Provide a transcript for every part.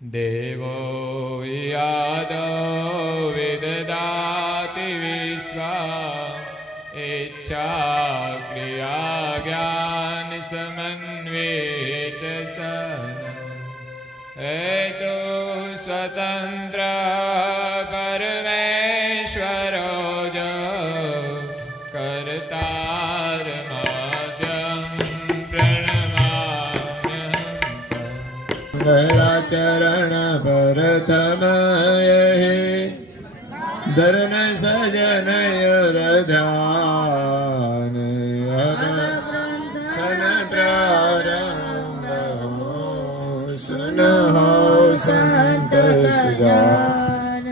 देवो यादो विददाति विश्वा इच्छा क्रिया ज्ञान समन्वित सन हेतु स्वतंत्र परमेश्वरो जो कर्तार माध्यम चरण भरतम धर्म सजन ध्यान प्रारंभ सुनहो संत सुजान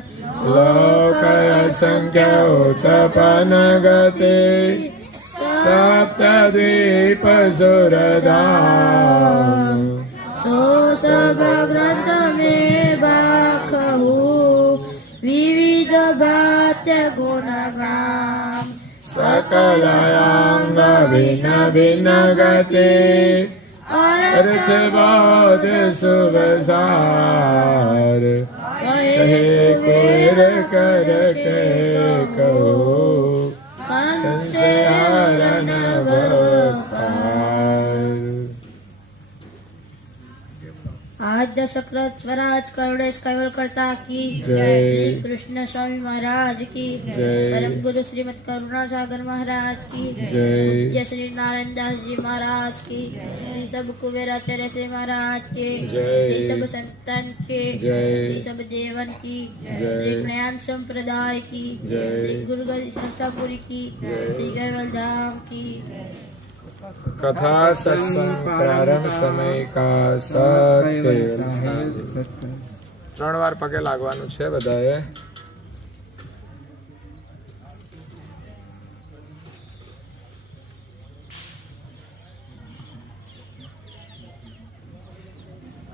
लोकय संख्या उत्पन गते सप्तद्वीप सुरधाम सब ग्रंथ में बाखहु विविध भात्य गुणग्राम सकलयांग भिन्न भिन्न गते अर्थ बोध सुबसार कहे कोर कर के कहो संशय हरण आज दशरथ स्वराज करुणेश कैवल करता की जय। कृष्ण स्वामी महाराज की जय। परम गुरु श्रीमद करुणा सागर महाराज की जय। श्री नारायण दास जी महाराज की जय। सब कुबेराचार्य श्री महाराज के जय। सब संतन के जय। सब देवन की जय। ज्ञान संप्रदाय की जय। गुरु सरसापुरी की श्री कैवल धाम की कथा सत्संग प्रारंभ समय का સત્ય 3 વાર પગે લાગવાનું છે બધાએ.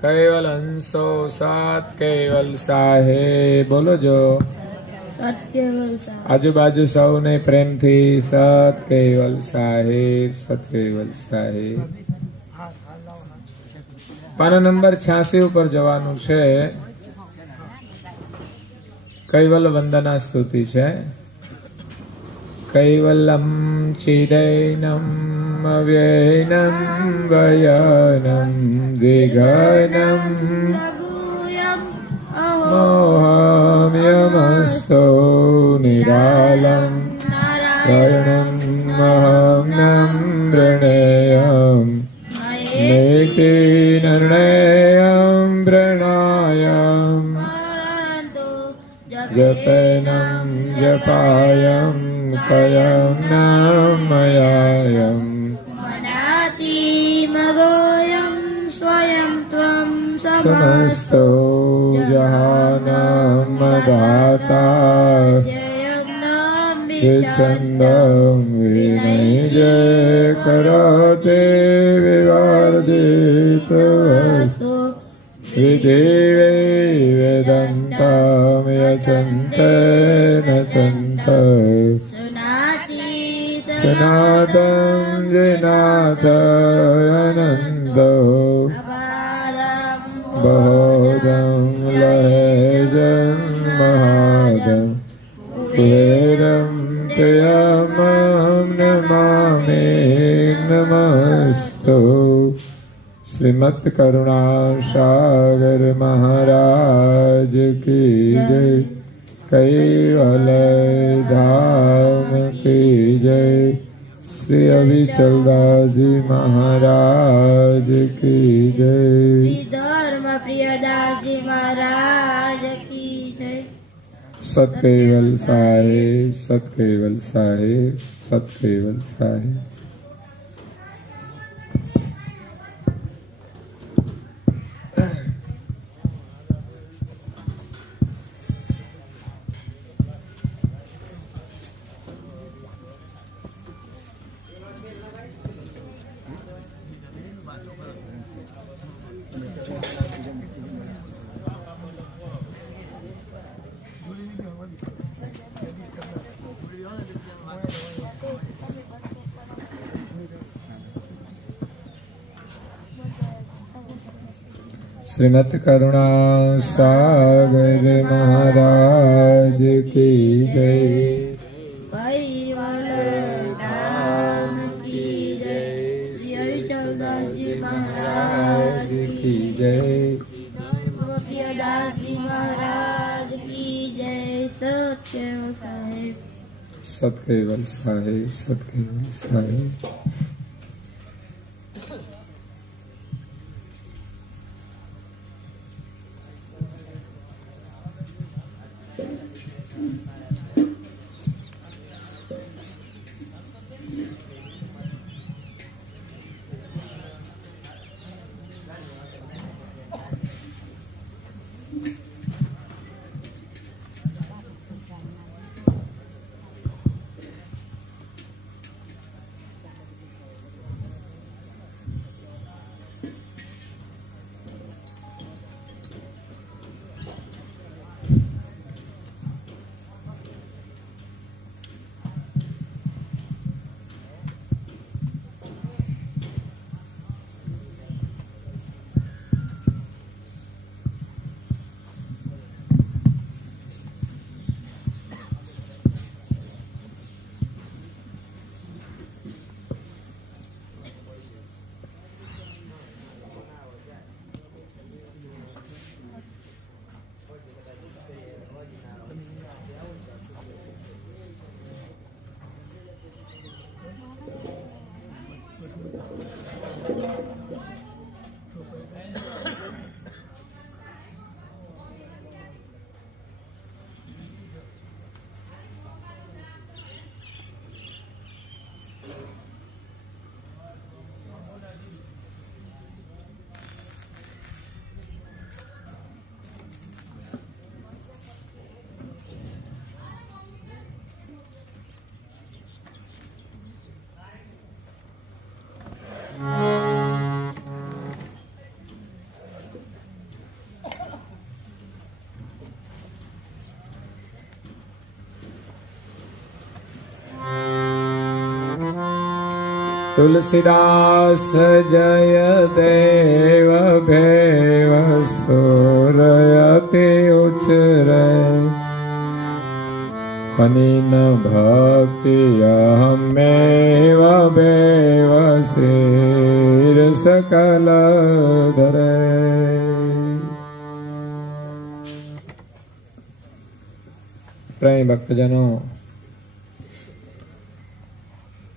કૈવલ હંસો સાત કૈવલ સાહેબ બોલો જો આજુબાજુ સૌને પ્રેમથી સત કૈવલ સાહેબ સત કૈવલ સાહેબ. પાના નંબર 86 ઉપર જવાનું છે. કૈવલ વંદના સ્તુતિ છે. કૈવલમ ચિદૈનમ અવ્યયનમ વયનમ દ્વિઘનમ મોહમ્યમસ્તો નિરાલમ કર્ણમ મહમ્નમ પ્રણયમ નેતિ નિર્ણયમ પ્રણાયમ જપનમ જપાયમ કયમ નામયાયમ મનાતિ મગોયમ સ્વયં ત્વં સમસ્તો જહાનમ દાતા વિચંદમ વિનય કરોતે વિવાદિત વિધિવે વેદંતમ યચંતે નચંત સનાતન જનાતયનંદો બહોદમ લહેજન મહાદમ વેદમ ત્યમં નમામિ નમસ્તો. શ્રીમદ કરુણા સાગર મહારાજ કી જય. કૈવલ ધામ કી જય. શ્રી અવિચલદાસજી મહારાજ કી જય. ધર્મ પ્રિયદાસજી મહારાજ કી જય. સતકૈવલ સાહેબ સતકૈવલ સાહેબ સતકૈવલ સાહેબ. श्रीमद करुणा सागर महाराज की जय। कैवल धाम की जय। श्री हरिचंद्रदास जी महाराज की जय। गोपीदास जी महाराज की जय। सत्केवल साहेब। सतकेवल साहेब, सतकेवल साहेब। तुलसीदास जय देव भेव सूरयति उच्चरे अनिन भक्ति अहमेव भेव श्रीर सकल धरे। प्रेम भक्तजनों,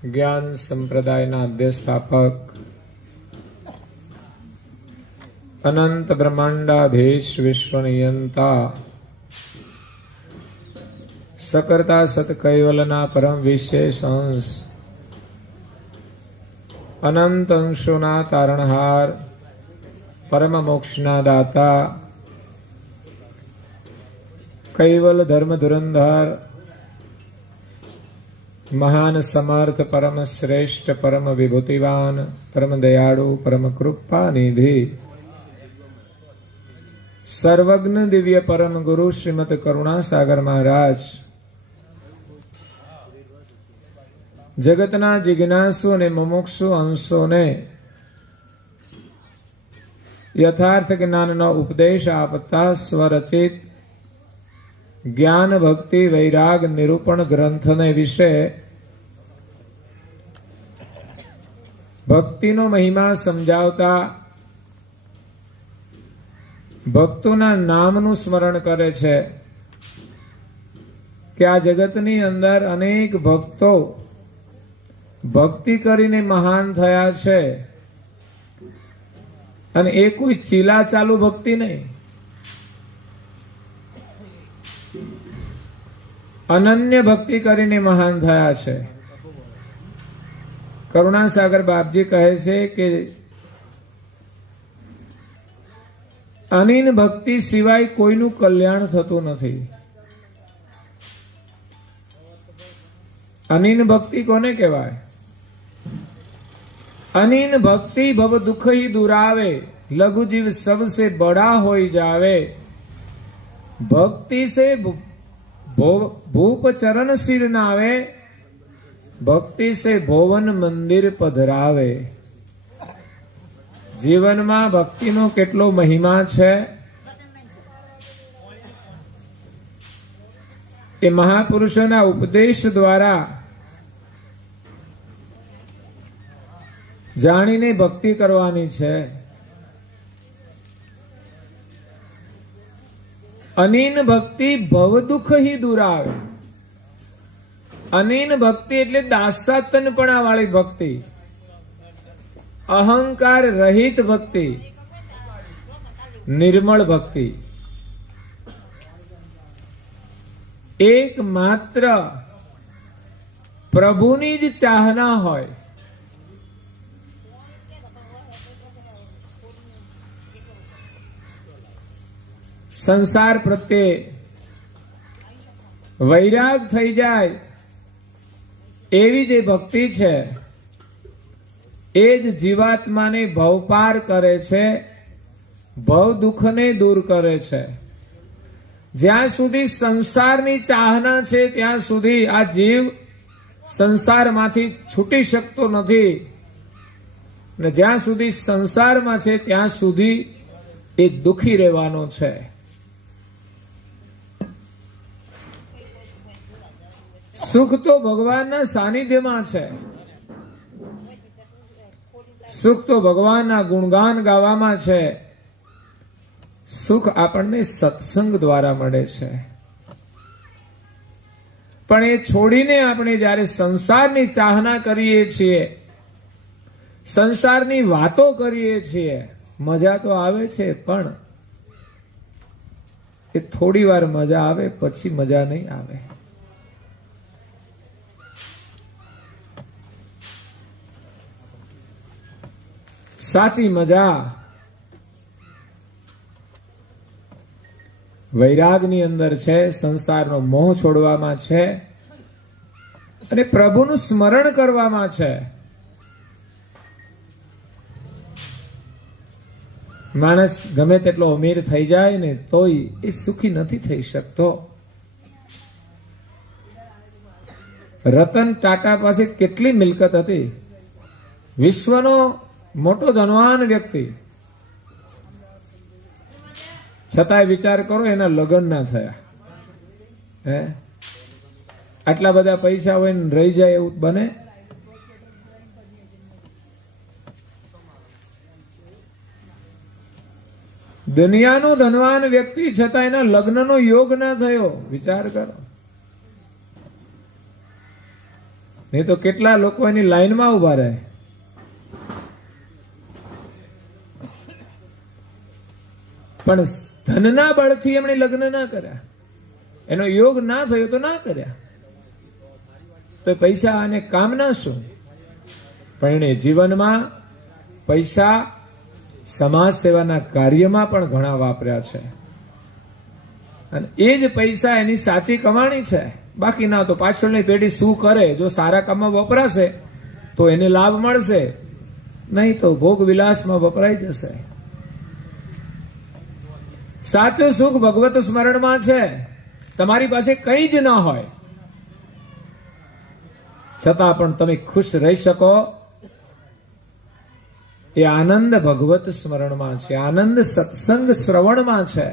ज्ञान संप्रदायના આદ્ય સ્થાપક અનંત બ્રહ્માંડાધીશ વિશ્વનિયંતા સકર્તા સત કૈવલના પરમ વિશેષ અંશ અનંત અંશોના તારણહાર પરમ મોક્ષના દાતા કૈવલ ધર્મ ધુરંધર महान समर्थ परम श्रेष्ठ परम विभूतिवान परम दयाळु परम कृपा निधि सर्वज्ञ दिव्य परम गुरु श्रीमद करुणा सागर महाराज जगतना जिज्ञासु ने मुमुक्षु अंशोने यथार्थ ज्ञानનો उपदेश આપતા સ્વરચિત જ્ઞાન ભક્તિ વૈરાગ નિરૂપણ ગ્રંથને વિશે ભક્તિનો મહિમા સમજાવતા ભક્તોના નામનું સ્મરણ કરે છે કે આ જગતની અંદર અનેક ભક્તો ભક્તિ કરીને મહાન થયા છે અને એ કોઈ ચીલા ચાલુ ભક્તિ નહીં, અનન્ય ભક્તિ કરીને મહાન થયા છે. કરુણાસાગર બાપજી કહે છે કે અનિન ભક્તિ સિવાય કોઈનું કલ્યાણ થતું નથી. અનિન ભક્તિ કોને કહેવાય? અનિન ભક્તિ ભવ દુઃખ ही दुरावे, लघु जीव सबसे बड़ा होई जावे. भक्ति से भूप चरण सिर नावे, भक्ति से भुवन मंदिर पधरावे. જીવનમાં ભક્તિનો કેટલો મહિમા છે એ મહાપુરુષોના ઉપદેશ દ્વારા જાણીને ભક્તિ કરવાની છે. અનીન ભક્તિ ભવ દુઃખ હી દૂર આવે. અનીન ભક્તિ એટલે દાસાતનપણા વાળી ભક્તિ, અહંકાર રહિત ભક્તિ, નિર્મળ ભક્તિ. એક માત્ર પ્રભુની જ ચાહના હોય. સંસાર પ્રત્યે વૈરાગ થઈ જાય એવી જે ભક્તિ છે એ જ જીવાત્માને ભવપાર કરે છે, ભવ દુઃખને દૂર કરે છે. જ્યાં સુધી સંસારની ચાહના છે ત્યાં સુધી આ જીવ સંસારમાંથી છૂટી શકતો નથી, અને જ્યાં સુધી સંસારમાં છે ત્યાં સુધી એ દુઃખી રહેવાનો છે. સુખ તો ભગવાનના સાનિધ્યમાં છે. સુખ તો ભગવાનના ગુણગાન ગાવામાં છે. સુખ આપણને સત્સંગ દ્વારા મળે છે. પણ એ છોડીને આપણે જ્યારે સંસારની ચાહના કરીએ છીએ, સંસારની વાતો કરીએ છીએ, મજા તો આવે છે, પણ એ થોડી વાર મજા આવે, પછી મજા નહીં આવે. સાચી મજા વૈરાગની અંદર છે, સંસારનો મોહ છોડવામાં છે અને પ્રભુનું સ્મરણ કરવામાં છે. માણસ ગમે તેટલો અમીર થઈ જાય ને તોય એ સુખી નથી થઈ શકતો. રતન ટાટા પાસે કેટલી મિલકત હતી, વિશ્વનો મોટો ધનવાન વ્યક્તિ, છતાંય વિચાર કરો એના લગ્ન ના થયા. હે, આટલા બધા પૈસા હોય ને રહી જાય એવું બને? દુનિયાનો ધનવાન વ્યક્તિ છતાં એના લગ્નનો યોગ ના થયો. વિચાર કરો. નહીં તો કેટલા લોકો એની લાઈનમાં ઉભા રહે. પણ ધનના બળથી એમણે લગ્ન ના કર્યા, એનો યોગ ના થયો તો ના કર્યા, તો પૈસા અને કામના શું? પણ એને જીવનમાં પૈસા સમાજ સેવાના કાર્યમાં પણ ઘણા વાપર્યા છે, અને એ જ પૈસા એની સાચી કમાણી છે. બાકી ના તો પાછળની પેઢી શું કરે? જો સારા કામમાં વપરાશે તો એને લાભ મળશે, નહીં તો ભોગ વિલાસમાં વપરાઈ જશે. સાચું સુખ ભગવત સ્મરણમાં છે. તમારી પાસે કંઈ જ ન હોય છતાં પણ તમે ખુશ રહી શકો, એ આનંદ ભગવત સ્મરણમાં છે, આનંદ સત્સંગ શ્રવણમાં છે.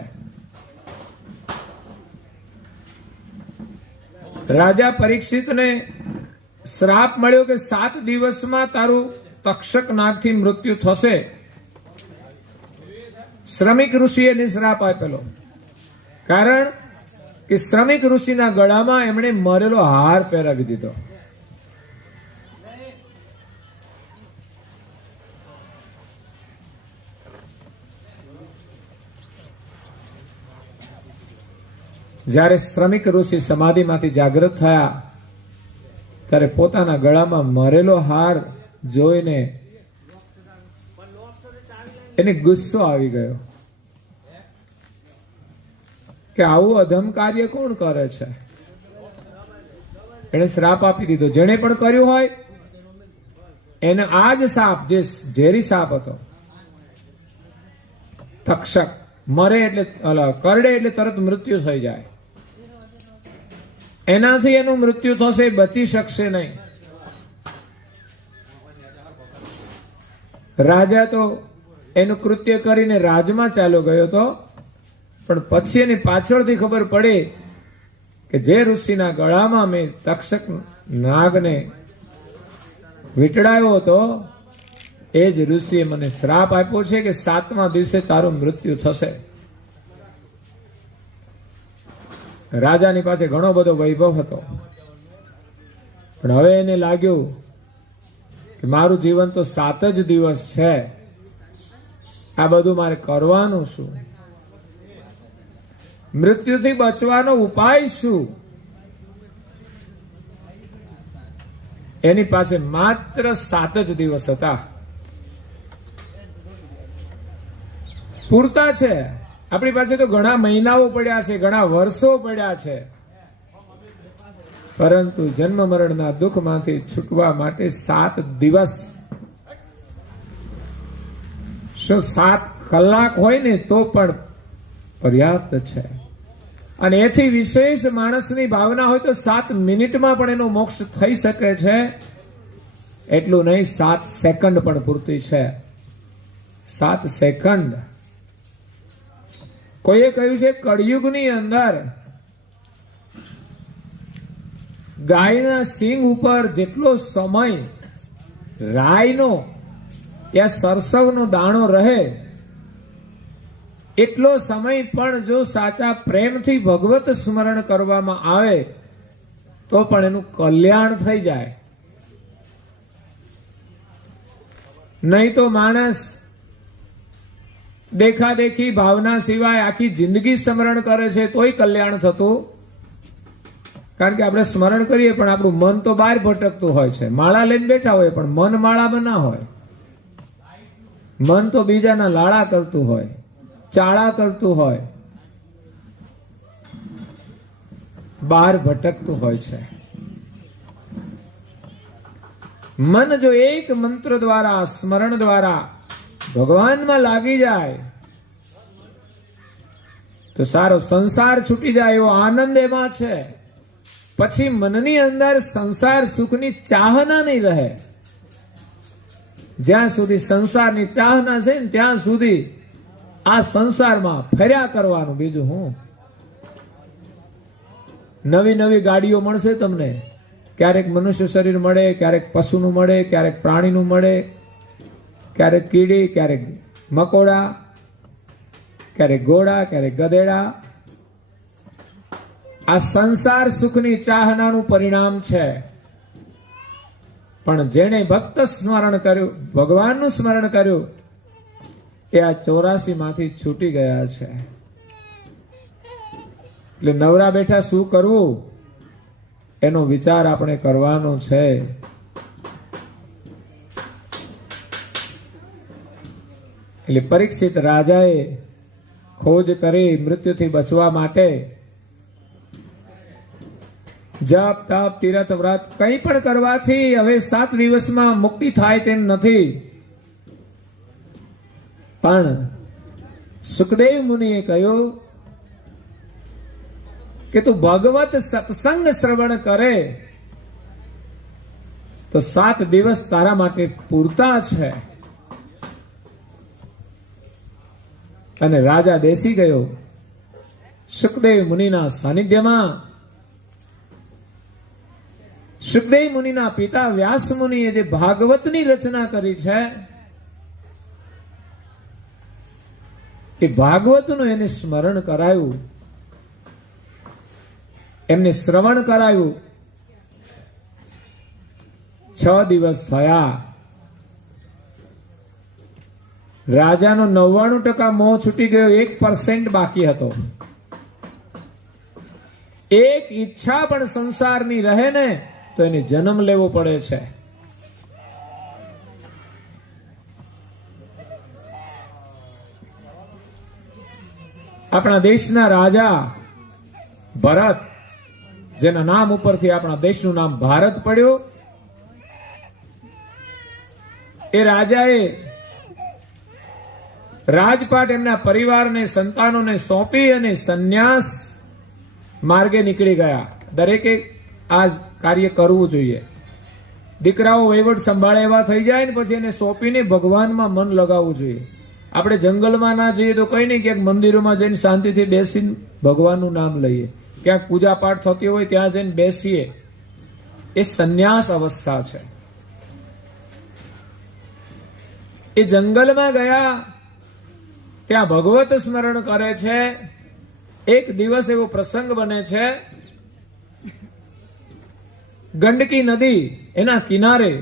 રાજા પરીક્ષિતને શ્રાપ મળ્યો કે 7 દિવસમાં તારું તક્ષક નાગથી મૃત્યુ થશે. શ્રમિક ઋષિએ શ્રાપ આપેલો, કારણ કે શ્રમિક ઋષિના ગળામાં એમણે મરેલો હાર પહેરાવી દીધો. જ્યારે શ્રમિક ઋષિ સમાધિમાંથી જાગૃત થયા ત્યારે પોતાના ગળામાં મરેલો હાર જોઈને એને ગુસ્સો આવી ગયો કે આવું અધમ કાર્ય કોણ કરે છે. એને શ્રાપ આપી દીધો. જેણે પણ કર્યું હોય એને આ જ સાપ, જે ઝેરી સાપ હતો, તક્ષક, મરે એટલે કરડે એટલે તરત મૃત્યુ થઈ જાય, એનાથી એનું મૃત્યુ થશે, બચી શકશે નહીં. રાજા તો એનું કૃત્ય કરીને રાજમાં ચાલ્યો ગયો હતો, પણ પછી એની પાછળથી ખબર પડી કે જે ઋષિના ગળામાં મેં તક્ષક નાગને વીંટળાયો હતો એ જ ઋષિએ મને શ્રાપ આપ્યો છે કે 7મા દિવસે તારું મૃત્યુ થશે. રાજાની પાસે ઘણો બધો વૈભવ હતો, પણ હવે એને લાગ્યું કે મારું જીવન તો 7 જ દિવસ છે, આ બધું મારે કરવાનું શું? મૃત્યુથી બચવાનો ઉપાય શું? એની પાસે માત્ર 7 જ દિવસ હતા. પૂરતા છે. આપણી પાસે તો ઘણા મહિનાઓ પડ્યા છે, ઘણા વર્ષો પડ્યા છે, પરંતુ જન્મ મરણના દુઃખમાંથી છૂટવા માટે 7 દિવસ. શું 7 કલાક હોય ને તો પણ પર્યાપ્ત છે. અને એથી વિશેષ માણસની ભાવના હોય તો 7 મિનિટમાં પણ એનો મોક્ષ થઈ શકે છે. એટલું નહીં, 7 સેકન્ડ પણ પૂરતી છે. 7 સેકન્ડ. કોઈએ કહ્યું છે કળિયુગની અંદર ગાયના સિંગ ઉપર જેટલો સમય રાયનો યા સરસવનો દાણો રહે એટલો સમય પણ જો સાચા પ્રેમથી ભગવત સ્મરણ કરવામાં આવે તો પણ એનું કલ્યાણ થઈ જાય. નહીં તો માણસ દેખાદેખી ભાવના સિવાય આખી જિંદગી સ્મરણ કરે છે તોય કલ્યાણ થતું, કારણ કે આપણે સ્મરણ કરીએ પણ આપણું મન તો બહાર ભટકતું હોય છે. માળા લઈને બેઠા હોય પણ મન માળામાં ના હોય. મન તો બીજાના લાળા કરતું હોય, ચાળા કરતું હોય, બહાર ભટકતું હોય છે. મન જો એક મંત્ર દ્વારા, સ્મરણ દ્વારા ભગવાનમાં લાગી જાય તો સારો સંસાર છૂટી જાય એવો આનંદ એમાં છે. પછી મનની અંદર સંસાર સુખની ચાહના નહીં રહે. જ્યાં સુધી સંસારની ચાહના છે ને ત્યાં સુધી આ સંસારમાં ફર્યા કરવાનું, બીજું હું. નવી નવી ગાડીઓ મળશે તમને, ક્યારેક મનુષ્ય શરીર મળે, ક્યારેક પશુનું મળે, ક્યારેક પ્રાણીનું મળે, ક્યારેક કીડી, ક્યારેક મકોડા, ક્યારેક ઘોડા, ક્યારેક ગધેડા. આ સંસાર સુખની ચાહનાનું પરિણામ છે. પણ જેણે ભક્ત સ્મરણ કર્યું, ભગવાનનું સ્મરણ કર્યું, એ આ 84 માંથી છૂટી ગયા છે. એટલે નવરા બેઠા શું કરવું એનો વિચાર આપણે કરવાનો છે. એટલે પરીક્ષિત રાજાએ ખોજ કરી મૃત્યુથી બચવા માટે જપ તપ તીરથ વ્રત કંઈ પણ કરવાથી હવે 7 દિવસમાં મુક્તિ થાય તેમ નથી. પણ સુખદેવ મુનિએ કહ્યું કે તું ભગવત સત્સંગ શ્રવણ કરે તો 7 દિવસ તારા માટે પૂરતા છે. અને રાજા બેસી ગયો સુખદેવ મુનિના સાનિધ્યમાં. સુખદેવ મુનિના પિતા વ્યાસ મુનિએ જે ભાગવતની રચના કરી છે એ ભાગવતનું એને સ્મરણ કરાયું, એમને શ્રવણ કરાયું. 6 દિવસ થયા. રાજાનો 99% મોહ છૂટી ગયો, 1% બાકી હતો. એક ઈચ્છા પણ સંસારની રહે ને તો એને જન્મ લેવો પડે છે. આપણા દેશના રાજા ભરત, જેના નામ ઉપરથી આપણા દેશનું નામ ભારત પડ્યું, એ રાજાએ રાજપાટ એમના પરિવારને, સંતાનોને સોંપી અને સંન્યાસ માર્ગે નીકળી ગયા. દરેકે આ કાર્ય કરવું જોઈએ. દીકરાઓ વહીવટ સંભાળે એવા થઈ જાય ને પછી એને સોંપીને ભગવાનમાં મન લગાવવું જોઈએ. આપણે જંગલમાં ના જઈએ તો કઈ નહીં, ક્યાંક મંદિરોમાં જઈને શાંતિથી બેસીને ભગવાનનું નામ લઈએ, ક્યાંક પૂજા પાઠ થતી હોય ત્યાં જઈને બેસીએ. એ સંન્યાસ અવસ્થા છે. એ જંગલમાં ગયા, ત્યાં ભગવત સ્મરણ કરે છે. એક દિવસ એવો પ્રસંગ બને છે, ગંડકી નદી એના કિનારે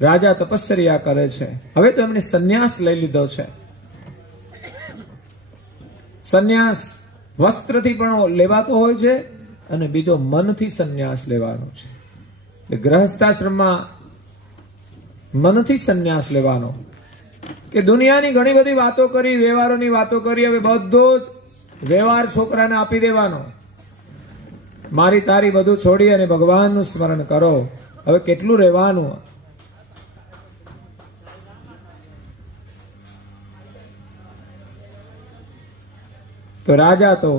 રાજા તપશ્ચર્યા કરે છે. હવે તો એમણે સંન્યાસ લઈ લીધો છે. સંન્યાસ વસ્ત્રથી પણ લેવાતો હોય છે અને બીજો મનથી સંન્યાસ લેવાનો છે. ગૃહસ્થાશ્રમમાં મનથી સંન્યાસ લેવાનો, કે દુનિયાની ઘણી બધી વાતો કરી, વ્યવહારોની વાતો કરી, હવે બધો જ વ્યવહાર છોકરાને આપી દેવાનો. મારી તારી બધું છોડી અને ભગવાનનું સ્મરણ કરો. હવે કેટલું રહેવાનું? તો રાજા તો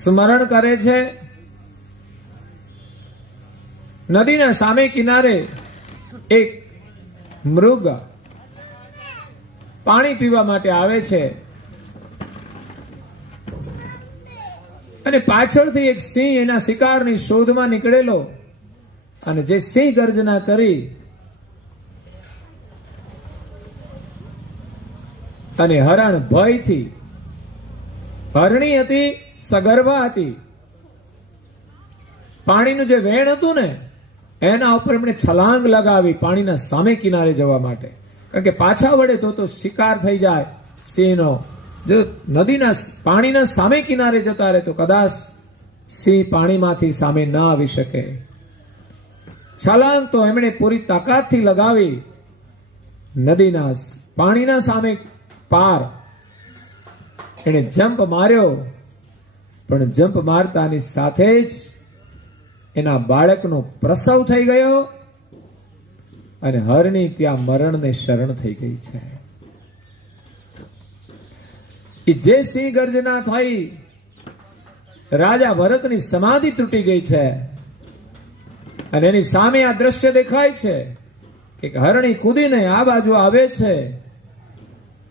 સ્મરણ કરે છે. નદીના સામે કિનારે એક મૃગ પાણી પીવા માટે આવે છે અને પાછળથી એક સિંહ એના શિકારની શોધમાં નીકળેલો, અને જે સિંહ ગર્જના કરી અને હરણ ભયથી, હરણી હતી, સગર્ભા હતી, પાણીનું જે વેણ હતું ને એના ઉપર એમણે છલાંગ લગાવી પાણીના સામે કિનારે જવા માટે. કારણ કે પાછા વળે તો શિકાર થઈ જાય સિંહનો. જો નદીના પાણીના સામે કિનારે જતા રહે તો કદાચ સિંહ પાણીમાંથી સામે ના આવી શકે. છલાંગ તો એમણે પૂરી તાકાતથી લગાવી, નદીના પાણીના સામે પાર એને જમ્પ માર્યો. પણ જમ્પ મારતાની સાથે જ એના બાળકનો પ્રસવ થઈ ગયો અને હરણી ત્યાં મરણને શરણ થઈ ગઈ છે. જે સિંહ ગર્જના થઈ, રાજા ભરતની સમાધિ તૂટી ગઈ છે અને એની સામે આ દ્રશ્ય દેખાય છે કે હરણી કૂદીને આ બાજુ આવે છે,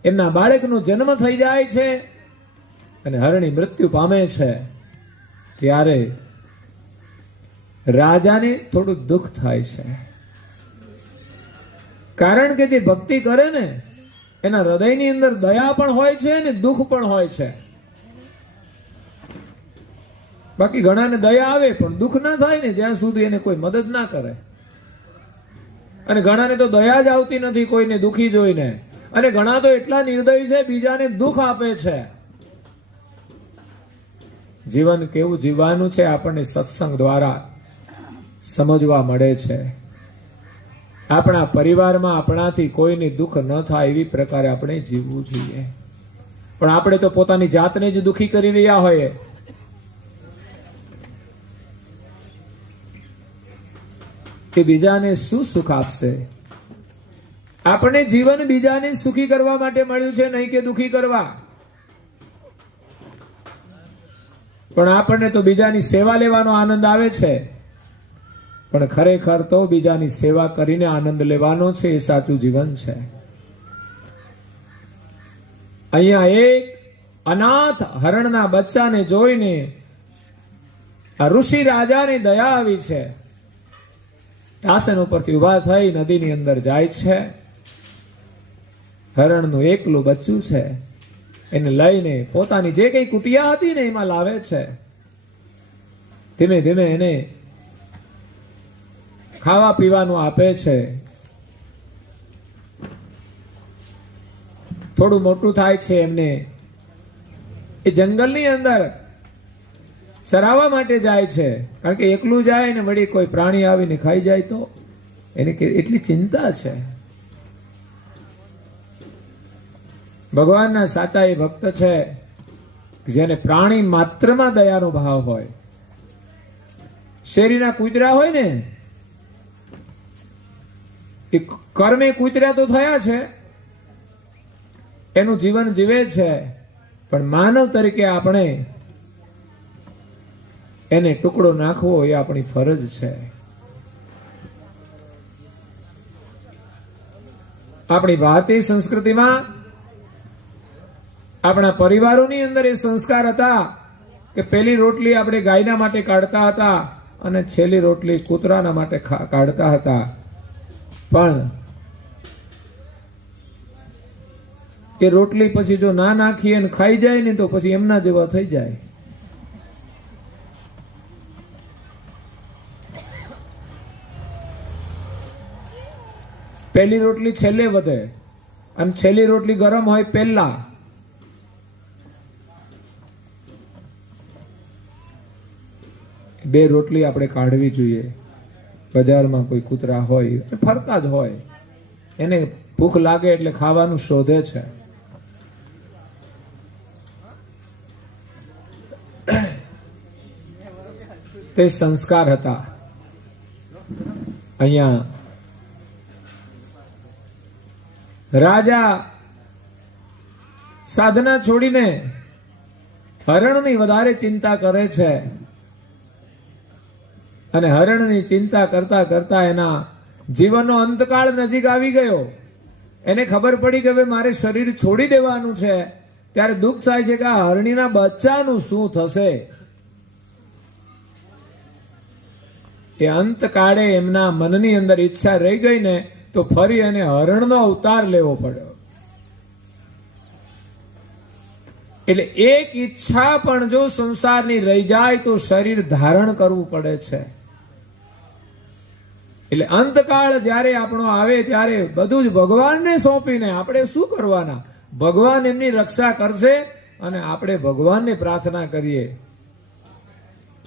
એમના બાળકનો જન્મ થઈ જાય છે અને હરણી મૃત્યુ પામે છે. ત્યારે રાજાને થોડું દુઃખ થાય છે, કારણ કે જે ભક્તિ કરે ને એના હૃદયની અંદર દયા પણ હોય છે અને દુઃખ પણ હોય છે. બાકી ઘણાને દયા આવે પણ દુઃખ ના થાય ને જ્યાં સુધી એને કોઈ મદદ ના કરે. અને ઘણાને તો દયા જ આવતી નથી કોઈને દુઃખી જોઈને, અને ઘણા તો એટલા નિર્દય છે બીજાને દુઃખ આપે છે. જીવન કેવું જીવવાનું છે આપણને સત્સંગ દ્વારા સમજવા મળે છે. આપણા પરિવારમાં આપણાથી કોઈને દુઃખ ન થાય એવી પ્રકારે આપણે જીવવું જોઈએ. પણ આપણે તો પોતાની જાતને જ દુઃખી કરી રહ્યા હોઈએ. કે બીજાને શું સુખ આપશે? આપણે જીવન બીજાને સુખી કરવા માટે મળ્યું છે, નહીં કે દુઃખી કરવા. પણ આપણને તો બીજાની સેવા લેવાનો આનંદ આવે છે, પણ ખરેખર તો બીજાની સેવા કરીને આનંદ લેવાનો છે. એ સાચું જીવન છે. અહીંયા એક અનાથ હરણના બચ્ચાને જોઈને આ ઋષિ રાજાને દયા આવી છે. આસન ઉપરથી ઉભા થઈ નદીની અંદર જાય છે. હરણનું એકલું બચ્ચું છે, એને લઈને પોતાની જે કઈ કુટિયા હતી ને એમાં લાવે છે. ધીમે ધીમે એને ખાવા પીવાનું આપે છે. થોડું મોટું થાય છે એમને એ જંગલની અંદર ચરાવવા માટે જાય છે. કારણ કે એકલું જાય ને વળી કોઈ પ્રાણી આવીને ખાઈ જાય તો એને એટલી ચિંતા છે. ભગવાનના સાચા એ ભક્ત છે જેને પ્રાણી માત્રમાં દયાનો ભાવ હોય. શેરીના કૂતરા હોય ને એ કર્મે કૂતરા તો થયા છે, એનું જીવન જીવે છે, પણ માનવ તરીકે આપણે એને ટુકડો નાખવો એ આપણી ફરજ છે. આપણી ભારતીય સંસ્કૃતિમાં આપણા પરિવારોની અંદર એ સંસ્કાર હતા કે પહેલી રોટલી આપણે ગાયના માટે કાઢતા હતા અને છેલ્લી રોટલી કૂતરાના માટે કાઢતા હતા. પણ એ રોટલી પછી જો ના નાખીએ અને ખાઈ જાય ને તો પછી એમના જેવા થઈ જાય. પહેલી રોટલી છેલ્લે વધે અને છેલ્લી રોટલી ગરમ હોય પહેલા. બે રોટલી આપણે કાઢવી જોઈએ. બજારમાં કોઈ કૂતરા હોય ફરતા જ હોય, એને ભૂખ લાગે એટલે ખાવાનું શોધે છે. તે સંસ્કાર હતા. અહીંયા રાજા સાધના છોડીને હરણની વધારે ચિંતા કરે છે અને હરણની ચિંતા કરતા કરતા એના જીવનનો અંતકાળ નજીક આવી ગયો. એને ખબર પડી કે હવે મારે શરીર છોડી દેવાનું છે. ત્યારે દુઃખ થાય છે કે આ હરણીના બચ્ચાનું શું થશે. એ અંતકાળે એમના મનની અંદર ઈચ્છા રહી ગઈ ને તો ફરી એને હરણનો અવતાર લેવો પડ્યો. એટલે એક ઈચ્છા પણ જો સંસારની રહી જાય તો શરીર ધારણ કરવું પડે છે. એટલે અંતકાળ જ્યારે આપણો આવે ત્યારે બધું જ ભગવાનને સોંપીને આપણે શું કરવાના? ભગવાન એમની રક્ષા કરશે અને આપણે ભગવાનને પ્રાર્થના કરીએ,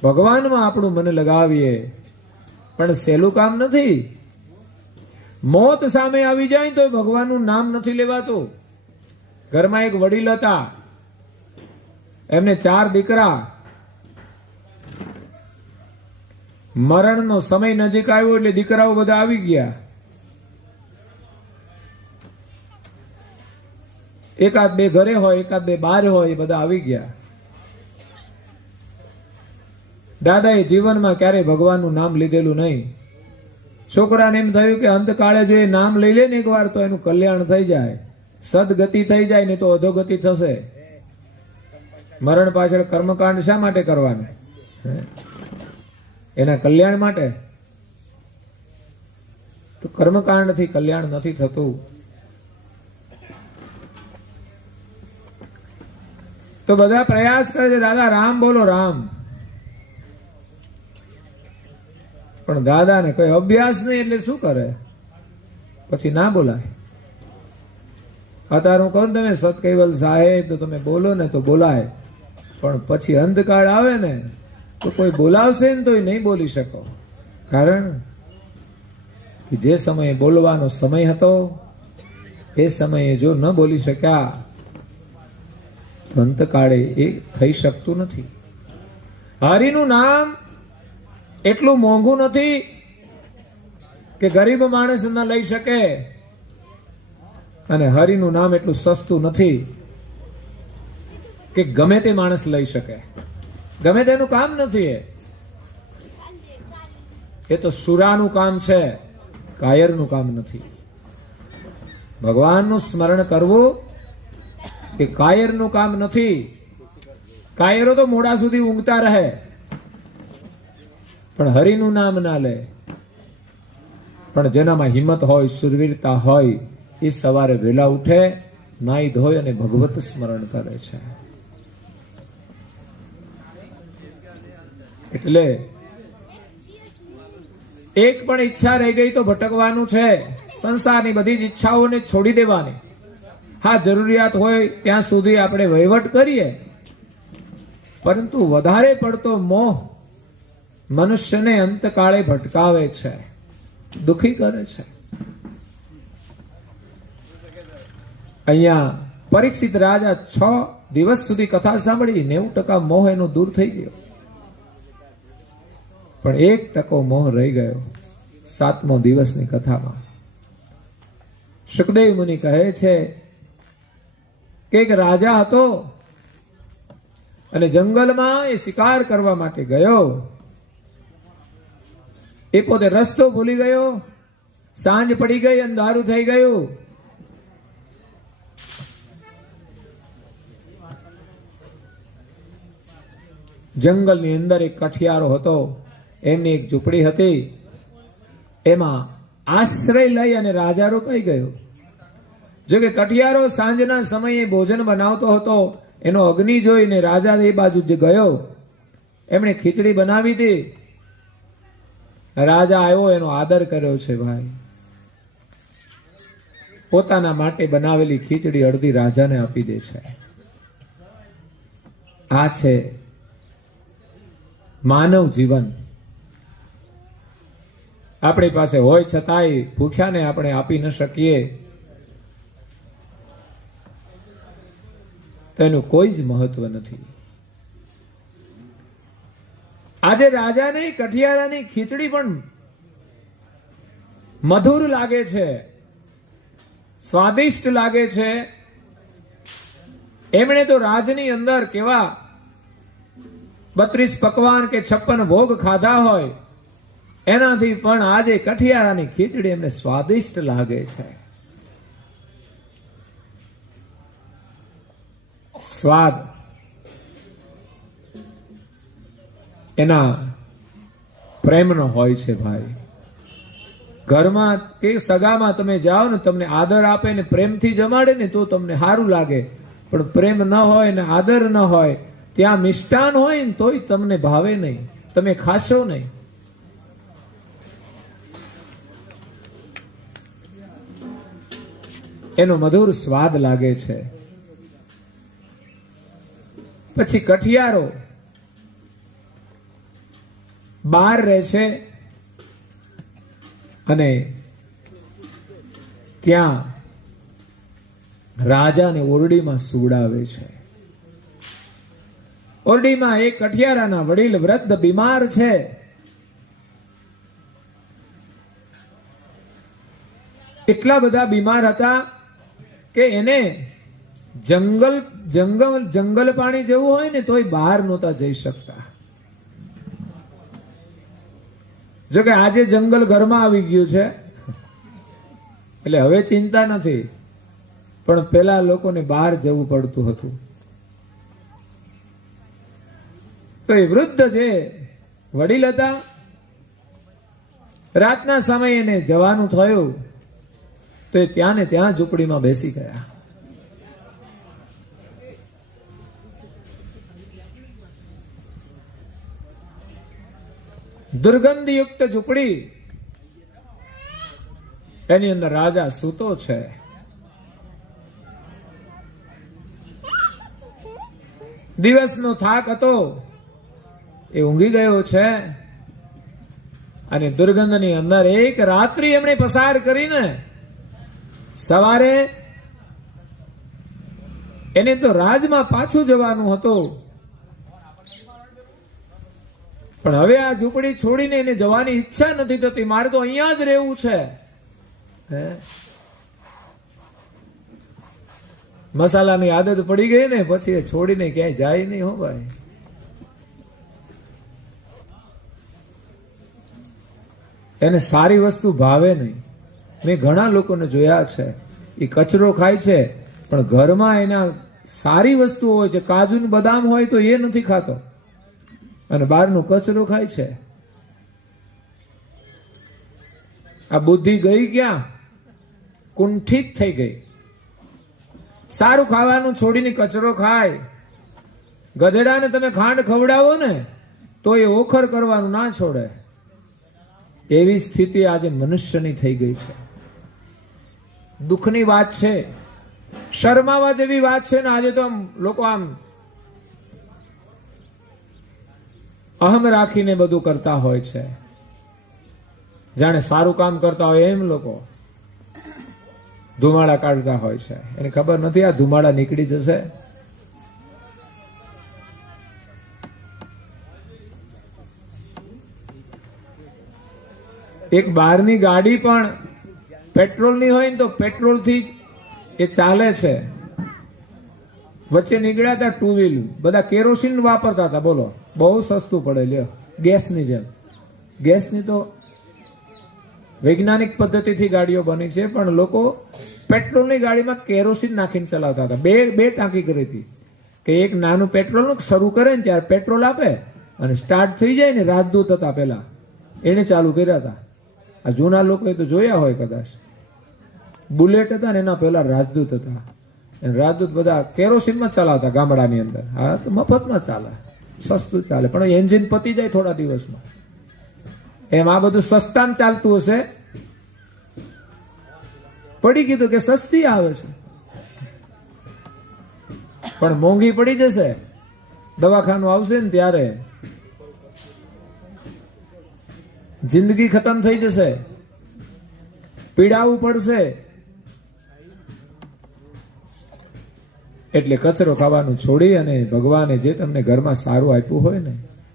ભગવાનમાં આપણું મન લગાવીએ. પણ સહેલું કામ નથી. મોત સામે આવી જાય તો ભગવાનનું નામ નથી લેવાતું. ઘરમાં એક વડીલ હતા, એમને 4 દીકરા. મરણનો સમય નજીક આવ્યો એટલે દીકરાઓ બધા આવી ગયા. એકાદ બે ઘરે હોય, એકાદ બે બહાર હોય, એ બધા આવી ગયા. દાદાએ જીવનમાં ક્યારેય ભગવાનનું નામ લીધેલું નહીં. છોકરાને એમ થયું કે અંતકાળે જો એ નામ લઈ લે ને એકવાર તો એનું કલ્યાણ થઈ જાય, સદગતિ થઈ જાય ને તો અધોગતિ થશે. મરણ પાછળ કર્મકાંડ શા માટે કરવાનું? એના કલ્યાણ માટે. તો કર્મકાંડથી કલ્યાણ નથી થતું. તો બધા પ્રયાસ કરે છે, દાદા રામ બોલો રામ. પણ દાદાને કોઈ અભ્યાસ નહીં એટલે શું કરે? પછી ના બોલાય. અત્યારે હું કહું તમે સતકૈવલ સાહેબ તો તમે બોલો ને તો બોલાય, પણ પછી અંધકાળ આવે ને તો કોઈ બોલાવશે ને તો નહીં બોલી શકો. કારણ કે જે સમયે બોલવાનો સમય હતો એ સમયે જો ન બોલી શક્યા તો અંતકાળે એ થઈ શકતું નથી. હરિનું નામ એટલું મોંઘું નથી કે ગરીબ માણસ ન લઈ શકે, અને હરિનું નામ એટલું સસ્તું નથી કે ગમે તે માણસ લઈ શકે. ગમે તેનું કામ નથી. એ તો સુરાનું કામ છે, કાયરનું કામ નથી. ભગવાનનું સ્મરણ કરવું એ કાયરનું કામ નથી. કાયરો તો મોડા સુધી ઊંઘતા રહે, પણ હરિનું નામ ના લે. પણ જેનામાં હિંમત હોય, સુરવીરતા હોય, એ સવારે વહેલા ઉઠે, નાઈ ધોય અને ભગવત સ્મરણ કરે છે. એટલે એક પણ ઈચ્છા રહી ગઈ તો ભટકવાનું છે. સંસારની બધી જ ઈચ્છાઓને છોડી દેવાની. હા, જરૂરિયાત હોય ત્યાં સુધી આપણે વહીવટ કરીએ, પરંતુ વધારે પડતો મોહ મનુષ્યને અંતકાળે ભટકાવે છે, દુખી કરે છે. અહીંયા પરીક્ષિત રાજા 6 દિવસ સુધી કથા સાંભળી, 90% મોહ એનો દૂર થઈ ગયો, પણ 1% મોહ રહી ગયો 7મો દિવસની કથામાં. સુખદેવ મુનિ કહે છે કે એક રાજા હતો અને જંગલમાં એ શિકાર કરવા માટે ગયો. એ પોતે રસ્તો ભૂલી ગયો, સાંજ પડી ગઈ, અંધારું થઈ ગયું. જંગલની અંદર એક કઠિયારો હતો, એમની એક ઝૂંપડી હતી. એમાં આશ્રય લઈ અને રાજા રોકાઈ ગયો. જો કે કઠિયારો સાંજના સમયે ભોજન બનાવતો હતો. એનો અગ્નિ જોઈને રાજા એ બાજુ જે ગયો, એમણે ખીચડી બનાવી હતી. રાજા આવ્યો, એનો આદર કર્યો છે ભાઈ. પોતાના માટે બનાવેલી ખીચડી અડધી રાજાને આપી દે છે. આ છે માનવ જીવન. આપણી પાસે હોય છતાંય ભૂખ્યાને આપણે આપી ન શકીએ તો એનું કોઈ જ મહત્વ નથી. આજે રાજાને કઠિયારાની ખીચડી પણ મધુર લાગે છે, સ્વાદિષ્ટ લાગે છે. એમણે તો રાજની અંદર કેવા 32 પકવાન કે 56 ભોગ ખાધા હોય, એનાથી પણ આજે કઠિયારાની ખીચડી એમને સ્વાદિષ્ટ લાગે છે. સ્વાદ એના પ્રેમનો હોય છે ભાઈ. ઘરમાં કે સગામાં તમે જાઓ ને, તમને આદર આપે ને પ્રેમથી જમાડે ને તો તમને સારું લાગે. પણ પ્રેમ ન હોય ને આદર ન હોય, ત્યાં મિષ્ટાન હોય ને તોય તમને ભાવે નહીં, તમે ખાશો નહીં. એનો મધુર સ્વાદ લાગે છે. પછી કઠિયારો બહાર રહે છે અને ત્યાં રાજાને ઓરડીમાં સુવડાવે છે. ઓરડીમાં એક કઠિયારાના વડીલ વૃદ્ધ બીમાર છે. એટલા બધા બીમાર હતા કે એને જંગલ પાણી જવું હોય ને તોય બહાર નહોતા જઈ શકતા. જો કે આજે જંગલ ઘરમાં આવી ગયું છે એટલે હવે ચિંતા નથી, પણ પેલા લોકોને બહાર જવું પડતું હતું. તો એ વૃદ્ધ જે વડીલ હતા, રાતના સમયે એને જવાનું થયું તો એ ત્યાં ને ત્યાં ઝૂંપડીમાં બેસી ગયા. દુર્ગંધયુક્ત ઝૂંપડી, એની અંદર રાજા સૂતો છે. દિવસનો થાક હતો, એ ઊંઘી ગયો છે અને દુર્ગંધની અંદર એક રાત્રિ એમણે પસાર કરીને સવારે એને તો રાજમાં પાછું જવાનું હતું, પણ હવે આ ઝૂંપડી છોડીને એને જવાની ઈચ્છા નથી થતી. મારે તો અહીંયા જ રહેવું છે. મસાલાની આદત પડી ગઈ ને પછી એ છોડીને ક્યાંય જાય નહીં. હો ભાઈ, એને સારી વસ્તુ ભાવે નહીં. મેં ઘણા લોકોને જોયા છે, એ કચરો ખાય છે પણ ઘરમાં એના સારી વસ્તુઓ હોય છે, કાજુ ને બદામ હોય તો એ નથી ખાતો અને બહારનો કચરો ખાય છે. આ બુદ્ધિ ગઈ ક્યાં? કુંઠિત થઈ ગઈ. સારું ખાવાનું છોડીને કચરો ખાય. ગધેડાને તમે ખાંડ ખવડાવો ને તો એ ઓખર કરવાનું ના છોડે. એવી સ્થિતિ આજે મનુષ્યની થઈ ગઈ છે. દુઃખની વાત છે, શરમાવા જેવી વાત છે ને. આજે તો લોકો આમ અહમ રાખીને બધું કરતા હોય છે, જાણે સારું કામ કરતા હોય એમ. લોકો ધુમાડા કાઢતા હોય છે, એને ખબર નથી આ ધુમાડા નીકળી જશે. એક બહારની ગાડી પણ પેટ્રોલની હોય ને તો પેટ્રોલથી એ ચાલે છે. વચ્ચે નીકળ્યા હતા ટુ વ્હીલ, બધા કેરોસીન વાપરતા હતા. બોલો, બહુ સસ્તું પડે. લ્યો, ગેસની જેમ. ગેસની તો વૈજ્ઞાનિક પદ્ધતિથી ગાડીઓ બની છે, પણ લોકો પેટ્રોલની ગાડીમાં કેરોસીન નાખીને ચલાવતા હતા. બે ટાંકી કરી હતી. કે એક નાનું પેટ્રોલનું શરૂ કરે ને ત્યારે પેટ્રોલ આપે અને સ્ટાર્ટ થઈ જાય ને, રાજદૂત હતા પેલા, એને ચાલુ કર્યા હતા. આ જૂના લોકોએ તો જોયા હોય કદાચ. બુલેટ હતા ને એના પેલા રાજદૂત હતા. અને રાજદૂત બધા કેરોસીનમાં ચલાવતા ગામડાની અંદર. હા તો મફતમાં ચાલે, સસ્તું ચાલે, પણ એન્જિન પતી જાય થોડા દિવસમાં. એમ આ બધું સસ્તામાં ચાલતું હશે. પડી કીધું કે સસ્તી આવે છે પણ મોંઘી પડી જશે. દવાખાનું આવશે ને ત્યારે જિંદગી ખતમ થઈ જશે, પીડાવું પડશે. એટલે કચરો ખાવાનું છોડી અને ભગવાને જે તમને ઘરમાં સારું આપ્યું હોય ને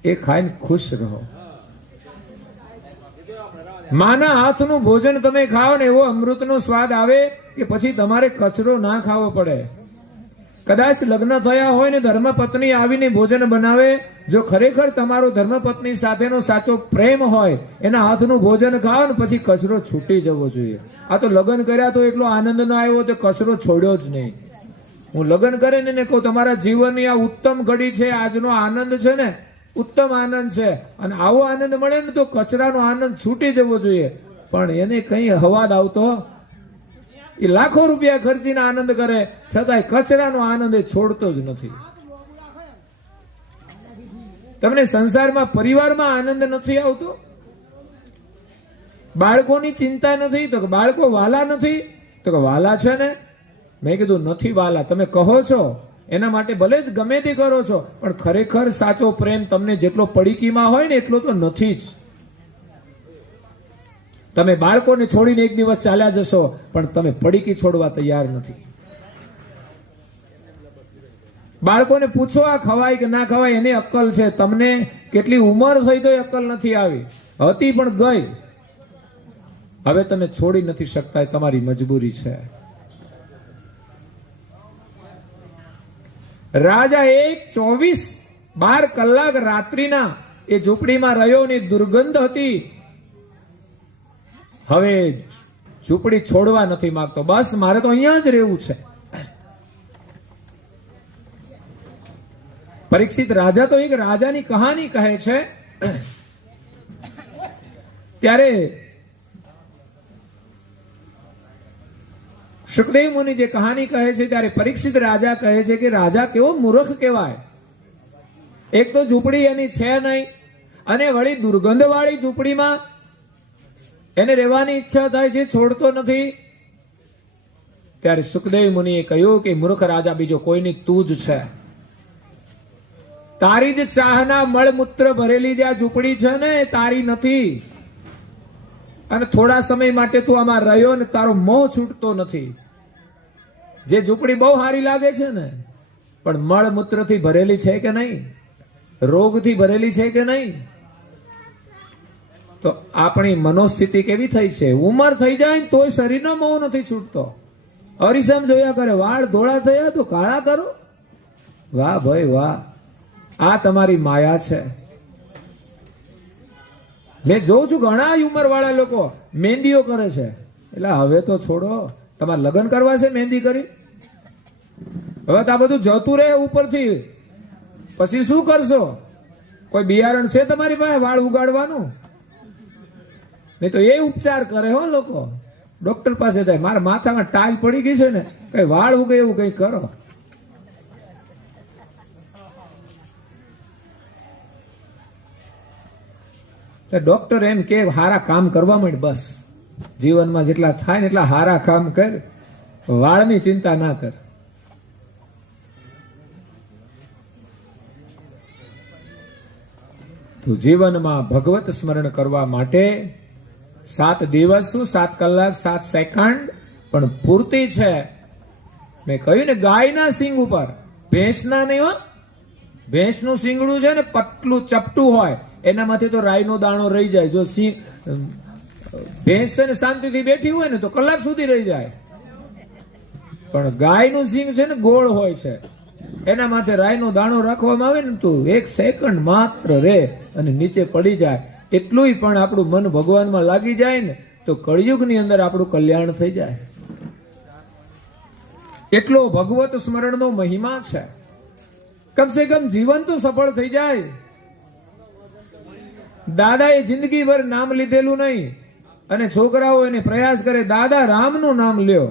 એ ખાઈને ખુશ રહો. માના હાથનું ભોજન તમે ખાઓ ને એવો અમૃતનો સ્વાદ આવે કે પછી તમારે કચરો ના ખાવો પડે. કદાચ લગ્ન થયા હોય ને ધર્મપત્ની આવીને ભોજન બનાવે, જો ખરેખર તમારો ધર્મપત્ની સાથેનો સાચો પ્રેમ હોય, એના હાથનું ભોજન ખાઓ ને પછી કચરો છૂટી જવો જોઈએ. આ તો લગ્ન કર્યા તો એટલો આનંદ ના આવ્યો તો કચરો છોડ્યો જ નહીં. હું લગ્ન કરીને ને કહું તમારા જીવનની આ ઉત્તમ ઘડી છે, આજનો આનંદ છે ને ઉત્તમ આનંદ છે, અને આવો આનંદ મળે ને તો કચરાનો આનંદ છૂટી જવો જોઈએ. પણ એને કઈ હવાદ આવતો, એ લાખો રૂપિયા ખર્ચીને આનંદ કરે છતાંય કચરાનો આનંદ એ છોડતો જ નથી. તમને સંસારમાં પરિવારમાં આનંદ નથી આવતો? બાળકોની ચિંતા નથી તો કે બાળકો વાલા નથી તો કે વાલા છે ને. મેં કીધું નથી વાલા, તમે કહો છો એના માટે ભલે જ ગમે તે કરો છો, પણ ખરેખર સાચો પ્રેમ તમને જેટલો પડીકીમાં હોય ને એટલો તો નથી જ. તમે બાળકોને છોડીને એક દિવસ ચાલ્યા જશો પણ તમે પડીકી છોડવા તૈયાર નથી. બાળકોને પૂછો આ ખવાય કે ના ખવાય, એની અક્કલ છે. તમને કેટલી ઉંમર થઈ તો અક્કલ નથી આવી, હતી પણ ગઈ. હવે તમે છોડી નથી શકતા, એ તમારી મજબૂરી છે. રાજા 12 કલાક રાત્રિના એ ઝૂંપડીમાં રહ્યો ને દુર્ગંધ હતી. હવે ઝૂંપડી છોડવા નથી માંગતો, બસ મારે તો અહીંયા જ રહેવું છે. પરીક્ષિત રાજા તો એક રાજાની કહાની કહે છે. ત્યારે સુખદેવ મુનિ જે કહાની કહે છે ત્યારે પરીક્ષિત રાજા કહે છે કે રાજા કેવો મૂર્ખ કહેવાય. એક તો ઝૂંપડી એની છે નહીં, અને વળી દુર્ગંધ વાળી ઝૂંપડીમાં એને રહેવાની ઈચ્છા થાય છે, છોડતો નથી. ત્યારે સુખદેવ મુનિએ કહ્યું કે મૂર્ખ રાજા બીજો કોઈની તું જ છે. તારી જ ચાહના મળમૂત્ર ભરેલી જે આ ઝૂંપડી છે ને તારી નથી. અને થોડા સમય માટે તું આમાં રહ્યો ને તારો મોહ છૂટતો નથી. જે ઝૂંપડી બહુ સારી લાગે છે ને પણ મળમૂત્રથી ભરેલી છે કે નહીં, રોગથી ભરેલી છે કે નહીં. તો આપણી મનોસ્થિતિ કેવી થઈ છે? ઉંમર થઈ જાય ને તોય શરીરનો મોહ નથી છૂટતો. અરીસામ જોયા કરે, વાળ ધોળા થયા તો કાળા કરો. વાહ ભાઈ વાહ, આ તમારી માયા છે. મેં જોઉં છું ઘણા ઉંમર વાળા લોકો મહેંદીઓ કરે છે. એટલે હવે તો છોડો, તમારે લગ્ન કરવા છે મહેંદી કરી? હવે તો આ બધું જતું રહે ઉપરથી, પછી શું કરશો? કોઈ બિયારણ છે તમારી પાસે વાળ ઉગાડવાનું? નહીં તો એ ઉપચાર કરે હો લોકો. ડોક્ટર પાસે જાય, મારા માથામાં ટાઈલ પડી ગઈ છે ને, કઈ વાળ ઉગે એવું કઈ કરો. ડોક્ટર એમ કે હારા કામ કરવા માંડ, બસ જીવનમાં જેટલા થાય ને એટલા હારા કામ કર, વાળની ચિંતા ના કર. તો જીવનમાં ભગવત સ્મરણ કરવા માટે 7 દિવસ 7 કલાક 7 સેકન્ડ પણ પૂરતી છે. મેં કહ્યું ને ગાયના સિંગ ઉપર, ભેંસના નહીં હો. ભેંસનું સિંગડું છે ને પતલું ચપટું હોય, એનામાંથી તો રાઈનો દાણો રહી જાય. જો સિંહ ભેંસ છે ને શાંતિથી બેઠી હોય ને તો કલાક સુધી રહી જાય, પણ ગાયનું સિંગ છે ને ગોળ હોય છે, એના માથે રાઈનો દાણો રાખવામાં આવે ને તો 1 સેકન્ડ માત્ર રહે અને નીચે પડી જાય. એટલું પણ આપણું મન ભગવાનમાં લાગી જાય ને તો કળિયુગની અંદર આપણું કલ્યાણ થઈ જાય. એટલો ભગવત સ્મરણનો મહિમા છે. કમસે કમ જીવન તો સફળ થઈ જાય. દાદાએ જિંદગીભર નામ લીધેલું નહીં અને છોકરાઓ એને પ્રયાસ કરે દાદા રામનું નામ લ્યો,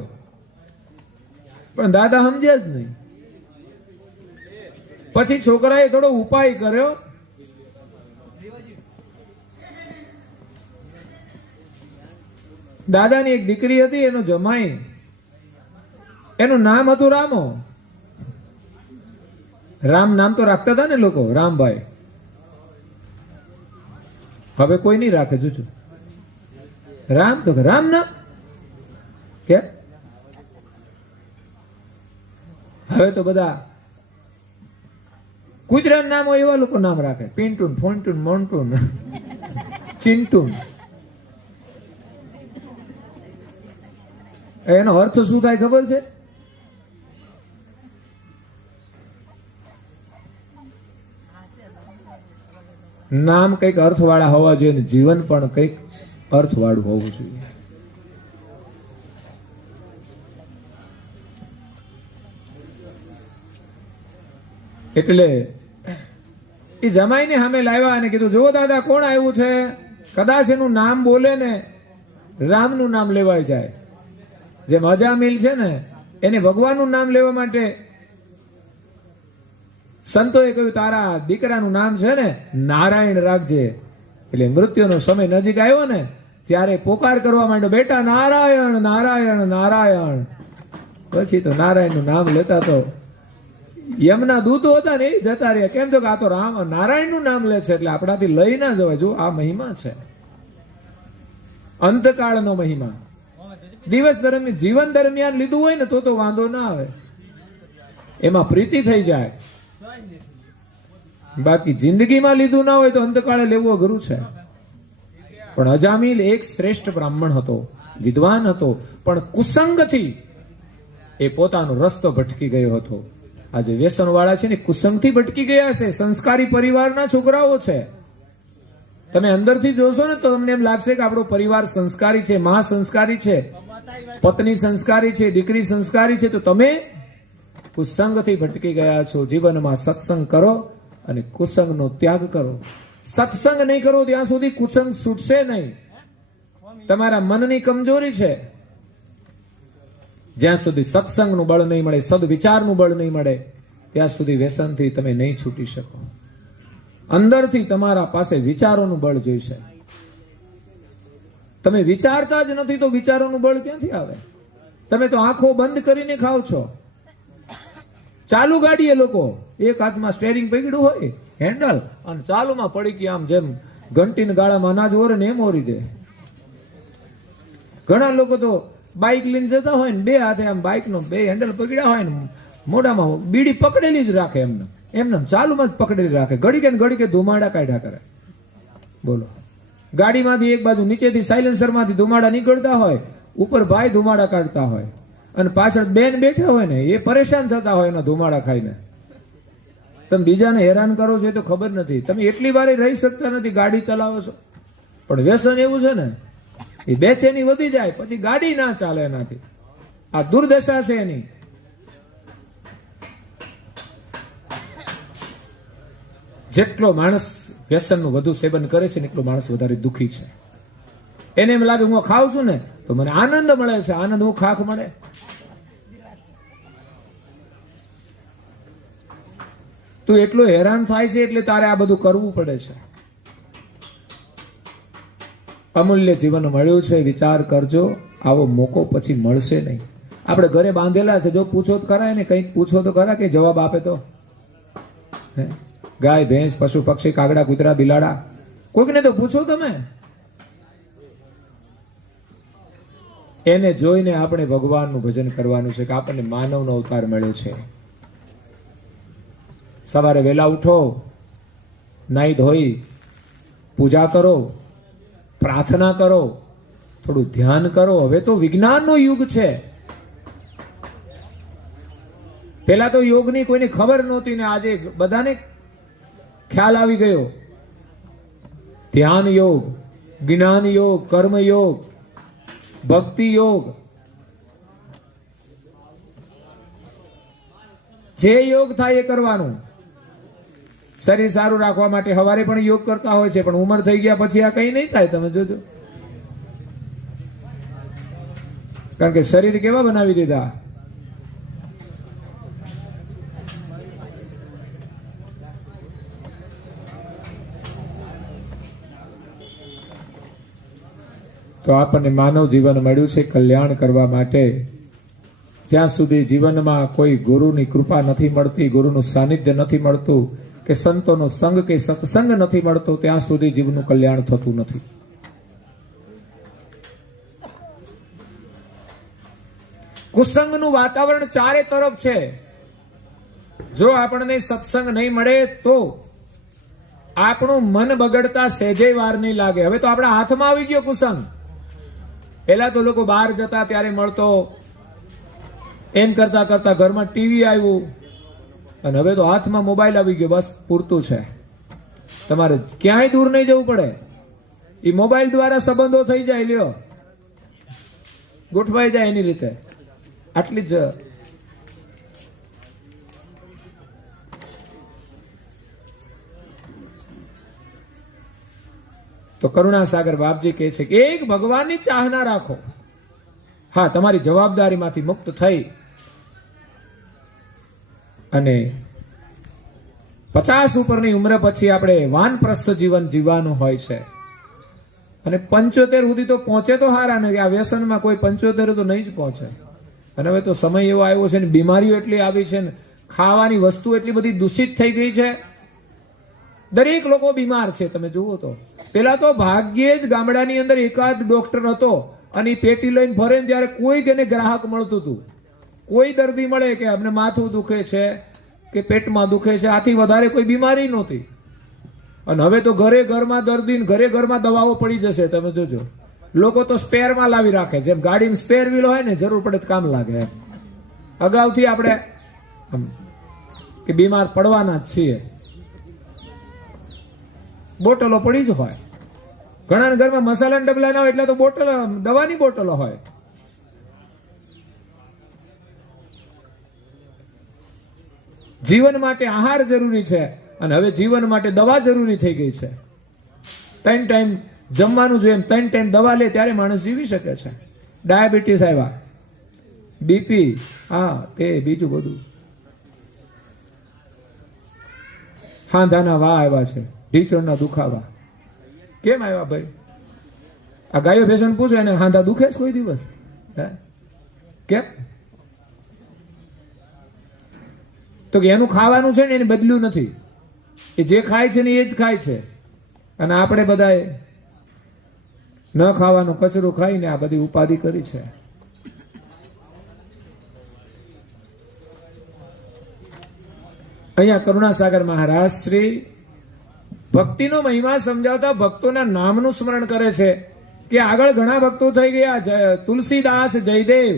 પણ દાદા સમજે જ નહીં. પછી છોકરાએ થોડો ઉપાય કર્યો. દાદાની એક દીકરી હતી, એનો જમાઈ, એનું નામ હતું રામો. રામ નામ તો રાખતા હતા ને લોકો, રામભાઈ. હવે કોઈ નહીં રાખે. જોજો, રામ તો રામ નામ કે હવે તો બધા કુતરાનું નામ હોય એવા લોકો નામ રાખે. પિન્ટુન, ફોન્ટુન, મોન્ટુન, ચિંટુન. એનો અર્થ શું થાય ખબર છે? નામ કંઈક અર્થવાળા હોવા જોઈએ ને જીવન પણ કંઈક અર્થવાળું હોવું જોઈએ. એટલે એ જમાઈને સામે લાવ્યા અને કીધું, જો દાદા કોણ આવ્યું છે? કદાચ એનું નામ બોલે ને રામનું નામ લેવાય જાય. જેમ અજામિલ છે ને, એને ભગવાનનું નામ લેવા માટે સંતોએ કહ્યું તારા દીકરાનું નામ છે ને નારાયણ રાખજે. એટલે મૃત્યુનો સમય નજીક આવ્યો ને ત્યારે પોકાર કરવા માંડ્યો, બેટા નારાયણ નારાયણ નારાયણ. પછી તો નારાયણનું નામ લેતા તો યમના દૂતો હતા ને એ જતા રહ્યા. કેમ તો કે આ તો રામ નારાયણનું નામ લે છે એટલે આપણાથી લઈ ના જવાય. જો આ મહિમા છે, અંતકાળનો મહિમા. દિવસ દરમિયાન જીવન દરમિયાન લીધું હોય ને તો વાંધો ના આવે, એમાં પ્રીતિ થઈ જાય. બાકી જિંદગીમાં લીધું ના હોય તો અંતકાળે લેવું અઘરું છે. પણ અજામિલ એક શ્રેષ્ઠ બ્રાહ્મણ હતો, વિદ્વાન હતો, પણ કુસંગથી એ પોતાનો રસ્તો ભટકી ગયો હતો. આજે વ્યસન વાળા છે ને કુસંગથી ભટકી ગયા છે. સંસ્કારી પરિવારના છોકરાઓ છે. તમે અંદરથી જોશો ને તો તમને એમ લાગશે કે આપણો પરિવાર સંસ્કારી છે, મા સંસ્કારી છે, પત્ની સંસ્કારી છે, દીકરી સંસ્કારી છે. તો તમે કુસંગથી ભટકી ગયા છો. જીવનમાં સત્સંગ કરો અને કુસંગનો ત્યાગ કરો. સત્સંગ નહીં કરો ત્યાં સુધી કુસંગ છૂટશે નહીં. તમારા મનની કમજોરી છે. જ્યાં સુધી સત્સંગનું બળ નહીં મળે, સદવિચારનું બળ નહીં મળે, ત્યાં સુધી વ્યસનથી તમે નહીં છૂટી શકો. અંદરથી તમારા પાસે વિચારોનું બળ જોઈશે. તમે વિચારતા જ નથી તો વિચારોનું બળ ક્યાંથી આવે? તમે તો આંખો બંધ કરીને ખાવ છો. ચાલુ ગાડીએ લોકો એક હાથમાં સ્ટેરિંગ પકડ્યું હોય હેન્ડલ અને ચાલુમાં પડી ગઈ, આમ જેમ ઘંટીના ગાળામાં અનાજ ઓરે ને એમ ઓરી દે. ઘણા લોકો તો બાઇક લઈને જતા હોય ને બે હાથે આમ બાઇકનો બે હેન્ડલ પકડ્યા હોય ને મોઢામાં બીડી પકડેલી જ રાખે, એમને ચાલુમાં જ પકડેલી રાખે. ઘડીકે ધુમાડા કાઢ્યા કરે. બોલો, ગાડીમાંથી એક બાજુ નીચેથી સાયલેન્સરમાંથી ધુમાડા નીકળતા હોય, ઉપર ભાઈ ધુમાડા કાઢતા હોય અને પાછળ બેન બેઠા હોય ને એ પરેશાન થતા હોય એના ધુમાડા ખાઈને. તમે બીજાને હેરાન કરો છો તો ખબર નથી. તમે એટલી વાર રહી શકતા નથી, ગાડી ચલાવો છો. પણ વ્યસન એવું છે ને, એ બેચેની વધી જાય પછી ગાડી ના ચાલે એનાથી. આ દુર્દશા છે એની. જેટલો માણસ વ્યસનનું વધુ સેવન કરે છે ને એટલો માણસ વધારે દુઃખી છે. એને એમ લાગે હું ખાઉં છું ને તો મને આનંદ મળે છે, આનંદ હું ખાખ મળે. તું એટલું હેરાન થાય છે એટલે તારે આ બધું કરવું પડે છે. અમૂલ્ય જીવન મળ્યું છે, વિચાર કરજો. આવો મોકો પછી મળશે નહીં. આપણે ઘરે બાંધેલા છે, જો પૂછો તો કરાય ને, કંઈક પૂછો તો કરા કે જવાબ આપે તો. ગાય ભેંસ પશુ પક્ષી કાગડા કૂતરા બિલાડા કોઈકને તો પૂછો તમે. એને જોઈને આપણે ભગવાનનું ભજન કરવાનું છે કે આપણને માનવનો અવતાર મળ્યો છે. સવારે વહેલા ઉઠો, નાઈ ધોઈ પૂજા કરો, પ્રાર્થના કરો, થોડું ધ્યાન કરો. હવે તો વિજ્ઞાનનો યુગ છે. પેલા તો યોગની કોઈને ખબર નહોતી ને આજે બધાને ખ્યાલ આવી ગયો. ધ્યાન યોગ, જ્ઞાન યોગ, કર્મ યોગ, ભક્તિ યોગ, જે યોગ થાય એ કરવાનું. શરીર સારું રાખવા માટે સવારે પણ યોગ કરતા હોય છે, પણ ઉંમર થઈ ગયા પછી આ કંઈ નહીં થાય. તમે જોજો, કારણ કે શરીર કેવા બનાવી દીધા. તો આપણને માનવ જીવન મળ્યું છે કલ્યાણ કરવા માટે. જ્યાં સુધી જીવનમાં કોઈ ગુરુની કૃપા નથી મળતી, ગુરુનું સાનિધ્ય નથી મળતું, કે સંતોનો સંગ કે સત્સંગ નથી મળતો, ત્યાં સુધી જીવનું કલ્યાણ થતું નથી. કુસંગનું વાતાવરણ ચારે તરફ છે. જો આપણને સત્સંગ નહીં મળે તો આપણું મન બગડતા સહેજે વાર નહીં લાગે. હવે તો આપણા હાથમાં આવી ગયો કુસંગ. પહેલા તો લોકો બહાર જતા ત્યારે મળતો, એમ કરતા કરતા ઘરમાં ટીવી આવ્યું, અને હવે તો હાથમાં મોબાઈલ આવી ગયો. બસ પૂરતું છે. તમારે ક્યાંય દૂર નહીં જવું પડે. એ મોબાઈલ દ્વારા સંબંધો થઈ જાય, લ્યો ગોઠવાઈ જાય એની રીતે. આટલી જ તો કરુણાસાગર બાપજી કહે છે કે એક ભગવાનની ચાહના રાખો. હા, તમારી જવાબદારીમાંથી મુક્ત થઈ અને 50 ઉપરની ઉંમર પછી આપણે વાનપ્રસ્થ જીવન જીવવાનું હોય છે. અને 75 સુધી તો પહોંચે તો હારા ને. આ વ્યસનમાં કોઈ 75 તો નહીં જ પહોંચે. અને હવે તો સમય એવો આવ્યો છે ને, બીમારીઓ એટલી આવી છે ને, ખાવાની વસ્તુ એટલી બધી દૂષિત થઈ ગઈ છે, દરેક લોકો બીમાર છે. તમે જુઓ તો પેલા તો ભાગ્યે જ ગામડાની અંદર એકાદ ડોક્ટર હતો, અને પેટી લઈને ફરે ને ત્યારે કોઈ એને ગ્રાહક મળતું હતું. કોઈ દર્દી મળે કે અમને માથું દુખે છે કે પેટમાં દુખે છે, આથી વધારે કોઈ બીમારી નહોતી. અને હવે તો ઘરે ઘરમાં દર્દી, ઘરે ઘરમાં દવાઓ પડી જશે. તમે જોજો, લોકો તો સ્પેરમાં લાવી રાખે, જેમ ગાડીમાં સ્પેર વ્હીલ હોય ને, જરૂર પડે તો કામ લાગે. અગાઉથી આપણે કે બીમાર પડવાના જ છીએ, બોટલો પડી જ હોય. ઘણા ઘરમાં મસાલાના ડબલા ના હોય એટલે તો બોટલ, દવાની બોટલો હોય. જીવન માટે આહાર જરૂરી છે, અને હવે જીવન માટે દવા જરૂરી થઈ ગઈ છે. 3 ટાઈમ જમવાનું જોઈએ, 3 ટાઈમ દવા લે ત્યારે માણસ જીવી શકે છે. ડાયાબિટીસ આવ્યા, બીપી, હા તે બીજું બધું, હાંધાના વા આવ્યા છે, ઢીચણના દુખાવા. કેમ આવ્યા ભાઈ? આ ગાયો ભેંસોને પૂછો, એને હાંધા દુખે છે કોઈ દિવસ? કેમ? તો કે એનું ખાવાનું છે ને એને બદલ્યું નથી. એ જે ખાય છે ને એ જ ખાય છે. અને આપણે બધાએ ન ખાવાનું કચરું ખાઈને આ બધી ઉપાધિ કરી છે. અહીંયા કરુણાસાગર મહારાજ શ્રી ભક્તિનો મહિમા સમજાવતા ભક્તોના નામનું સ્મરણ કરે છે કે આગળ ઘણા ભક્તો થઈ ગયા. તુલસીદાસ, જયદેવ.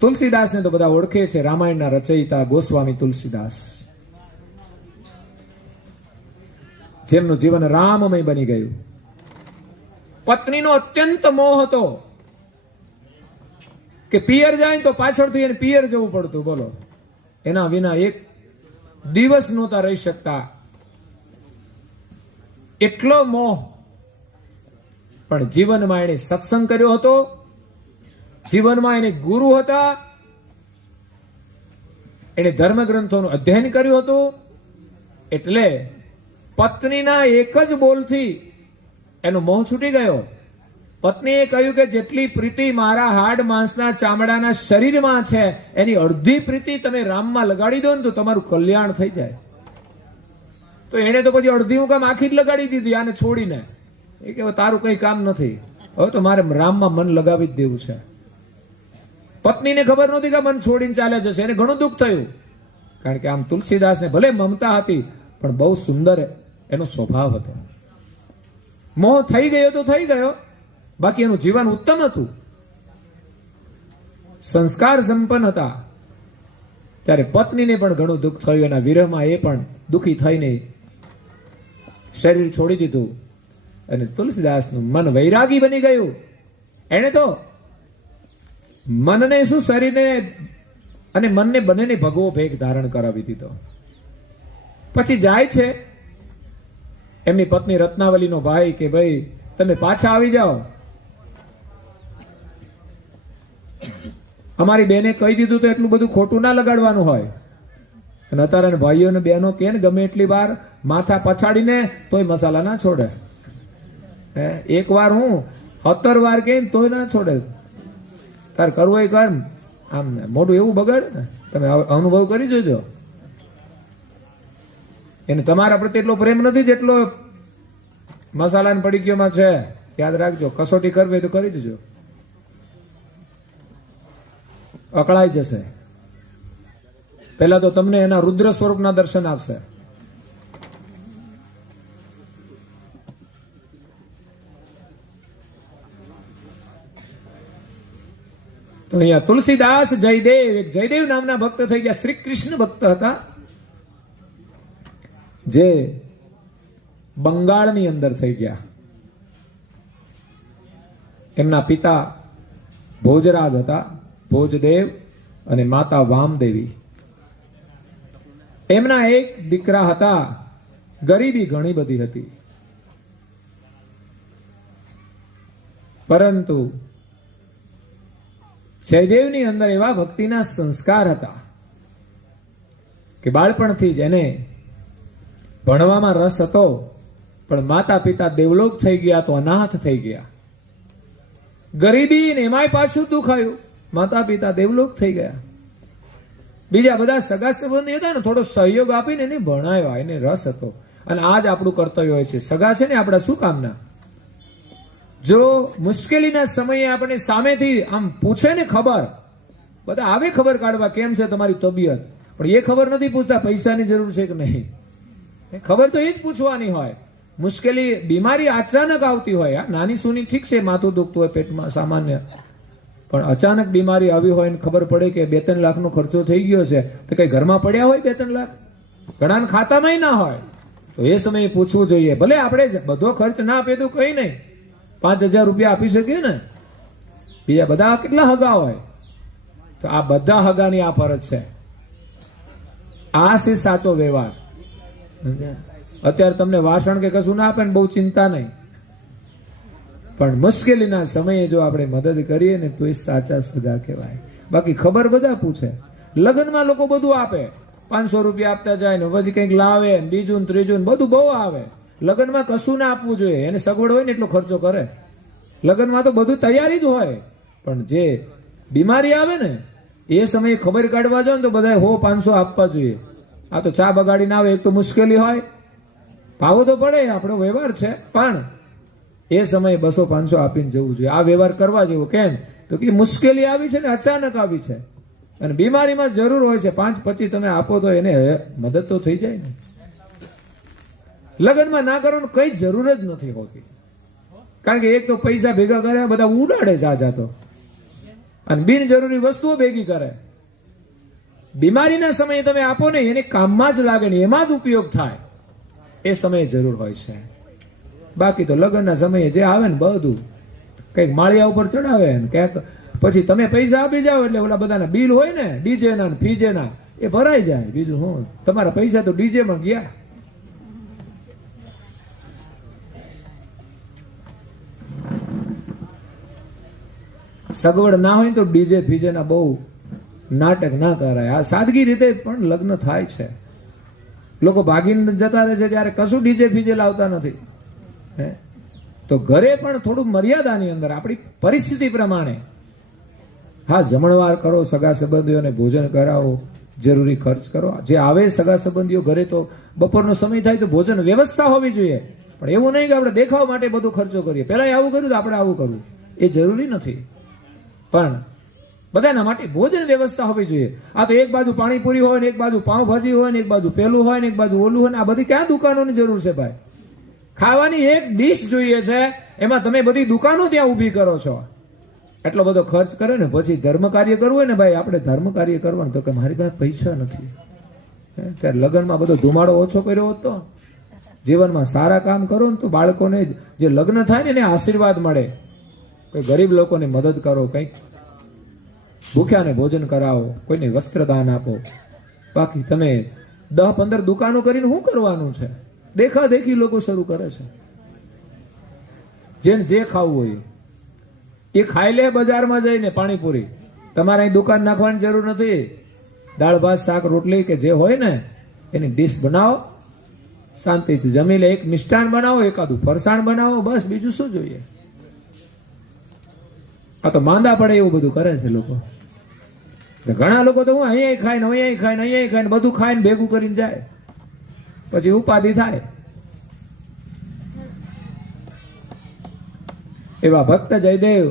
તુલસીદાસને તો બધા ઓળખે છે, રામાયણના રચયિતા ગોસ્વામી તુલસીદાસ, જેમનું જીવન રામમય બની ગયું. પત્નીનો અત્યંત મોહ હતો કે પિયર જાય તો પાછળથી એને પિયર જવું પડતું. બોલો, એના વિના એક દિવસ નહોતા રહી શકતા, એટલો મોહ. પણ જીવનમાં એને સત્સંગ કર્યો હતો, જીવનમાં એને ગુરુ હતા, એને ધર્મગ્રંથોનું અધ્યયન કર્યું હતું. એટલે પત્નીના એક જ બોલથી એનો મોહ છૂટી ગયો. પત્નીએ કહ્યું કે જેટલી પ્રીતિ મારા હાડ માંસના ચામડાના શરીરમાં છે, એની અડધી પ્રીતિ તમે રામમાં લગાડી દો ને તો તમારું કલ્યાણ થઈ જાય. તો એને તો પછી અડધી હું કામ આખી જ લગાડી દીધી આને છોડીને. એ કે તારું કઈ કામ નથી, હવે તો મારે રામમાં મન લગાવી જ દેવું છે. પત્નીને ખબર નહોતી કે મન છોડીને ચાલે જશે. એને ઘણું દુઃખ થયું, કારણ કે આમ તુલસીદાસને ભલે મમતા હતી, પણ બહુ સુંદર એનો સ્વભાવ હતો. મોહ થઈ ગયો તો થઈ ગયો, બાકી એનું જીવન ઉત્તમ હતું, સંસ્કાર સંપન્ન હતા. ત્યારે પત્નીને પણ ઘણું દુઃખ થયું. એના વિરહમાં એ પણ દુઃખી થઈને શરીર છોડી દીધું. અને તુલસીદાસનું મન વૈરાગી બની ગયું. એને તો મનને શું, શરીરને અને મનને બંનેને ભગવો ભેગ ધારણ કરાવી દીધો. પછી જાય છે એમની પત્ની રત્નાવલીનો ભાઈ કે ભાઈ તમે પાછા આવી જાઓ, અમારી બેને કહી દીધું તો એટલું બધું ખોટું ના લગાડવાનું હોય. અને અત્યારે ભાઈઓ અને બહેનો કે ને ગમે એટલી વાર માથા પછાડીને તોય મસાલા ના છોડે. એક વાર હું 17 વાર કે તોય ના છોડે. તાર કરવું હોય કર, આમ મોઢું એવું બગાડે ને, તમે અનુભવ કરી જોજો. એને તમારા પ્રત્યે એટલો પ્રેમ નથી જેટલો મસાલાની પડીકીઓમાં છે. યાદ રાખજો, કસોટી કરવી તો કરી દેજો, અકળાઈ જશે. પહેલા તો તમને એના રુદ્ર સ્વરૂપના દર્શન આપશે. તો અહીંયા તુલસીદાસ જયદેવ, એક જયદેવ નામના ભક્ત થઈ ગયા. શ્રી કૃષ્ણ ભક્ત હતા, જે બંગાળની અંદર થઈ ગયા. એમના પિતા ભોજરાજ હતા, ભોજદેવ, અને માતા વામદેવી. એમના એક દીકરા હતા. ગરીબી ઘણી બધી હતી, પરંતુ જયદેવની અંદર એવા ભક્તિના સંસ્કાર હતા કે બાળપણથી જ એને ભણવામાં રસ હતો. પણ માતા પિતા દેવલોક થઈ ગયા તો અનાથ થઈ ગયા. ગરીબી ને એમાંય પાછું દુખાયું, માતા પિતા દેવલોક થઈ ગયા. બીજા બધા સગા સંબંધી હતા ને, થોડો સહયોગ આપીને એને ભણાવ્યા, એને રસ હતો. અને આજ આપણું કર્તવ્ય હોય છે. સગા છે ને આપણા શું કામના? જો મુશ્કેલીના સમયે આપણે સામેથી આમ પૂછે ને, ખબર બધા આવે ખબર કાઢવા કેમ છે તમારી તબિયત, પણ એ ખબર નથી પૂછતા પૈસાની જરૂર છે કે નહીં. ખબર તો એ જ પૂછવાની હોય. મુશ્કેલી, બીમારી અચાનક આવતી હોય, નાની સૂની ઠીક છે, માથું દુખતું હોય, પેટમાં સામાન્ય, પણ અચાનક બીમારી આવી હોય ને ખબર પડે કે 2-3 લાખનો ખર્ચો થઈ ગયો છે, તો કઈ ઘરમાં પડ્યા હોય 2-3 લાખ? ઘણા ખાતામાં ના હોય. તો એ સમયે પૂછવું જોઈએ. ભલે આપણે બધો ખર્ચ ના આપે તો કઈ નહીં, 5,000 રૂપિયા આપી શકીએ ને. બીજા બધા કેટલા હગા હોય? તો આ બધા હગાની આ ફરજ છે. આ છે સાચો વ્યવહાર. અત્યારે તમને વાસણ કે કશું ના આપે ને બહુ ચિંતા નહીં, પણ મુશ્કેલીના સમયે જો આપણે મદદ કરીએ ને તો એ સાચા સગા કહેવાય. બાકી ખબર બધા પૂછે. લગ્નમાં લોકો બધું આપે, 500 રૂપિયા આપતા જાય ને પછી કંઈક લાવે, બીજું ત્રીજું બધું બહુ આવે. લગ્નમાં કશું ના આપવું જોઈએ. એને સગવડ હોય ને એટલો ખર્ચો કરે. લગ્નમાં તો બધું તૈયારી જ હોય, પણ જે બીમારી આવે ને એ સમયે ખબર કાઢવા જાવ ને તો બધા 100-500 આપવા જોઈએ. આ તો ચા બગાડીને આવે, એક તો મુશ્કેલી હોય, ભાવો તો પડે, આપણો વ્યવહાર છે, પણ એ સમયે 200-500 આપીને જવું જોઈએ. આ વ્યવહાર કરવા જેવો. કેમ? તો કે મુશ્કેલી આવી છે ને, અચાનક આવી છે, અને બીમારીમાં જરૂર હોય છે. 5-25 તમે આપો તો એને મદદ તો થઈ જાય ને. લગ્નમાં ના કરવાનું કઈ જરૂર જ નથી હોતી, કારણ કે એક તો પૈસા ભેગા કરે, બધા ઉડાડે જાતો, અને બિનજરૂરી વસ્તુઓ ભેગી કરે. બીમારીના સમયે તમે આપો ને, એને કામમાં જ લાગે ને, એમાં જ ઉપયોગ થાય, એ સમયે જરૂર હોય છે. બાકી તો લગ્નના સમયે જે આવે ને બધું કઈક માળિયા ઉપર ચડાવે ને ક્યાંક, પછી તમે પૈસા આપી જાઓ એટલે ઓલા બધાના બિલ હોય ને, ડીજે ના ફીજે ના, એ ભરાઈ જાય. બીજું હું, તમારા પૈસા તો ડીજે માં ગયા. સગવડ ના હોય તો ડીજે ફીજે ના બહુ નાટક ના કરાય. આ સાદગી રીતે પણ લગ્ન થાય છે. લોકો ભાગીને જતા રહે છે ત્યારે કશું ડીજે ફીજે લાવતા નથી. તો ઘરે પણ થોડું મર્યાદાની અંદર આપણી પરિસ્થિતિ પ્રમાણે, હા, જમણવાર કરો, સગા સંબંધીઓને ભોજન કરાવો, જરૂરી ખર્ચ કરો. જે આવે સગા સંબંધીઓ ઘરે તો બપોરનો સમય થાય તો ભોજન વ્યવસ્થા હોવી જોઈએ, પણ એવું નહીં કે આપણે દેખાવ માટે બધો ખર્ચો કરીએ. પહેલા આવું કર્યું તો આપણે આવું કરવું, એ જરૂરી નથી. પણ બધાના માટે ભોજન વ્યવસ્થા હોવી જોઈએ. આ તો એક બાજુ પાણીપુરી હોય ને, એક બાજુ પાવભાજી હોય ને, એક બાજુ પેલું હોય ને, એક બાજુ ઓલું હોય ને, આ બધી ક્યાં દુકાનોની જરૂર છે ભાઈ? ખાવાની એક ડીશ જોઈએ છે, એમાં તમે બધી દુકાનો ત્યાં ઊભી કરો છો. એટલો બધો ખર્ચ કરે ને પછી ધર્મ કાર્ય કરવું હોય ને ભાઈ, આપણે ધર્મ કાર્ય કરવાનું તો કે મારી પાસે પૈસા નથી. ત્યારે લગ્નમાં બધો ધુમાડો ઓછો કર્યો હોત તો જીવનમાં સારા કામ કરો ને તો બાળકોને જે લગ્ન થાય ને એને આશીર્વાદ મળે. કોઈ ગરીબ લોકોને મદદ કરો, કંઈક ભૂખ્યાને ભોજન કરાવો, કોઈને વસ્ત્રદાન આપો. બાકી તમે 10-15 દુકાનો કરીને શું કરવાનું છે? દેખાદેખી લોકો શરૂ કરે છે. જેને જે ખાવું હોય એ ખાઈ લે બજારમાં જઈને પાણીપુરી. તમારે અહીં દુકાન નાખવાની જરૂર નથી. દાળ ભાત શાક રોટલી કે જે હોય ને એની ડીશ બનાવો, શાંતિથી જમી લે. એક મિષ્ટાન બનાવો, એકાદું ફરસાણ બનાવો, બસ. બીજું શું જોઈએ? આ તો માંદા પડે એવું બધું કરે છે લોકો. ઘણા લોકો તો હું અહીંયા ખાય ને અહીંયા ખાય ને અહીંયા ખાય ને બધું ખાય ને ભેગું કરીને જાય, પછી ઉપાધિ થાય. એવા ભક્ત જયદેવ,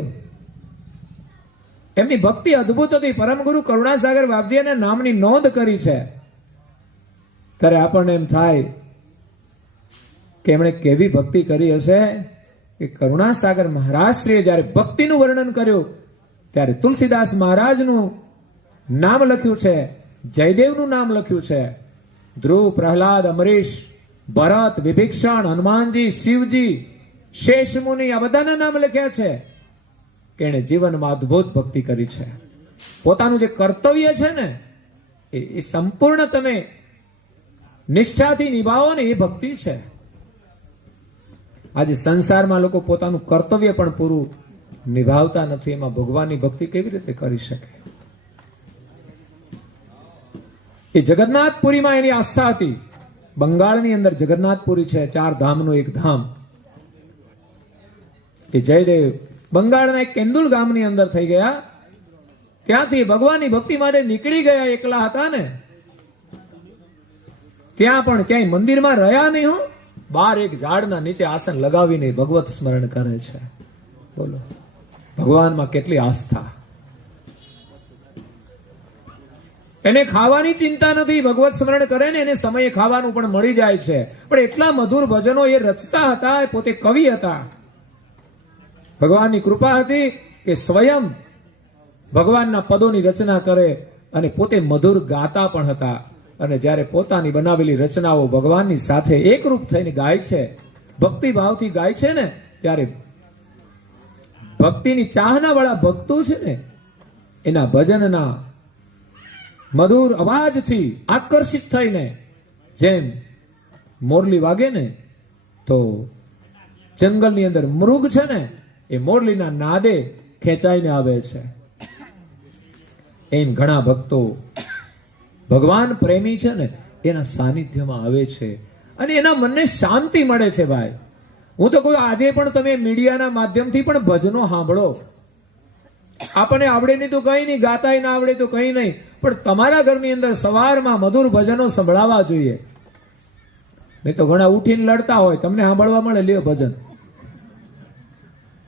એમની ભક્તિ અદભુત હતી. પરમ ગુરુ કરુણાસાગર બાપજી એના નામની નોંધ કરી છે. ત્યારે આપણને એમ થાય કે એમણે કેવી ભક્તિ કરી હશે કે કરુણાસાગર મહારાજશ્રીએ જ્યારે ભક્તિનું વર્ણન કર્યું ત્યારે તુલસીદાસ મહારાજનું નામ લખ્યું છે, જયદેવનું નામ લખ્યું છે. ધ્રુવ, પ્રહલાદ, અમરીશ, ભરત, વિભીષણ, હનુમાનજી, શિવજી, શેષમુનિ આ બધાના નામ લખ્યા છે કે એણે જીવનમાં અદ્ભુત ભક્તિ કરી છે. પોતાનું જે કર્તવ્ય છે ને એ સંપૂર્ણ તમે નિષ્ઠાથી નિભાવો ને એ ભક્તિ છે. આજે સંસારમાં લોકો પોતાનું કર્તવ્ય પણ પૂરું નિભાવતા નથી. એમાં ભગવાનની ભક્તિ કેવી રીતે કરી શકે? એ જગન્નાથપુરીમાં એની આસ્થા હતી. બંગાળની અંદર જગન્નાથપુરી છે, 4 ધામનું એક ધામ. એ જયદેવ બંગાળના એક કેન્દુલ ગામની અંદર થઈ ગયા. ત્યાંથી ભગવાનની ભક્તિ માટે નીકળી ગયા. એકલા હતા ને ત્યાં પણ ક્યાંય મંદિરમાં રહ્યા નહીં. હો, બહાર એક ઝાડના નીચે આસન લગાવીને ભગવત સ્મરણ કરે છે. બોલો, ભગવાનમાં કેટલી આસ્થા. એને ખાવાની ચિંતા નથી. ભગવત સ્મરણ કરે ને એને સમયે ખાવાનું પણ મળી જાય છે. પણ એટલા મધુર ભજનો એ રચતા હતા. એ પોતે કવિ હતા. ભગવાનની કૃપા હતી કે સ્વયં ભગવાનના પદોની રચના કરે અને પોતે મધુર ગાતા પણ હતા. અને જ્યારે પોતાની બનાવેલી રચનાઓ ભગવાનની સાથે એકરૂપ થઈને ગાય છે, ભક્તિ ભાવથી ગાય છે ને, ત્યારે ભક્તિની ચાહના વાળા ભક્તો છે ને એના ભજનના મધુર અવાજથી આકર્ષિત થઈને જેમ મોરલી વાગે ને તો જંગલની અંદર મૃગ છે ને એ મોરલીના નાદે ખેંચાઈને આવે છે. એમ ઘણા ભક્તો ભગવાન પ્રેમી છે ને એના સાનિધ્યમાં આવે છે અને એના મનને શાંતિ મળે છે. ભાઈ, હું તો કહું આજે પણ તમે મીડિયાના માધ્યમથી પણ ભજનો સાંભળો. આપણને આવડે નહીં તો કઈ નહીં, ગાતાય ના આવડે તો કઈ નહીં, પણ તમારા ઘરની અંદર સવારમાં મધુર ભજનો સંભળાવા જોઈએ. નહીં તો ઘણા ઉઠીને લડતા હોય, તમને સાંભળવા મળે લ્યો ભજન.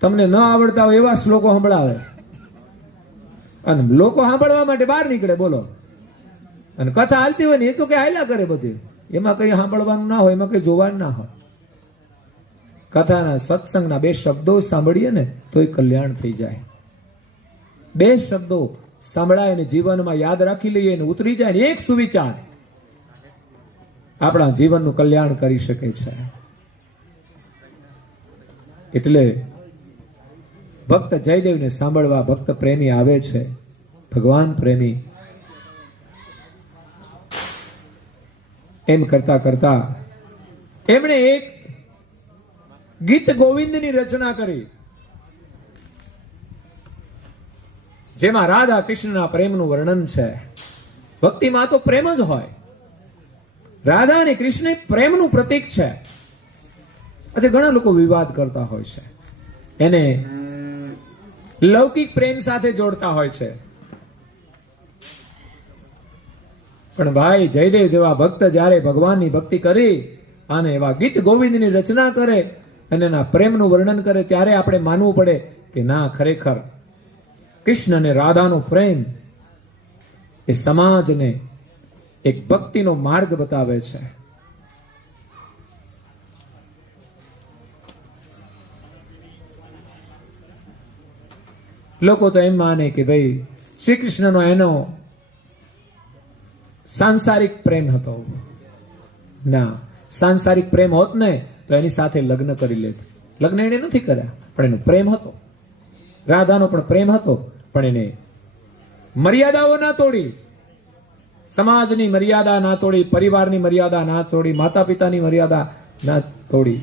તમને ન આવડતા હોય એવા શ્લોકો સંભળાવે અને લોકો સાંભળવા માટે બહાર નીકળે. બોલો, અને કથા હાલતી હોય ને એ તો કઈ હાલ્યા કરે બધી. એમાં કઈ સાંભળવાનું ના હોય, એમાં કઈ જોવાનું ના હોય. કથાના સત્સંગના 2 શબ્દો સાંભળીએ ને તોય કલ્યાણ થઈ જાય. 2 શબ્દો સાંભળાય ને જીવનમાં યાદ રાખી લઈએ ને ઉતરી જાય ને એક સુવિચાર આપણા જીવનનું કલ્યાણ કરી શકે છે. એટલે ભક્ત જયદેવને સાંભળવા ભક્ત પ્રેમી આવે છે. ભગવાન પ્રેમી. એમ કરતા કરતા એમણે એક ગીત ગોવિંદની રચના કરી જેમાં રાધા કૃષ્ણના પ્રેમનું વર્ણન છે. ભક્તિમાં તો પ્રેમ જ હોય. રાધા અને કૃષ્ણ પ્રેમનું પ્રતીક છે. આજે ઘણા લોકો વિવાદ કરતા હોય છે, એને લૌકિક પ્રેમ સાથે જોડતા હોય છે. પણ ભાઈ, જયદેવ જેવા ભક્ત જ્યારે ભગવાનની ભક્તિ કરી અને એવા ગીત ગોવિંદની રચના કરે અને એના પ્રેમનું વર્ણન કરે ત્યારે આપણે માનવું પડે કે ના, ખરેખર કૃષ્ણ અને રાધાનો પ્રેમ એ સમાજને એક ભક્તિનો માર્ગ બતાવે છે. લોકો તો એમ માને કે ભાઈ શ્રી કૃષ્ણનો એનો સાંસારિક પ્રેમ હતો. ના, સાંસારિક પ્રેમ હોત ને તો એની સાથે લગ્ન કરી લેત. લગ્ન એને નથી કર્યા, પણ એનો પ્રેમ હતો. રાધાનો પણ પ્રેમ હતો, પણ એને મર્યાદાઓ ના તોડી સમાજની મર્યાદા ના તોડી, પરિવારની મર્યાદા ના તોડી, માતા પિતાની મર્યાદા ના તોડી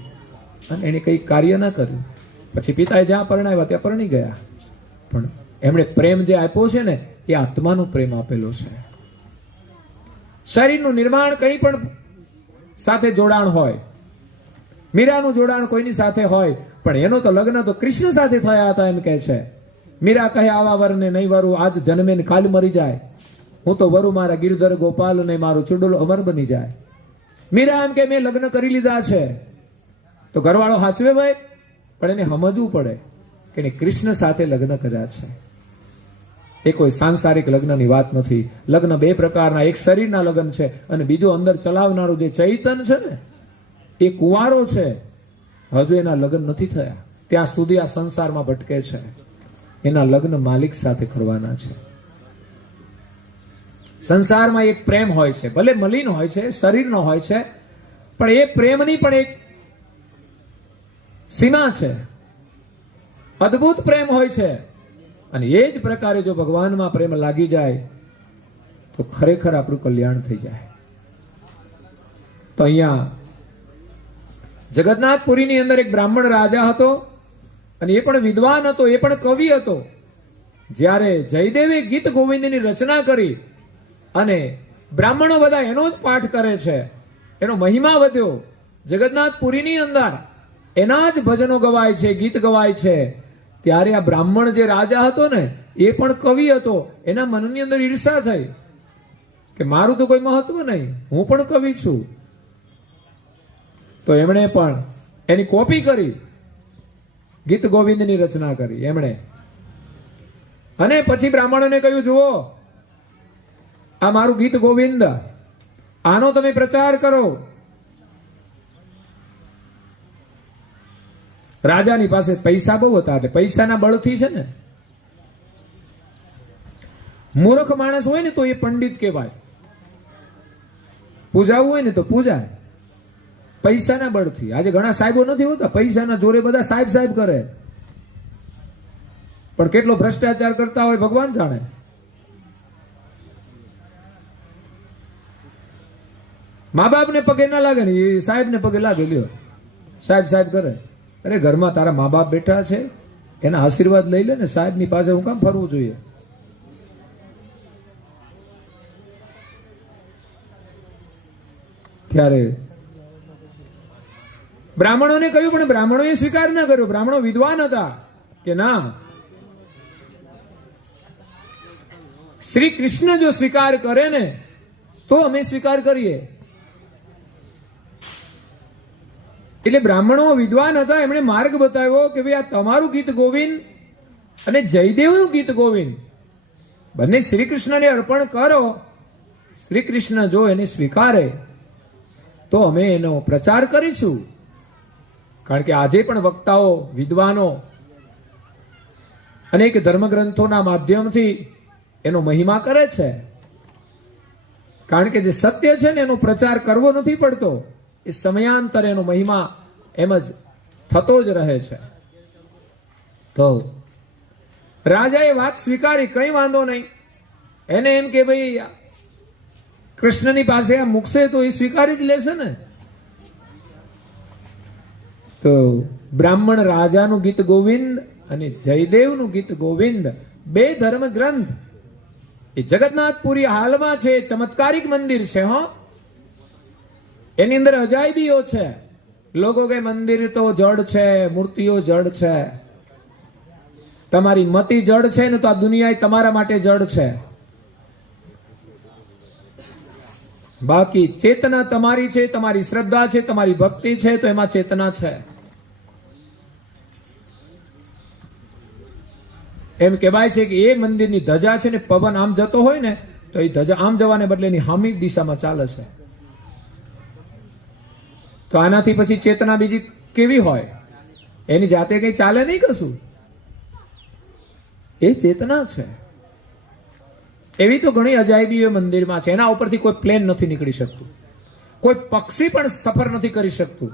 અને એને કઈ કાર્ય ના કર્યું. પછી પિતાએ જ્યાં પરણાવ્યા ત્યાં પરણી ગયા, પણ એમણે પ્રેમ જે આપ્યો છે ને એ આત્માનો પ્રેમ આપેલો છે. શરીરનું નિર્માણ કંઈ પણ સાથે જોડાણ હોય, મીરાનું જોડાણ કોઈની સાથે હોય, પણ એનો તો લગ્ન તો કૃષ્ણ સાથે થયા હતા એમ કહે છે. મીરા કહે આવા વરને નહીં વરું, આજ જન્મે ને કાલ મરી જાય. હું તો વરુ મારા ગિરધર ગોપાલ ને મારું ચુડુલ અમર બની જાય. મીરા એમ કે મેં લગ્ન કરી લીધા છે. તો ઘરવાળો હાચવે ભાઈ, પણ એને સમજવું પડે કે એને કૃષ્ણ સાથે લગ્ન કર્યા છે. એ કોઈ સાંસારિક લગ્નની વાત નથી. લગ્ન બે પ્રકારના, એક શરીરના લગ્ન છે અને બીજું અંદર ચલાવનારું જે ચૈતન છે ને એ કુંવારો છે, હજુ એના લગ્ન નથી થયા, ત્યાં સુધી આ સંસારમાં ભટકે છે. એના લગ્ન માલિક સાથે કરવાના છે. સંસારમાં એક પ્રેમ હોય છે, ભલે મલિન હોય છે, શરીરનો હોય છે, પણ એ પ્રેમની પણ એક સીમા છે. અદ્ભુત પ્રેમ હોય છે. અને એ જ પ્રકારે જો ભગવાનમાં પ્રેમ લાગી જાય તો ખરેખર આપણું કલ્યાણ થઈ જાય. તો અહીંયા જગન્નાથપુરીની અંદર એક બ્રાહ્મણ રાજા હતો અને એ પણ વિદ્વાન હતો, એ પણ કવિ હતો. જ્યારે જયદેવે ગીત ગોવિંદની રચના કરી અને બ્રાહ્મણો બધા એનો જ પાઠ કરે છે, એનો મહિમા વધ્યો. જગન્નાથપુરીની અંદર એના જ ભજનો ગવાય છે, ગીત ગવાય છે. ત્યારે આ બ્રાહ્મણ જે રાજા હતો ને એ પણ કવિ હતો. એના મનની અંદર ઈર્ષા થઈ કે મારું તો કોઈ મહત્વ નહીં, હું પણ કવિ છું. તો એમણે પણ એની કોપી કરી, ગીત ગોવિંદની રચના કરી એમણે. અને પછી બ્રાહ્મણોને કહ્યું જુઓ આ મારું ગીત ગોવિંદ, આનો તમે પ્રચાર કરો. રાજાની પાસે પૈસા બહુ હતા એટલે પૈસાના બળથી છે ને, મૂર્ખ માણસ હોય ને તો એ પંડિત કહેવાય, પૂજાવું હોય ને તો પૂજાય. પૈસાના બળથી આજે ઘણા સાહેબો નથી હોતા, પૈસાના જોરે બધા સાહેબ સાહેબ કરે, પણ કેટલો ભ્રષ્ટાચાર કરતા હોય ભગવાન જાણે. મા બાપ ને પગે ના લાગે ને એ સાહેબ ને પગે લાગે, લ્યો સાહેબ સાહેબ કરે. અરે ઘરમાં તારા મા બાપ બેઠા છે, એના આશીર્વાદ લઈ લે ને, સાહેબ ની પાસે હું કામ ફરવું જોઈએ? ત્યારે બ્રાહ્મણોને કહ્યું, પણ બ્રાહ્મણોએ સ્વીકાર ના કર્યો. બ્રાહ્મણો વિદ્વાન હતા કે ના, શ્રી કૃષ્ણ જો સ્વીકાર કરે ને તો અમે સ્વીકાર કરીએ. એટલે બ્રાહ્મણો વિદ્વાન હતા, એમણે માર્ગ બતાવ્યો કે ભાઈ આ તમારું ગીત ગોવિંદ અને જયદેવનું ગીત ગોવિંદ બંને શ્રી કૃષ્ણને અર્પણ કરો. શ્રી કૃષ્ણ જો એને સ્વીકારે તો અમે એનો પ્રચાર કરીશું. કારણ કે આજે પણ વક્તાઓ, વિદ્વાનો અનેક ધર્મગ્રંથોના માધ્યમથી એનો મહિમા કરે છે. કારણ કે જે સત્ય છે ને એનો પ્રચાર કરવો નથી પડતો, એ સમયાંતરે એનો મહિમા એમ જ થતો જ રહે છે. તો રાજાએ વાત સ્વીકારી, કઈ વાંધો નહીં. એને એમ કે ભાઈ કૃષ્ણની પાસે આ મૂકશે તો એ સ્વીકારી જ લેશે ને. તો બ્રાહ્મણ રાજાનું ગીત ગોવિંદ અને જયદેવનું ગીત ગોવિંદ બે ધર્મ ગ્રંથ એ જગન્નાથપુરી હાલમાં છે, ચમત્કારિક મંદિર છે. હો, એની અંદર અજાયબીઓ છે. લોકો કે મંદિર તો જડ છે, મૂર્તિઓ જડ છે. તમારી મતિ જડ છે ને તો આ દુનિયા તમારા માટે જડ છે. બાકી ચેતના તમારી છે, તમારી શ્રદ્ધા છે, તમારી ભક્તિ છે, તો એમાં ચેતના છે. એમ કહેવાય છે કે એ મંદિરની ધજા છે ને, પવન આમ જતો હોય ને તો એ ધજા આમ જવાને બદલે એની હામી દિશામાં ચાલે છે. તો આનાથી પછી ચેતના બીજી કેવી હોય? એની જાતે કઈ ચાલે નહીં કશું, એ ચેતના છે. એવી તો ઘણી અજાયબીઓ મંદિરમાં છે. એના ઉપરથી કોઈ પ્લેન નથી નીકળી શકતું, કોઈ પક્ષી પણ સફર નથી કરી શકતું.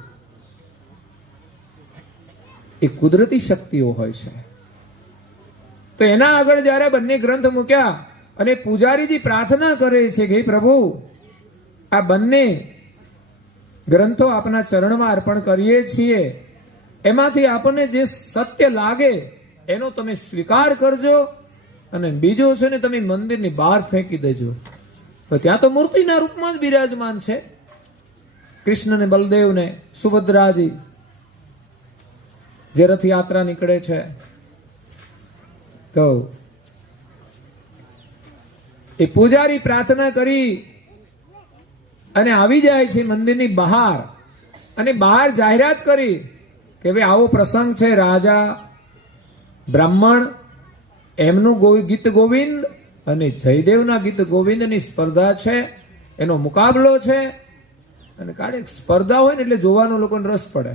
એ કુદરતી શક્તિઓ હોય છે. તો એના આગળ જયારે બંને ગ્રંથ મૂક્યા અને પૂજારીજી પ્રાર્થના કરે છે કે હે પ્રભુ, આ બંને ગ્રંથો આપના ચરણમાં અર્પણ કરીએ છીએ, એમાંથી આપણને જે સત્ય લાગે એનો તમે સ્વીકાર કરજો, અને બીજો છે ને તમે મંદિરની બહાર ફેંકી દેજો. તો ત્યાં તો મૂર્તિના રૂપમાં જ બિરાજમાન છે કૃષ્ણ ને બલદેવ ને સુભદ્રાજી, જે રથયાત્રા નીકળે છે. તો એ પૂજારી પ્રાર્થના કરી અને આવી જાય છે મંદિરની બહાર, અને બહાર જાહેરાત કરી કે ભાઈ આવો પ્રસંગ છે, રાજા બ્રાહ્મણ એમનું ગીત ગોવિંદ અને જયદેવના ગીત ગોવિંદની સ્પર્ધા છે, એનો મુકાબલો છે. અને કાળે સ્પર્ધા હોય ને એટલે જોવાનો લોકોને રસ પડે.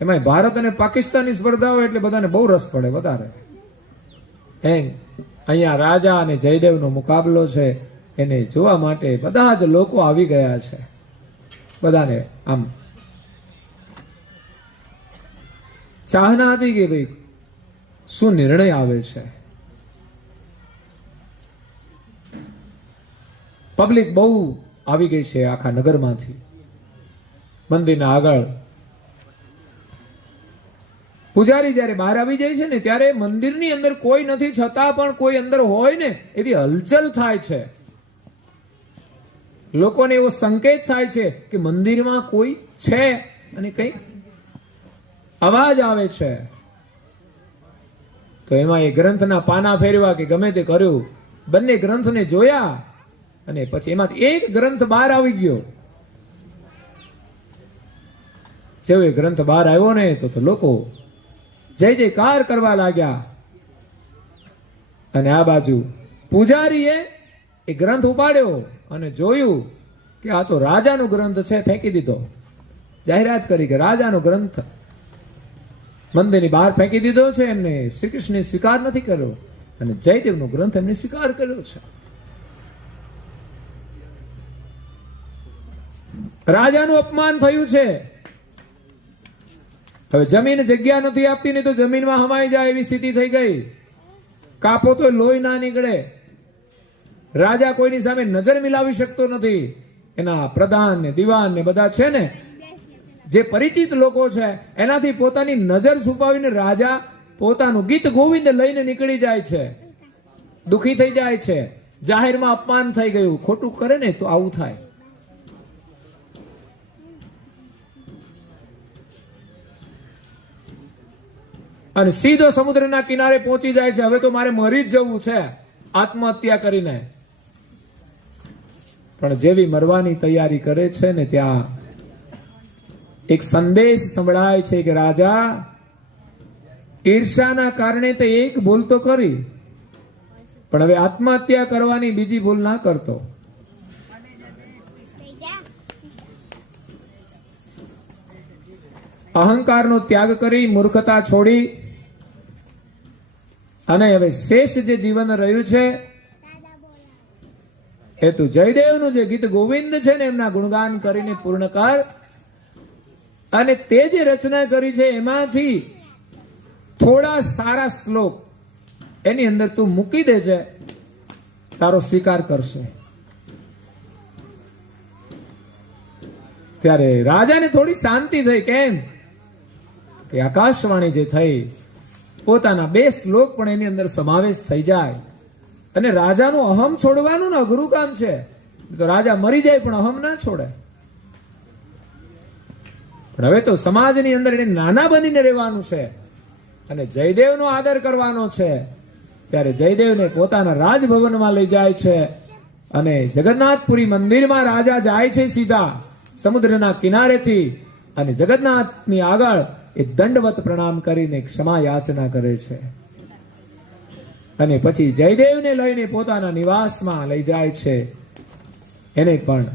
એમાં ભારત અને પાકિસ્તાનની સ્પર્ધા હોય એટલે બધાને બહુ રસ પડે વધારે. અહીંયા રાજા અને જયદેવનો મુકાબલો છે, એને જોવા માટે બધા જ લોકો આવી ગયા છે. બધાને આમ ચાહના હતી કે ભાઈ શું નિર્ણય આવે છે. પબ્લિક બહુ આવી ગઈ છે આખા નગરમાંથી. મંદિરના આગળ પૂજારી જયારે બહાર આવી જાય છે ને ત્યારે મંદિરની અંદર કોઈ નથી, છતાં પણ કોઈ અંદર હોય ને એવી હલચલ થાય છે. લોકોને એવો સંકેત થાય છે કે મંદિરમાં કોઈ છે, અને કંઈક અવાજ આવે છે. તો એમાં એ ગ્રંથના પાના ફેરવા કે ગમે તે કર્યું, બંને ગ્રંથને જોયા, અને પછી એમાંથી એક ગ્રંથ બહાર આવી ગયો. જેવો એ ગ્રંથ બહાર આવ્યો ને તો લોકો જય જયકાર કરવા લાગ્યા. અને આ બાજુ પૂજારીએ એ ગ્રંથ ઉપાડ્યો અને જોયું કે આ તો રાજાનો ગ્રંથ છે, ફેંકી દીધો. જાહેરાત કરી કે રાજાનો ગ્રંથ મંદિરની બહાર ફેંકી દીધો છે. એમને શ્રી કૃષ્ણે સ્વીકાર નથી કર્યો, અને જયદેવનો ગ્રંથ એમને સ્વીકાર કર્યો છે. રાજાનું અપમાન થયું છે. હવે જમીન જગ્યા નથી આપતી ને તો જમીનમાં હમાઈ જાય એવી સ્થિતિ થઈ ગઈ. કાપો તો લોહી ના નીકળે. રાજા કોઈની સામે નજર મિલાવી શકતો નથી. એના પ્રધાન ને દિવાન ને બધા છે ને, જે પરિચિત લોકો છે એનાથી પોતાની નજર છુપાવીને રાજા પોતાનું ગીત ગોવિંદ લઈને નીકળી જાય છે. દુખી થઈ જાય છે. જાહેરમાં અપમાન થઈ ગયું. ખોટું કરે ને તો આવું થાય. અને સીધો સમુદ્રના કિનારે પહોંચી જાય છે. હવે તો મારે મરી જ જવું છે આત્મહત્યા કરીને. પણ જેવી મરવાની તૈયારી કરે છે ને ત્યાં એક સંદેશ સંભળાય છે કે રાજા, ઈર્ષાના કારણે તે એક ભૂલ તો કરી, પણ હવે આત્મહત્યા કરવાની બીજી ભૂલ ના કરતો. અહંકારનો ત્યાગ કરી, મૂર્ખતા છોડી, અને હવે શેષ જે જીવન રહ્યું છે એ તું જયદેવનું જે ગીત ગોવિંદ છે ને એમના ગુણગાન કરીને પૂર્ણ કર. અને તે જે રચના કરી છે એમાંથી થોડા સારા શ્લોક એની અંદર તું મૂકી દેજે, તારો સ્વીકાર કરશે. ત્યારે રાજાને થોડી શાંતિ થઈ. કેમ કે આકાશવાણી જે થઈ, પોતાના 2 શ્લોક પણ એની અંદર સમાવેશ થઈ જાય. અને રાજાનું અહમ છોડવાનું ને અઘરું કામ છે. તો રાજા મરી જાય પણ અહમ ના છોડે. પણ હવે તો સમાજની અંદર એને નાના બનીને રહેવાનું છે અને જયદેવનો આદર કરવાનો છે. ત્યારે જયદેવને પોતાના રાજભવનમાં લઈ જાય છે અને જગન્નાથપુરી મંદિરમાં રાજા જાય છે સીધા સમુદ્રના કિનારેથી, અને જગન્નાથની આગળ એ દંડવત પ્રણામ કરીને ક્ષમા યાચના કરે છે. અને પછી જયદેવને લઈને પોતાના નિવાસમાં લઈ જાય છે. એને પણ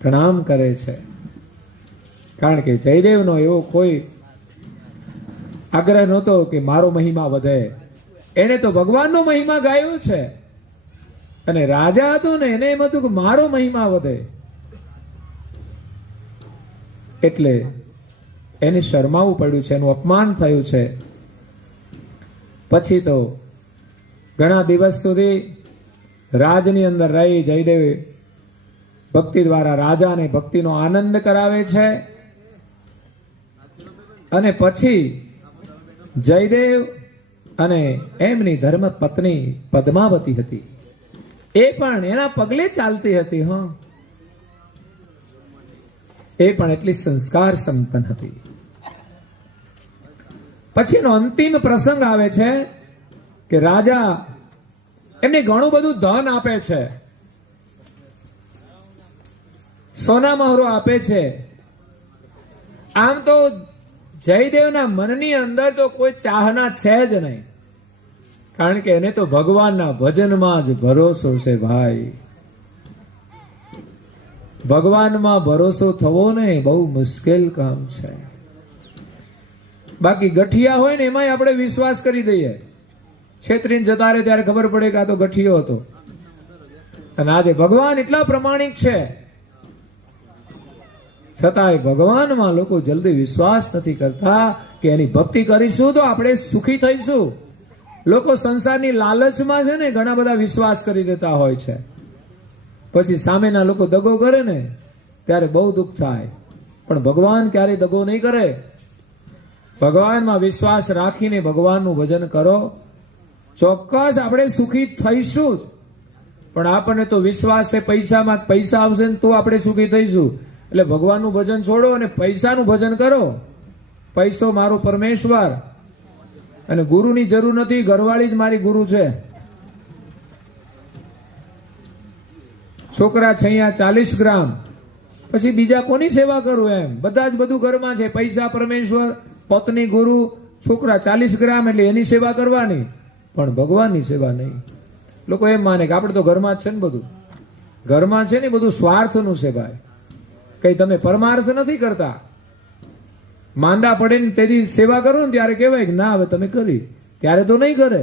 પ્રણામ કરે છે. કારણ કે જયદેવનો એવો કોઈ આગ્રહ નહોતો કે મારો મહિમા વધે. એને તો ભગવાનનો મહિમા ગાયો છે. અને રાજા હતો ને એને એમ હતું કે મારો મહિમા વધે. એટલે એને શરમાવું પડ્યું છે, એનું અપમાન થયું છે. પછી તો ઘણા દિવસ સુધી રાજની અંદર રહી જયદેવ ભક્તિ દ્વારા રાજાને ભક્તિનો આનંદ કરાવે છે. અને પછી જયદેવ અને એમની ધર્મ પત્ની પદ્માવતી હતી, એ પણ એના પગલે ચાલતી હતી. એ પણ એટલી સંસ્કાર સંપન્ન હતી. પછીનો અંતિમ પ્રસંગ આવે છે કે રાજા એમને ઘણું બધું ધન આપે છે, સોના મહોરો આપે છે. આમ તો જયદેવના મનની અંદર તો કોઈ ચાહના છે જ નહીં, કારણ કે એને તો ભગવાનના ભજનમાં જ ભરોસો છે. ભાઈ, ભગવાનમાં ભરોસો થવો ને બહુ મુશ્કેલ કામ છે. બાકી ગઠિયા હોય ને એમાંય આપણે વિશ્વાસ કરી દઈએ, છેતરીને જતા રહે ત્યારે ખબર પડે કે આ તો ગઠિયો હતો. અને આજે ભગવાન એટલા પ્રમાણિક છે, છતાંય ભગવાનમાં લોકો જલ્દી વિશ્વાસ નથી કરતા કે એની ભક્તિ કરીશું તો આપણે સુખી થઈશું. લોકો સંસારની લાલચમાં છે ને ઘણા બધા વિશ્વાસ કરી દેતા હોય છે, પછી સામેના લોકો દગો કરે ને ત્યારે બહુ દુઃખ થાય. પણ ભગવાન ક્યારેય દગો નહીં કરે. ભગવાનમાં વિશ્વાસ રાખીને ભગવાનનું ભજન કરો, ચોક્કસ આપણે સુખી થઈશું જ. પણ આપણને તો વિશ્વાસ છે પૈસામાં, પૈસા આવશે ને તો આપણે સુખી થઈશું. એટલે ભગવાનનું ભજન છોડો અને પૈસાનું ભજન કરો. પૈસો મારો પરમેશ્વર, અને ગુરુની જરૂર નથી, ઘરવાળી જ મારી ગુરુ છે. છોકરા છૈયા 40 ગ્રામ, પછી બીજા કોની સેવા કરું? એમ બધા જ બધું ઘરમાં છે. પૈસા પરમેશ્વર, પત્ની ગુરુ, છોકરા 40 ગ્રામ, એટલે એની સેવા કરવાની, પણ ભગવાનની સેવા નહીં. લોકો એમ માને કે આપણે તો ઘરમાં જ છે ને, બધું ઘરમાં છે ને, બધું સ્વાર્થનું છે. ભાઈ, કઈ તમે પરમાર્થ નથી કરતા. માંદા પડે ને તેથી સેવા કરો ને ત્યારે કહેવાય કે ના હવે તમે કરી, ત્યારે તો નહીં કરે.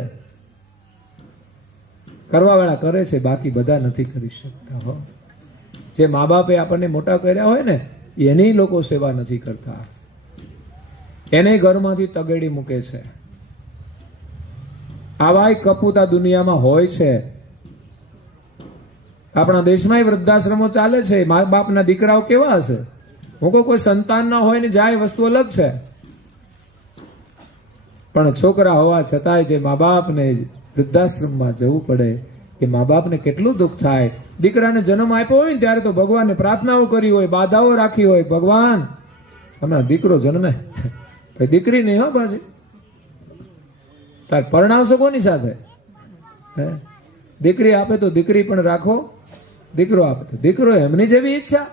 કરવા વાળા કરે છે, બાકી બધા નથી કરી શકતા. જે મા બાપે આપણને મોટા કર્યા હોય ને એની લોકો સેવા નથી કરતા, એને ઘરમાંથી તગેડી મૂકે છે. આવા કપૂતા દુનિયામાં હોય છે. આપણા દેશમાં વૃદ્ધાશ્રમો ચાલે છે. મા બાપના દીકરાઓ કેવા હશે? હું કોઈ સંતાન ના હોય ને જાય, વસ્તુ અલગ છે. પણ છોકરા હોવા છતાંય જે મા બાપને વૃદ્ધાશ્રમમાં જવું પડે એ મા બાપને કેટલું દુઃખ થાય. દીકરાને જન્મ આપ્યો હોય ને ત્યારે તો ભગવાનને પ્રાર્થનાઓ કરી હોય, બાધાઓ રાખી હોય, ભગવાન હમણાં દીકરો જન્મે, દીકરી નહીં હો પાછી. તાર પરણાવશો કોની સાથે? દીકરી આપે તો દીકરી પણ રાખો, દીકરો આપે તો દીકરો. એમની જેવી ઈચ્છા,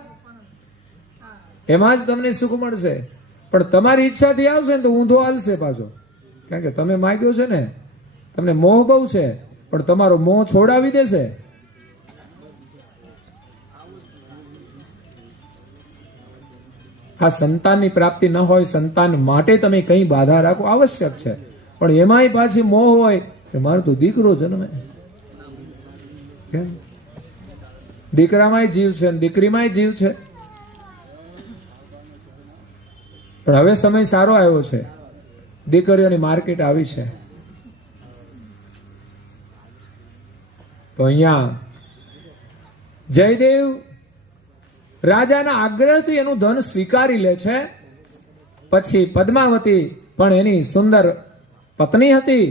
એમાં જ તમને સુખ મળશે. પણ તમારી ઈચ્છાથી આવશે ને તો ઊંધો હાલશે પાછો, કારણ કે તમે માગ્યો છે ને, તમને મોહ બહુ છે, પણ તમારો મોહ છોડાવી દેશે. આ સંતાનની પ્રાપ્તિ ન હોય, સંતાન માટે તમે કઈ બાધા રાખો આવશ્યક છે, પણ એમાંય પાછી મોહ હોય કે મારો તો દીકરો જન્મે. દીકરામાંય જીવ છે, દીકરીમાંય જીવ છે. પણ હવે સમય સારો આવ્યો છે, દીકરીઓની માર્કેટ આવી છે. તો અહીંયા જયદેવ રાજાના આગ્રહથી એનું ધન સ્વીકારી લે છે. પછી પદ્માવતી પણ એની સુંદર પત્ની હતી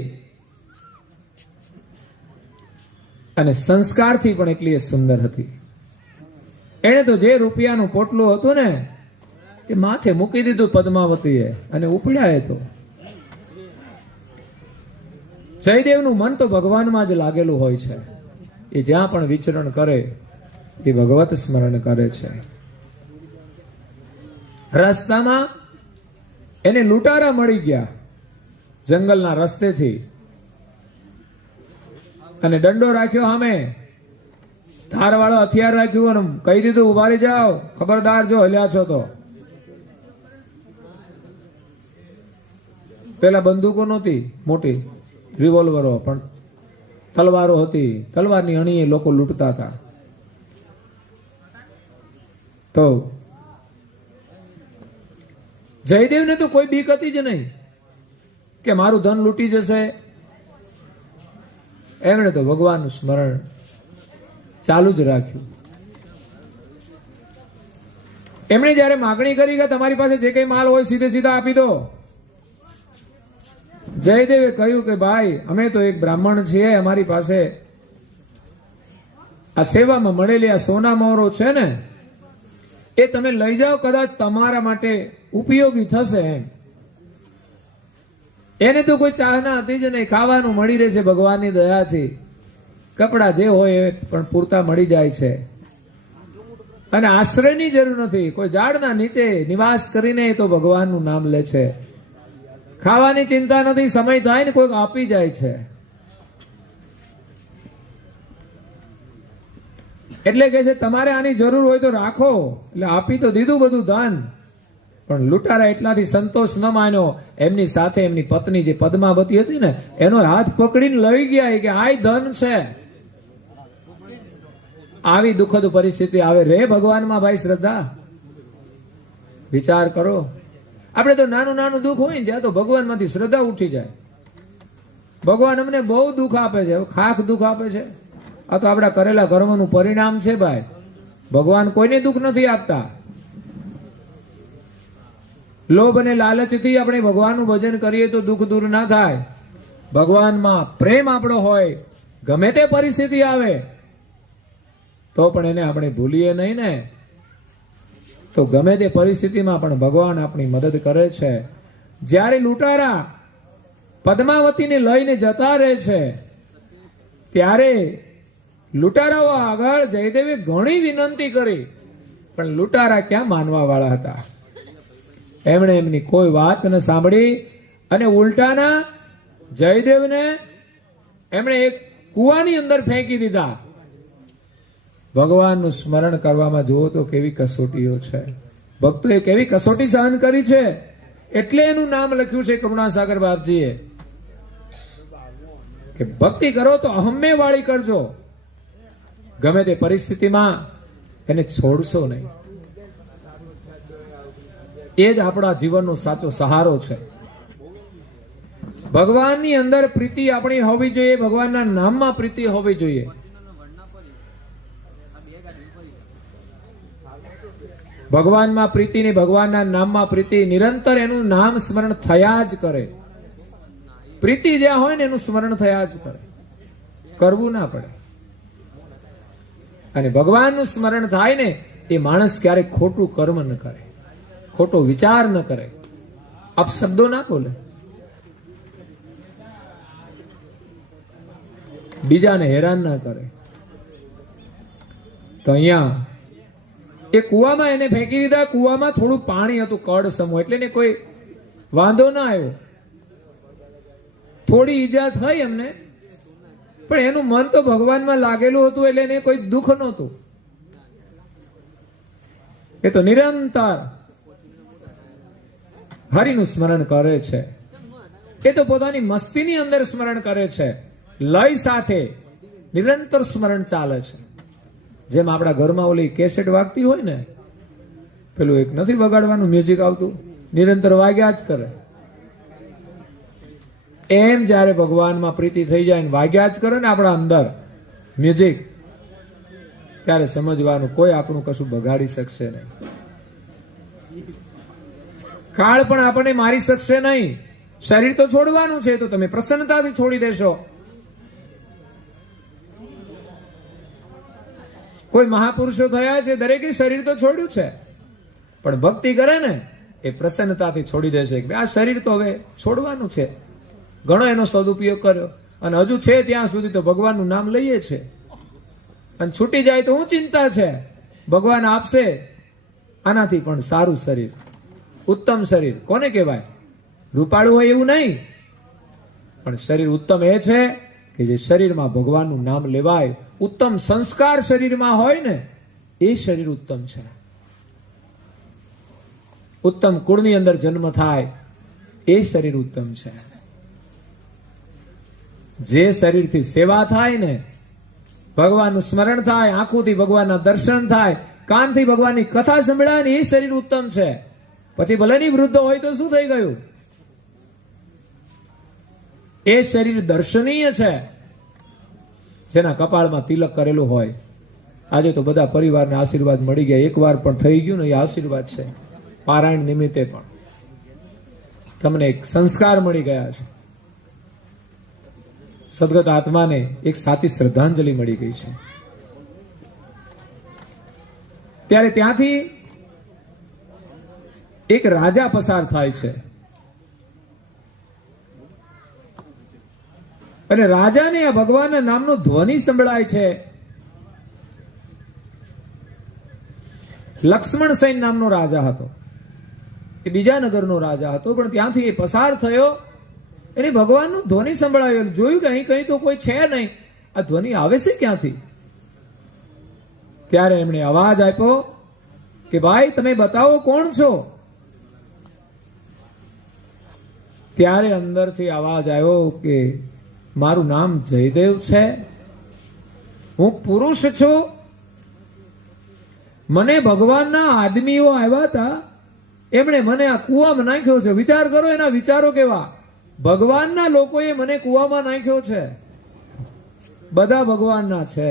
અને સંસ્કારથી પણ એટલી સુંદર હતી. એને તો જે રૂપિયાનું પોટલું હતું ને એ માથે મૂકી દીધું પદ્માવતીએ અને ઉપડ્યા. તો જયદેવનું મન તો ભગવાનમાં જ લાગેલું હોય છે. એ જ્યાં પણ વિચરણ કરે એ ભગવત સ્મરણ કરે છે. રસ્તામાં એને લૂંટારા મળી ગયા જંગલના રસ્તેથી, અને દંડો રાખ્યો સામે, ધારવાળો હથિયાર રાખ્યું અને કહી દીધું ઉભા રહી જાઓ, ખબરદાર જો હલ્યા છો તો. પેલા બંદૂકો નહોતી મોટી, રિવોલ્વરો, પણ તલવારો હતી. તલવારની અણીએ લોકો લૂંટતા હતા. તો જયદેવને તો કોઈ બીક હતી જ નહીં કે મારું ધન લૂંટી જશે. એમણે તો ભગવાનનું સ્મરણ ચાલુ જ રાખ્યું. એમણે જયારે માગણી કરી કે તમારી પાસે જે કઈ માલ હોય સીધે સીધા આપી દો, જયદેવે કહ્યું કે ભાઈ અમે તો એક બ્રાહ્મણ છીએ, અમારી પાસે આ સેવામાં મળેલી આ સોના મોહરો છે ને એ તમે લઈ જાઓ, કદાચ તમારા માટે ઉપયોગી થશે એમ. એને તો કોઈ ચાહના હતી જ નહીં, ખાવાનું મળી રહે છે ભગવાનની દયાથી, કપડા જે હોય એ પણ પૂરતા મળી જાય છે, અને આશ્રયની જરૂર નથી. કોઈ ઝાડના નીચે નિવાસ કરીને તો ભગવાનનું નામ લે છે, ખાવાની ચિંતા નથી, સમય થાય ને કોઈક આપી જાય છે. એટલે કે છે તમારે આની જરૂર હોય તો રાખો, એટલે આપી તો દીધું બધું દાન. પણ લૂંટારા એટલાથી સંતોષ ન માન્યો, એમની સાથે એમની પત્ની જે પદ્માવતી હતી ને એનો હાથ પકડીને લઈ ગયા કે આ ધન છે. આવી દુઃખદ પરિસ્થિતિ આવે રે ભગવાનમાં ભાઈ શ્રદ્ધા, વિચાર કરો. આપણે તો નાનું નાનું દુઃખ હોય ને ત્યાં તો ભગવાનમાંથી શ્રદ્ધા ઉઠી જાય. ભગવાન અમને બહુ દુઃખ આપે છે, ખાખ દુઃખ આપે છે. આ તો આપણા કરેલા કર્મનું પરિણામ છે ભાઈ. ભગવાન કોઈને દુઃખ નથી આપતા. લોભ અને લાલચથી આપણે ભગવાનનું ભજન કરીએ તો દુઃખ દૂર ના થાય. ભગવાનમાં પ્રેમ આપણો હોય, ગમે તે પરિસ્થિતિ આવે તો પણ એને આપણે ભૂલીએ નહીં ને. તો ગમે તે પરિસ્થિતિમાં પણ ભગવાન આપણી મદદ કરે છે. જ્યારે લૂંટારા પદ્માવતીને લઈને જતા રહે છે ત્યારે લૂંટારાઓ આગળ જયદેવે ઘણી વિનંતી કરી, પણ લૂંટારા ક્યાં માનવા વાળા હતા. એમણે એમની કોઈ વાત ન સાંભળી અને ઉલટાના જયદેવને એમણે એક કુવાની અંદર ફેંકી દીધા. ભગવાનનું સ્મરણ કરવામાં જુઓ તો કેવી કસોટીઓ છે. ભક્તોએ કેવી કસોટી સહન કરી છે, એટલે એનું નામ લખ્યું છે કરુણાસાગર બાપજીએ કે ભક્તિ કરો તો અહમ્મે વાળી કરજો, ગમે તે પરિસ્થિતિમાં એને છોડશો નહીં. એ જ આપણા જીવનનો સાચો સહારો છે. ભગવાનની અંદર પ્રીતિ આપણી હોવી જોઈએ, ભગવાનના નામમાં પ્રીતિ હોવી જોઈએ. ભગવાનમાં પ્રીતિ ને ભગવાનના નામમાં પ્રીતિ, નિરંતર એનું નામ સ્મરણ થયા જ કરે. પ્રીતિ જ્યાં હોય ને એનું સ્મરણ થયા જ કરે, કરવું ના પડે. અને ભગવાનનું સ્મરણ થાય ને એ માણસ ક્યારેક ખોટું કર્મ ન કરે, ખોટો વિચાર ન કરે, અપશબ્દો ના બોલે, બીજાને હેરાન ના કરે. તો અહીંયા એ કુવામાં એને ફેંકી દીધા. કુવામાં થોડું પાણી હતું, કડ સમૂહ, એટલે ને કોઈ વાંધો ના આવ્યો. થોડી ઈજા થઈ એમને, પણ એનું મન તો ભગવાનમાં લાગેલું હતું, એટલે એને કોઈ દુઃખ નહોતું. એ તો નિરંતર હરિનું સ્મરણ કરે છે. એ તો પોતાની મસ્તીની અંદર સ્મરણ કરે છે, લય સાથે નિરંતર સ્મરણ ચાલે છે. જેમ આપણા ઘરમાં ઓલી કેસેટ વાગતી હોય ને, પેલું એક નથી વગાડવાનું મ્યુઝિક આવતું, નિરંતર વાગ્યા જ કરે. એમ જયારે ભગવાનમાં પ્રીતિ થઈ જાય ને વાગ્યા જ કરે ને આપણા અંદર મ્યુઝિક, ત્યારે સમજવાનું કોઈ આપણું કશું બગાડી શકશે નહીં. કાળ પણ આપણને મારી શકશે નહીં. શરીર તો છોડવાનું છે, તો તમે પ્રસન્નતાથી છોડી દેશો. કોઈ મહાપુરુષો થયા છે, દરેકે શરીર તો છોડ્યું છે, પણ ભક્તિ કરે ને એ પ્રસન્નતાથી છોડી દેશે. આ શરીર તો હવે છોડવાનું છે. ઘણો એનો સદુપયોગ કર્યો, અને હજુ છે ત્યાં સુધી તો ભગવાનનું નામ લઈએ છે, અને છૂટી જાય તો હું ચિંતા છે. ભગવાન આપશે આનાથી પણ સારું શરીર, ઉત્તમ શરીર. કોને કહેવાય? રૂપાળું હોય એવું નહીં, પણ શરીર ઉત્તમ એ છે કે જે શરીરમાં ભગવાનનું નામ લેવાય, ઉત્તમ સંસ્કાર શરીરમાં હોય ને એ શરીર ઉત્તમ છે. ઉત્તમ કુળની અંદર જન્મ થાય એ શરીર ઉત્તમ છે. જે શરીરથી સેવા થાય ને, ભગવાનનું સ્મરણ થાય, આંખોથી ભગવાનના દર્શન થાય, કાનથી ભગવાનની કથા સંભળાય ને એ શરીર ઉત્તમ છે. પછી ભલેની વૃદ્ધ હોય તો શું થઈ ગયું? એ શરીર દર્શનીય છે. જેના કપાળમાં તિલક કરેલું હોય, આજે તો બધા પરિવારને આશીર્વાદ મળી ગયા. એકવાર પણ થઈ ગયું ને એ આશીર્વાદ છે. પારાયણ નિમિત્તે પણ તમને એક સંસ્કાર મળી ગયા છે. સદગત આત્માને એક સાચી શ્રદ્ધાંજલિ મળી ગઈ છે. ત્યારે ત્યાંથી એક રાજા પસાર થાય છે અને રાજાને આ ભગવાનના નામનો ધ્વનિ સંભળાય છે. લક્ષ્મણ સેન નામનો રાજા હતો. એ બીજા નગરનો રાજા હતો, પણ ત્યાંથી એ પસાર થયો. એને ભગવાનનું ધ્વનિ સંભળાયો. જોયું કે અહીં કहीं તો કોઈ છે નહીં, આ ધ્વનિ આવે છે ક્યાંથી? ત્યારે એમણે અવાજ આપ્યો કે ભાઈ તમે બતાવો કોણ છો? ત્યારે અંદરથી અવાજ આવ્યો કે મારું નામ જયદેવ છે, હું પુરુષ છું. મને ભગવાનના આદમીઓ આવ્યા હતા, એમણે મને આ કુવામાં નાખ્યો છે. વિચાર કરો એના વિચારો કેવા! ભગવાનના લોકોએ મને કુવામાં નાખ્યો છે. બધા ભગવાનના છે.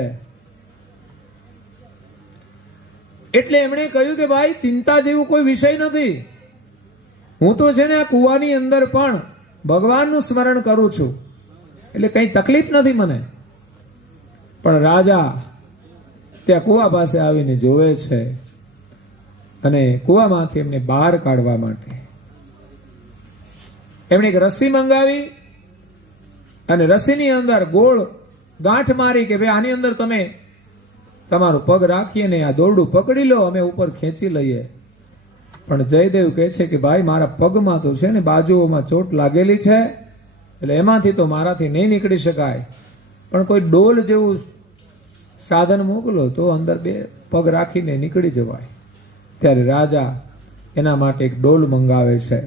એટલે એમણે કહ્યું કે ભાઈ ચિંતા જેવું કોઈ વિષય નથી. હું તો છે ને આ કુવાની અંદર પણ ભગવાનનું સ્મરણ કરું છું, એટલે કઈ તકલીફ નથી મને. પણ રાજા ત્યાં કુવા પાસે આવીને જોવે છે અને કુવામાંથી એમને બહાર કાઢવા માટે એમણે એક રસ્સી મંગાવી અને રસ્સીની અંદર ગોળ ગાંઠ મારી કે ભાઈ આની અંદર તમે તમારો પગ રાખીને આ દોરડું પકડી લો, અમે ઉપર ખેંચી લઈએ. પણ જયદેવ કહે છે કે ભાઈ મારા પગમાં તો છે ને બાજુઓમાં ચોટ લાગેલી છે, એટલે એમાંથી તો મારાથી નહીં નીકળી શકાય. પણ કોઈ ડોલ જેવું સાધન મોકલો તો અંદર બે પગ રાખીને નીકળી જવાય. ત્યારે રાજા એના માટે એક ડોલ મંગાવે છે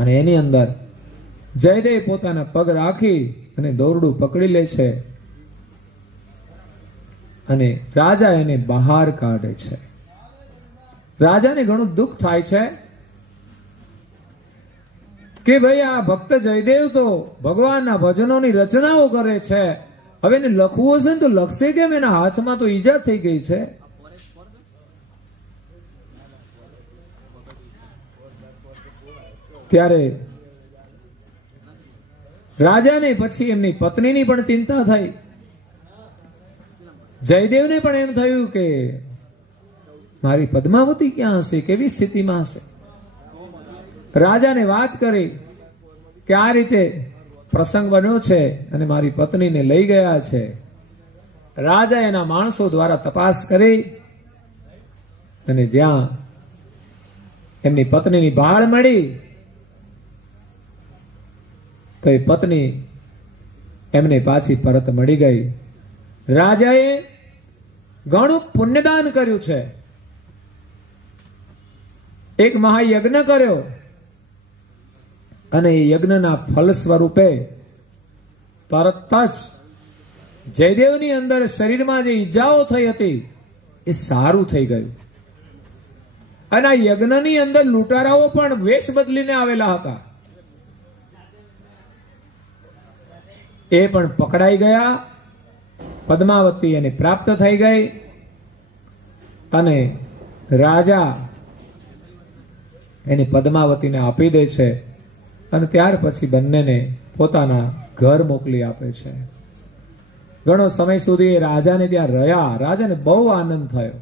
અને એની અંદર જયદેવ પોતાના પગ રાખી અને દોરડું પકડી લે છે અને રાજા એને બહાર કાઢે છે. રાજાને ઘણું દુઃખ થાય છે કે ભાઈ આ ભક્ત જયદેવ તો ભગવાનના ભજનોની રચનાઓ કરે છે, હવે એને લખવું હશે ને તો લખશે કેમ? એના હાથમાં તો ઈજા થઈ ગઈ છે. ત્યારે રાજાને પછી એમની પત્નીની પણ ચિંતા થઈ. જયદેવને પણ એમ થયું કે મારી પદ્માવતી ક્યાં હશે, કેવી સ્થિતિમાં હશે. રાજાને વાત કરી કે આ રીતે પ્રસંગ બન્યો છે અને મારી પત્નીને લઈ ગયા છે. રાજા એના માણસો દ્વારા તપાસ કરી અને જ્યાં એમની પત્નીની ભાળ મળી તો એ પત્ની એમને પાછી પરત મળી ગઈ. રાજાએ ઘણું પુણ્યદાન કર્યું છે. એક મહાયજ્ઞ કર્યો અને એ યજ્ઞના ફલ સ્વરૂપે તરત જ જયદેવની અંદર શરીરમાં જે ઈજાઓ થઈ હતી એ સારું થઈ ગયું. અને આ યજ્ઞની અંદર લૂંટારાઓ પણ વેશ બદલીને આવેલા હતા, એ પણ પકડાઈ ગયા. પદ્માવતી એને પ્રાપ્ત થઈ ગઈ અને રાજા એની પદ્માવતીને આપી દે છે અને ત્યાર પછી બંનેને પોતાના ઘર મોકલી આપે છે. ઘણો સમય સુધી એ રાજાને ત્યાં રહ્યા. રાજાને બહુ આનંદ થયો.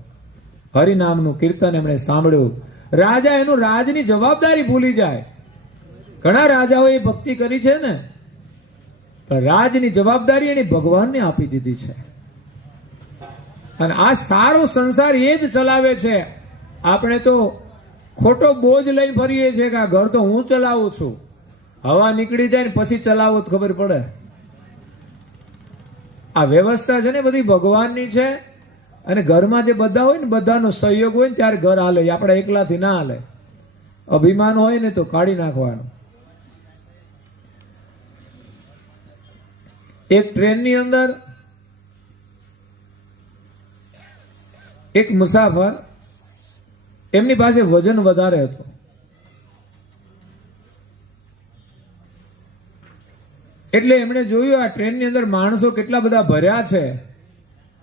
હરિનામનું કીર્તન એમણે સાંભળ્યું. રાજા એનું રાજની જવાબદારી ભૂલી જાય. ઘણા રાજાઓએ ભક્તિ કરી છે ને, પણ રાજની જવાબદારી એને ભગવાનને આપી દીધી છે. અને આ સારો સંસાર એ જ ચલાવે છે. આપણે તો ખોટો બોજ લઈને ફરીએ છીએ કે આ ઘર તો હું ચલાવું છું. હવા નીકળી જાય ને પછી ચલાવો તો ખબર પડે. આ વ્યવસ્થા છે ને બધી ભગવાનની છે. અને ઘરમાં જે બધા હોય ને બધાનો સહયોગ હોય ને ત્યારે ઘર હાલે. આપણે એકલાથી ના હાલે. અભિમાન હોય ને તો કાઢી નાખવાનું. એક ટ્રેનની અંદર એક મુસાફર, એમની પાસે વજન વધારે હતો. એટલે એમણે જોયું આ ટ્રેનની અંદર માણસો કેટલા બધા ભર્યા છે,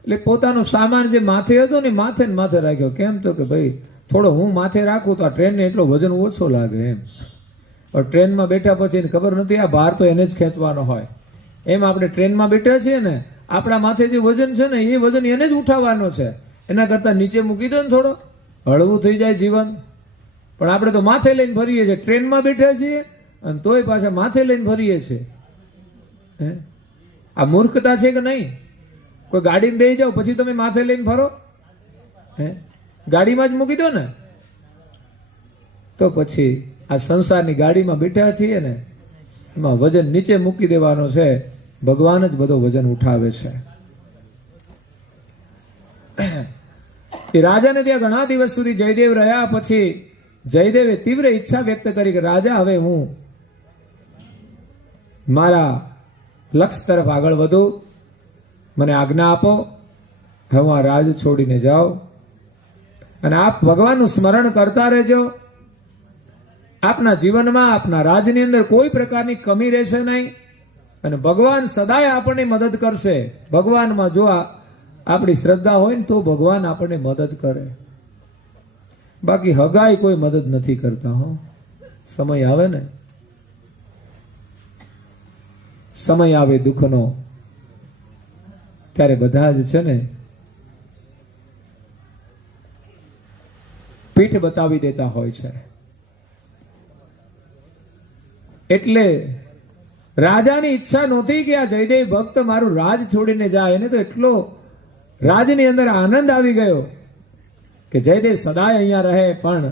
એટલે પોતાનો સામાન જે માથે હતો ને માથે ને માથે રાખ્યો. કેમ તો કે ભાઈ થોડો હું માથે રાખું તો આ ટ્રેનને એટલો વજન ઓછો લાગે એમ. ટ્રેનમાં બેઠા પછી એને ખબર નથી આ ભાર તો એને જ ખેંચવાનો હોય. એમ આપણે ટ્રેનમાં બેઠા છીએ ને, આપણા માથે જે વજન છે ને એ વજન એને જ ઉઠાવવાનો છે. એના કરતા નીચે મૂકી દો ને, થોડો હળવું થઈ જાય જીવન. પણ આપણે તો માથે લઈને ફરીએ છીએ, ટ્રેનમાં બેઠા છીએ અને તોય પાછા માથે લઈને ફરીએ છીએ. હે, આ મૂર્ખતા છે કે નહીં? કોઈ ગાડીમાં બેસી જાઓ પછી તમે માથે લઈને ફરો? હે, ગાડીમાં જ મૂકી દો ને. તો પછી આ સંસારની ગાડીમાં બેઠા છીએ ને, એમાં વજન નીચે મૂકી દેવાનો છે. ભગવાન જ બધો વજન ઉઠાવે છે. એ રાજાને ત્યાં ઘણા દિવસ સુધી જયદેવ રહ્યા. પછી જયદેવે તીવ્ર ઈચ્છા વ્યક્ત કરી કે રાજા, હવે હું મારા લક્ષ્ય તરફ આગળ વધું, મને આજ્ઞા આપો, હવે હું આ રાજ છોડીને જાઉં અને આપ ભગવાનનું સ્મરણ કરતા રહેજો. આપના જીવનમાં આપના રાજની અંદર કોઈ પ્રકારની કમી રહેશે નહીં અને ભગવાન સદાય આપણને મદદ કરશે. ભગવાનમાં જો આપણી શ્રદ્ધા હોય ને તો ભગવાન આપણને મદદ કરે. બાકી હગાઈ કોઈ મદદ નથી કરતા. હો, સમય આવે ને, સમય આવે દુઃખનો, ત્યારે બધા જ છે ને પીઠ બતાવી દેતા હોય છે. એટલે રાજાની ઈચ્છા નહોતી કે આ જયદેવ ભક્ત મારું રાજ છોડીને જાય. એને તો એટલો રાજની અંદર આનંદ આવી ગયો કે જયદેવ સદાય અહીંયા રહે. પણ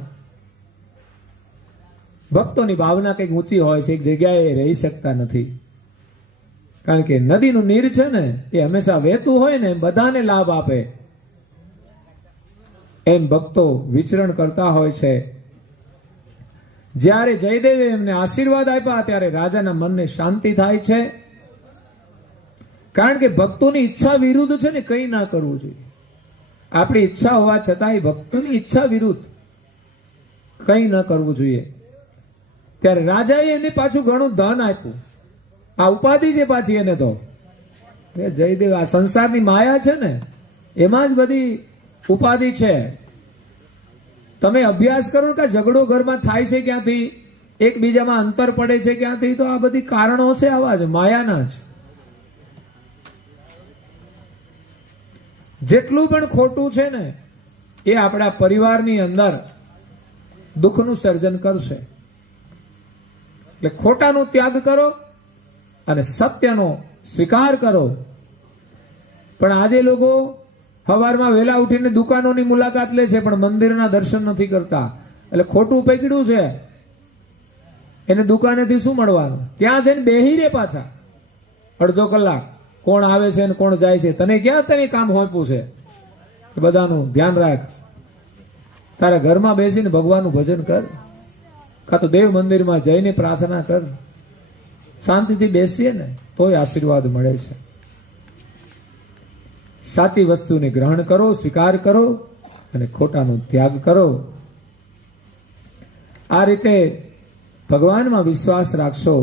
ભક્તોની ભાવના કંઈક ઊંચી હોય છે, એક જગ્યાએ રહી શકતા નથી. કારણ કે નદીનું નીર છે ને એ હંમેશા વહેતું હોય ને, બધાને લાભ આપે. એમ ભક્તો વિચરણ કરતા હોય છે. જ્યારે જયદેવે એમને આશીર્વાદ આપ્યા ત્યારે રાજાના મનને શાંતિ થાય છે. કારણ કે ભક્તોની ઈચ્છા વિરુદ્ધ છે ને કંઈ ના કરવું જોઈએ. આપણી ઈચ્છા હોવા છતાંય ભક્તોની ઈચ્છા વિરુદ્ધ કંઈ ન કરવું જોઈએ. ત્યારે રાજાએ એને પાછું ઘણું ધન આપ્યું. આ ઉપાધિ છે પાછી એને તો. જયદેવ આ સંસારની માયા છે ને એમાં જ બધી ઉપાધિ છે. તમે અભ્યાસ કરો કે ઝઘડો ઘરમાં થાય છે ક્યાંથી, એકબીજામાં અંતર પડે છે ક્યાંથી, તો આ બધી કારણો છે આવા જ માયાના જ. જેટલું પણ ખોટું છે ને એ આપણા પરિવારની અંદર દુઃખનું સર્જન કરશે. એટલે ખોટાનો ત્યાગ કરો અને સત્યનો સ્વીકાર કરો. પણ આજે લોકો સવારમાં વહેલા ઉઠીને દુકાનોની મુલાકાત લે છે પણ મંદિરના દર્શન નથી કરતા. એટલે ખોટું પકડ્યું છે એને દુકાનેથી શું મળવાનું? ત્યાં જઈને બેહી રે પાછા અડધો કલાક, કોણ આવે છે ને કોણ જાય છે. તને ક્યાં તને કામ હોપ્યું છે? બધાનું ધ્યાન રાખ. તારા ઘરમાં બેસીને ભગવાનનું ભજન કર, કાં તો દેવ મંદિરમાં જઈને પ્રાર્થના કર. શાંતિથી બેસીએ ને તોય આશીર્વાદ મળે છે. સાચી વસ્તુને ગ્રહણ કરો, સ્વીકાર કરો અને ખોટાનો ત્યાગ કરો. આ રીતે ભગવાનમાં વિશ્વાસ રાખશો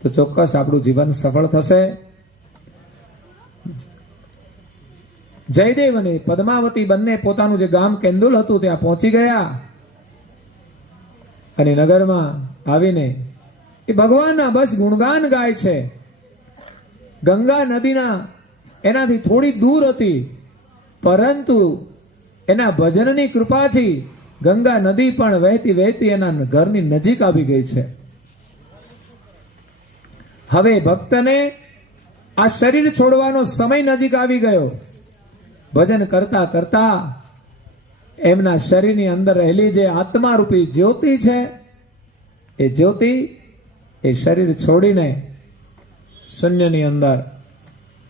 તો ચોક્કસ આપણું જીવન સફળ થશે. જયદેવ અને પદ્માવતી બંને પોતાનું જે ગામ કેન્દુલ હતું ત્યાં પહોંચી ગયા અને નગરમાં આવીને એ ભગવાનના બસ ગુણગાન ગાય છે. ગંગા નદીના એનાથી થોડી દૂર હતી, પરંતુ એના ભજનની કૃપાથી ગંગા નદી પણ વહેતી વહેતી એના ઘરની નજીક આવી ગઈ છે. હવે ભક્તને આ શરીર છોડવાનો સમય નજીક આવી ગયો. ભજન કરતા કરતા એમના શરીરની અંદર રહેલી જે આત્મા રૂપી જ્યોતિ છે એ જ્યોતિ એ શરીર છોડીને શૂન્યની અંદર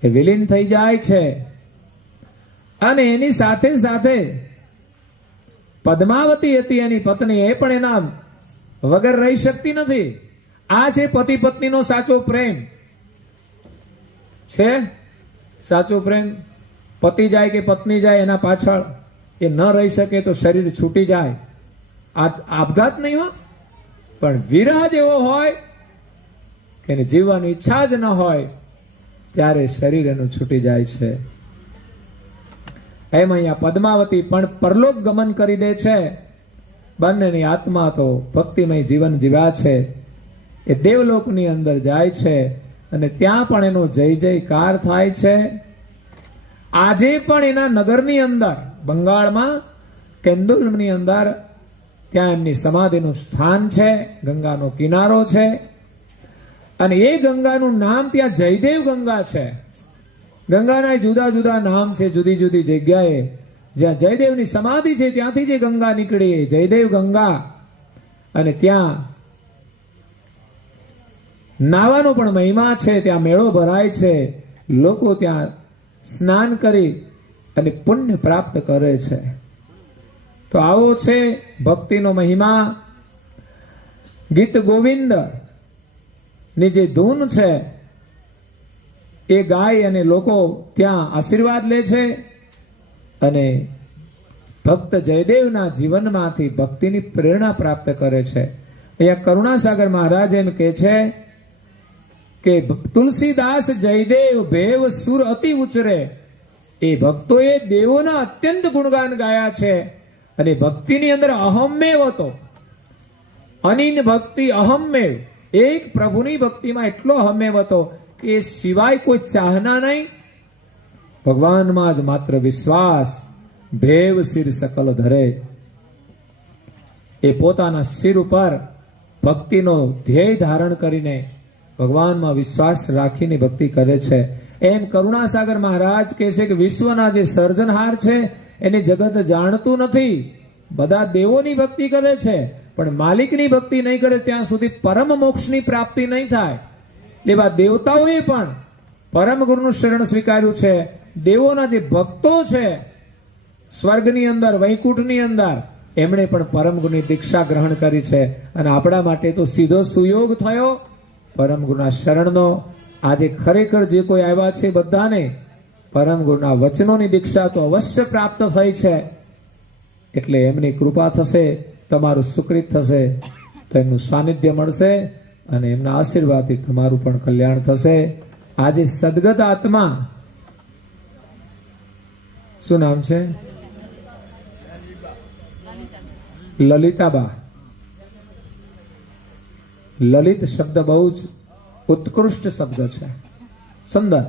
એ વિલીન થઈ જાય છે. અને એની સાથે સાથે પદ્માવતી હતી એની પત્ની, એ પણ એના વગર રહી શકતી નથી. આ છે પતિ પત્નીનો સાચો પ્રેમ છે. સાચો પ્રેમ પતિ જાય કે પત્ની જાય એના પાછળ એ ન રહી શકે તો શરીર છૂટી જાય. આપઘાત નહીં હો, પણ વિરહ જેવો હોય કે જીવવાની ઈચ્છા જ ન હોય ત્યારે શરીર એનું છૂટી જાય છે. એમ અહીંયા પદ્માવતી પણ પરલોક ગમન કરી દે છે. બંનેની આત્મા તો ભક્તિમય જીવન જીવ્યા છે એ દેવલોકની અંદર જાય છે અને ત્યાં પણ એનો જય જયકાર થાય છે. આજે પણ એના નગરની અંદર બંગાળમાં કેન્દુલની અંદર ત્યાં એમની સમાધિનું સ્થાન છે, ગંગાનો કિનારો છે અને એ ગંગાનું નામ ત્યાં જયદેવ ગંગા છે. ગંગાના જુદા જુદા નામ છે, જુદી જુદી જગ્યાએ. જ્યાં જયદેવની સમાધિ છે ત્યાંથી જે ગંગા નીકળી જયદેવ ગંગા. અને ત્યાં નાવાનો પણ મહિમા છે, ત્યાં મેળો ભરાય છે, લોકો ત્યાં સ્નાન કરી અને પુણ્ય પ્રાપ્ત કરે છે. તો આવો છે ભક્તિનો મહિમા. ગીત ગોવિંદ ની જે ધૂન છે એ ગાય અને લોકો ત્યાં આશીર્વાદ લે છે અને ભક્ત જયદેવના જીવનમાંથી ભક્તિની પ્રેરણા પ્રાપ્ત કરે છે. અહીંયા કરુણાસાગર મહારાજ એમ કહે છે કે તુલસીદાસ જયદેવ ભેવ સુર અતિ ઉચરે. એ ભક્તોએ દેવોના અત્યંત ગુણગાન ગાયા છે અને ભક્તિની અંદર અહમમેવ હતો. અનિન ભક્તિ અહમમેવ. એક પ્રભુની ભક્તિમાં એટલો અહમમેવ હતો કે એ સિવાય કોઈ ચાહના નહીં, ભગવાનમાં જ માત્ર વિશ્વાસ. ભેવ શિર સકલ ધરે. એ પોતાના શિર ઉપર ભક્તિનો ધ્યેય ધારણ કરીને ભગવાનમાં વિશ્વાસ રાખીને ભક્તિ કરે છે. એમ કરુણાસાગર મહારાજ કહે છે કે વિશ્વના જે સર્જનહાર છે એને જગત જાણતું નથી. બધા દેવોની ભક્તિ કરે છે પણ માલિકની ભક્તિ નહીં કરે ત્યાં સુધી પરમ મોક્ષની પ્રાપ્તિ નહીં થાય. એવા દેવતાઓએ પણ પરમ ગુરુનું શરણ સ્વીકાર્યું છે. દેવોના જે ભક્તો છે સ્વર્ગની અંદર વૈકુંઠની અંદર એમણે પણ પરમ ગુરુની દીક્ષા ગ્રહણ કરી છે. અને આપણા માટે તો સીધો સુયોગ થયો પરમ ગુરુના શરણનો. આજે ખરેખર જે કોઈ આવ્યા છે બધાને પરમ ગુરુના વચનોની દીક્ષા તો અવશ્ય પ્રાપ્ત થઈ છે. એટલે એમની કૃપા થશે, તમારું સુકૃત થશે, તો એમનું સાનિધ્ય મળશે અને એમના આશીર્વાદથી તમારું પણ કલ્યાણ થશે. આજે સદગત આત્મા, શું નામ છે? લલિતાબા. લલિત શબ્દ બહુ જ ઉત્કૃષ્ટ શબ્દ છે. સુંદર,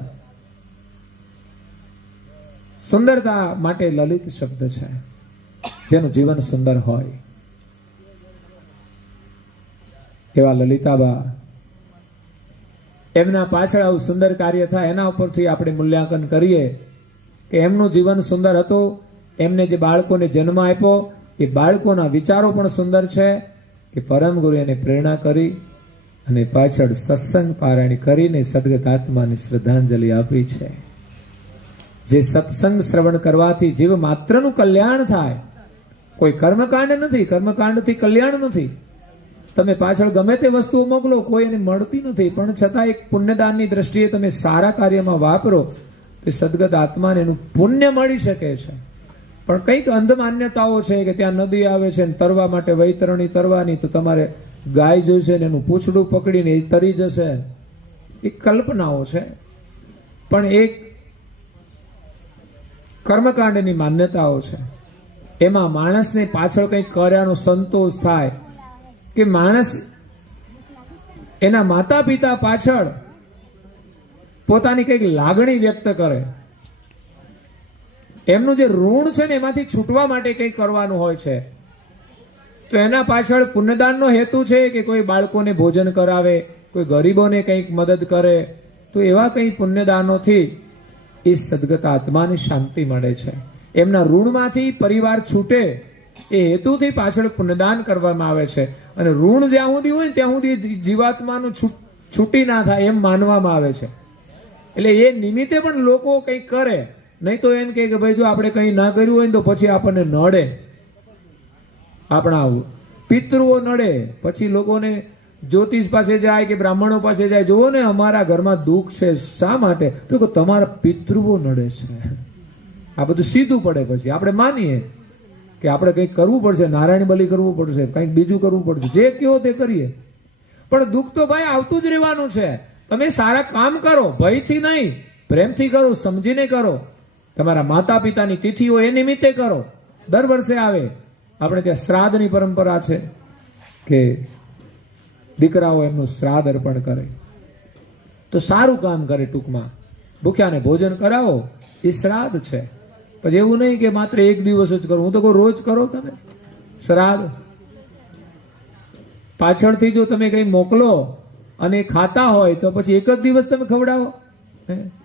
સુંદરતા માટે લલિત શબ્દ છે. જેનું જીવન સુંદર હોય એવા લલિતાબા, એમના પાછળ આવું સુંદર કાર્ય થાય એના ઉપરથી આપણે મૂલ્યાંકન કરીએ કે એમનું જીવન સુંદર હતું. એમને જે બાળકોને જન્મ આપ્યો એ બાળકોના વિચારો પણ સુંદર છે કે પરમ ગુરુ એને પ્રેરણા કરી અને પાછળ સત્સંગ પારાયણ કરીને સદગત આત્માને શ્રદ્ધાંજલિ આપી છે. જે સત્સંગ શ્રવણ કરવાથી જીવ માત્રનું કલ્યાણ થાય, કોઈ કર્મકાંડ નથી. કર્મકાંડથી કલ્યાણ નથી. તમે પાછળ ગમે તે વસ્તુઓ મોકલો કોઈ એને મળતી નથી, પણ છતાં એક પુણ્યદાનની દ્રષ્ટિએ તમે સારા કાર્યમાં વાપરો તો સદગત આત્માને એનું પુણ્ય મળી શકે છે. પણ કંઈક અંધ માન્યતાઓ છે કે ત્યાં નદી આવે છે ને તરવા માટે વૈતરણી તરવાની, તો તમારે ગાય જોઈશે ને એનું પૂંછડું પકડીને એ તરી જશે. એ કલ્પનાઓ છે. પણ એક કર્મકાંડની માન્યતાઓ છે. એમાં માણસને પાછળ કંઈક કર્યાનો સંતોષ થાય કે માણસ એના માતા પિતા પાછળ પોતાની કંઈક લાગણી વ્યક્ત કરે. એમનું જે ઋણ છે ને એમાંથી છૂટવા માટે કંઈક કરવાનું હોય છે. તો એના પાછળ પુણ્યદાનનો હેતુ છે કે કોઈ બાળકોને ભોજન કરાવે, કોઈ ગરીબોને કંઈક મદદ કરે. તો એવા કંઈ પુણ્યદાનોથી એ સદગત આત્માને શાંતિ મળે છે. એમના ઋણમાંથી પરિવાર છૂટે એ હેતુથી પાછળ પુણ્યદાન કરવામાં આવે છે. અને ઋણ જ્યાં સુધી હોય ને ત્યાં સુધી જીવાત્માનું છૂટી ના થાય એમ માનવામાં આવે છે. એટલે એ નિમિત્તે પણ લોકો કંઈક કરે. નહીં તો એમ કે ભાઈ જો આપણે કંઈ ના કર્યું હોય ને તો પછી આપણને નડે, આપણા પિતૃઓ નડે. પછી લોકોને જ્યોતિષ પાસે જાય કે બ્રાહ્મણો પાસે જાય, જુઓ ને અમારા ઘરમાં દુઃખ છે, શા માટે? તો કે તમારા પિતૃઓ નડે છે. આ બધું સીધું પડે. પછી આપણે માનીએ કે આપણે કંઈક કરવું પડશે, નારાયણ બલિ કરવું પડશે, કંઈક બીજું કરવું પડશે, જે કહો તે કરીએ. પણ દુઃખ તો ભાઈ આવતું જ રહેવાનું છે. તમે સારા કામ કરો, ભયથી નહીં, પ્રેમથી કરો, સમજીને કરો. તમારા માતા પિતાની તિથિ હોય એ નિમિત્તે કરો. દર વર્ષે આવે. આપણે ત્યાં શ્રાદ્ધની પરંપરા છે કે દીકરાઓ એમનું શ્રાદ્ધ અર્પણ કરે, તો સારું કામ કરે. ટૂંકમાં ભૂખ્યાને ભોજન કરાવો એ શ્રાદ્ધ છે. પછી એવું નહીં કે માત્ર એક દિવસ જ કરો. હું તો કહું રોજ કરો તમે શ્રાદ્ધ. પાછળથી જો તમે કઈ મોકલો અને ખાતા હોય તો પછી એક જ દિવસ તમે ખવડાવો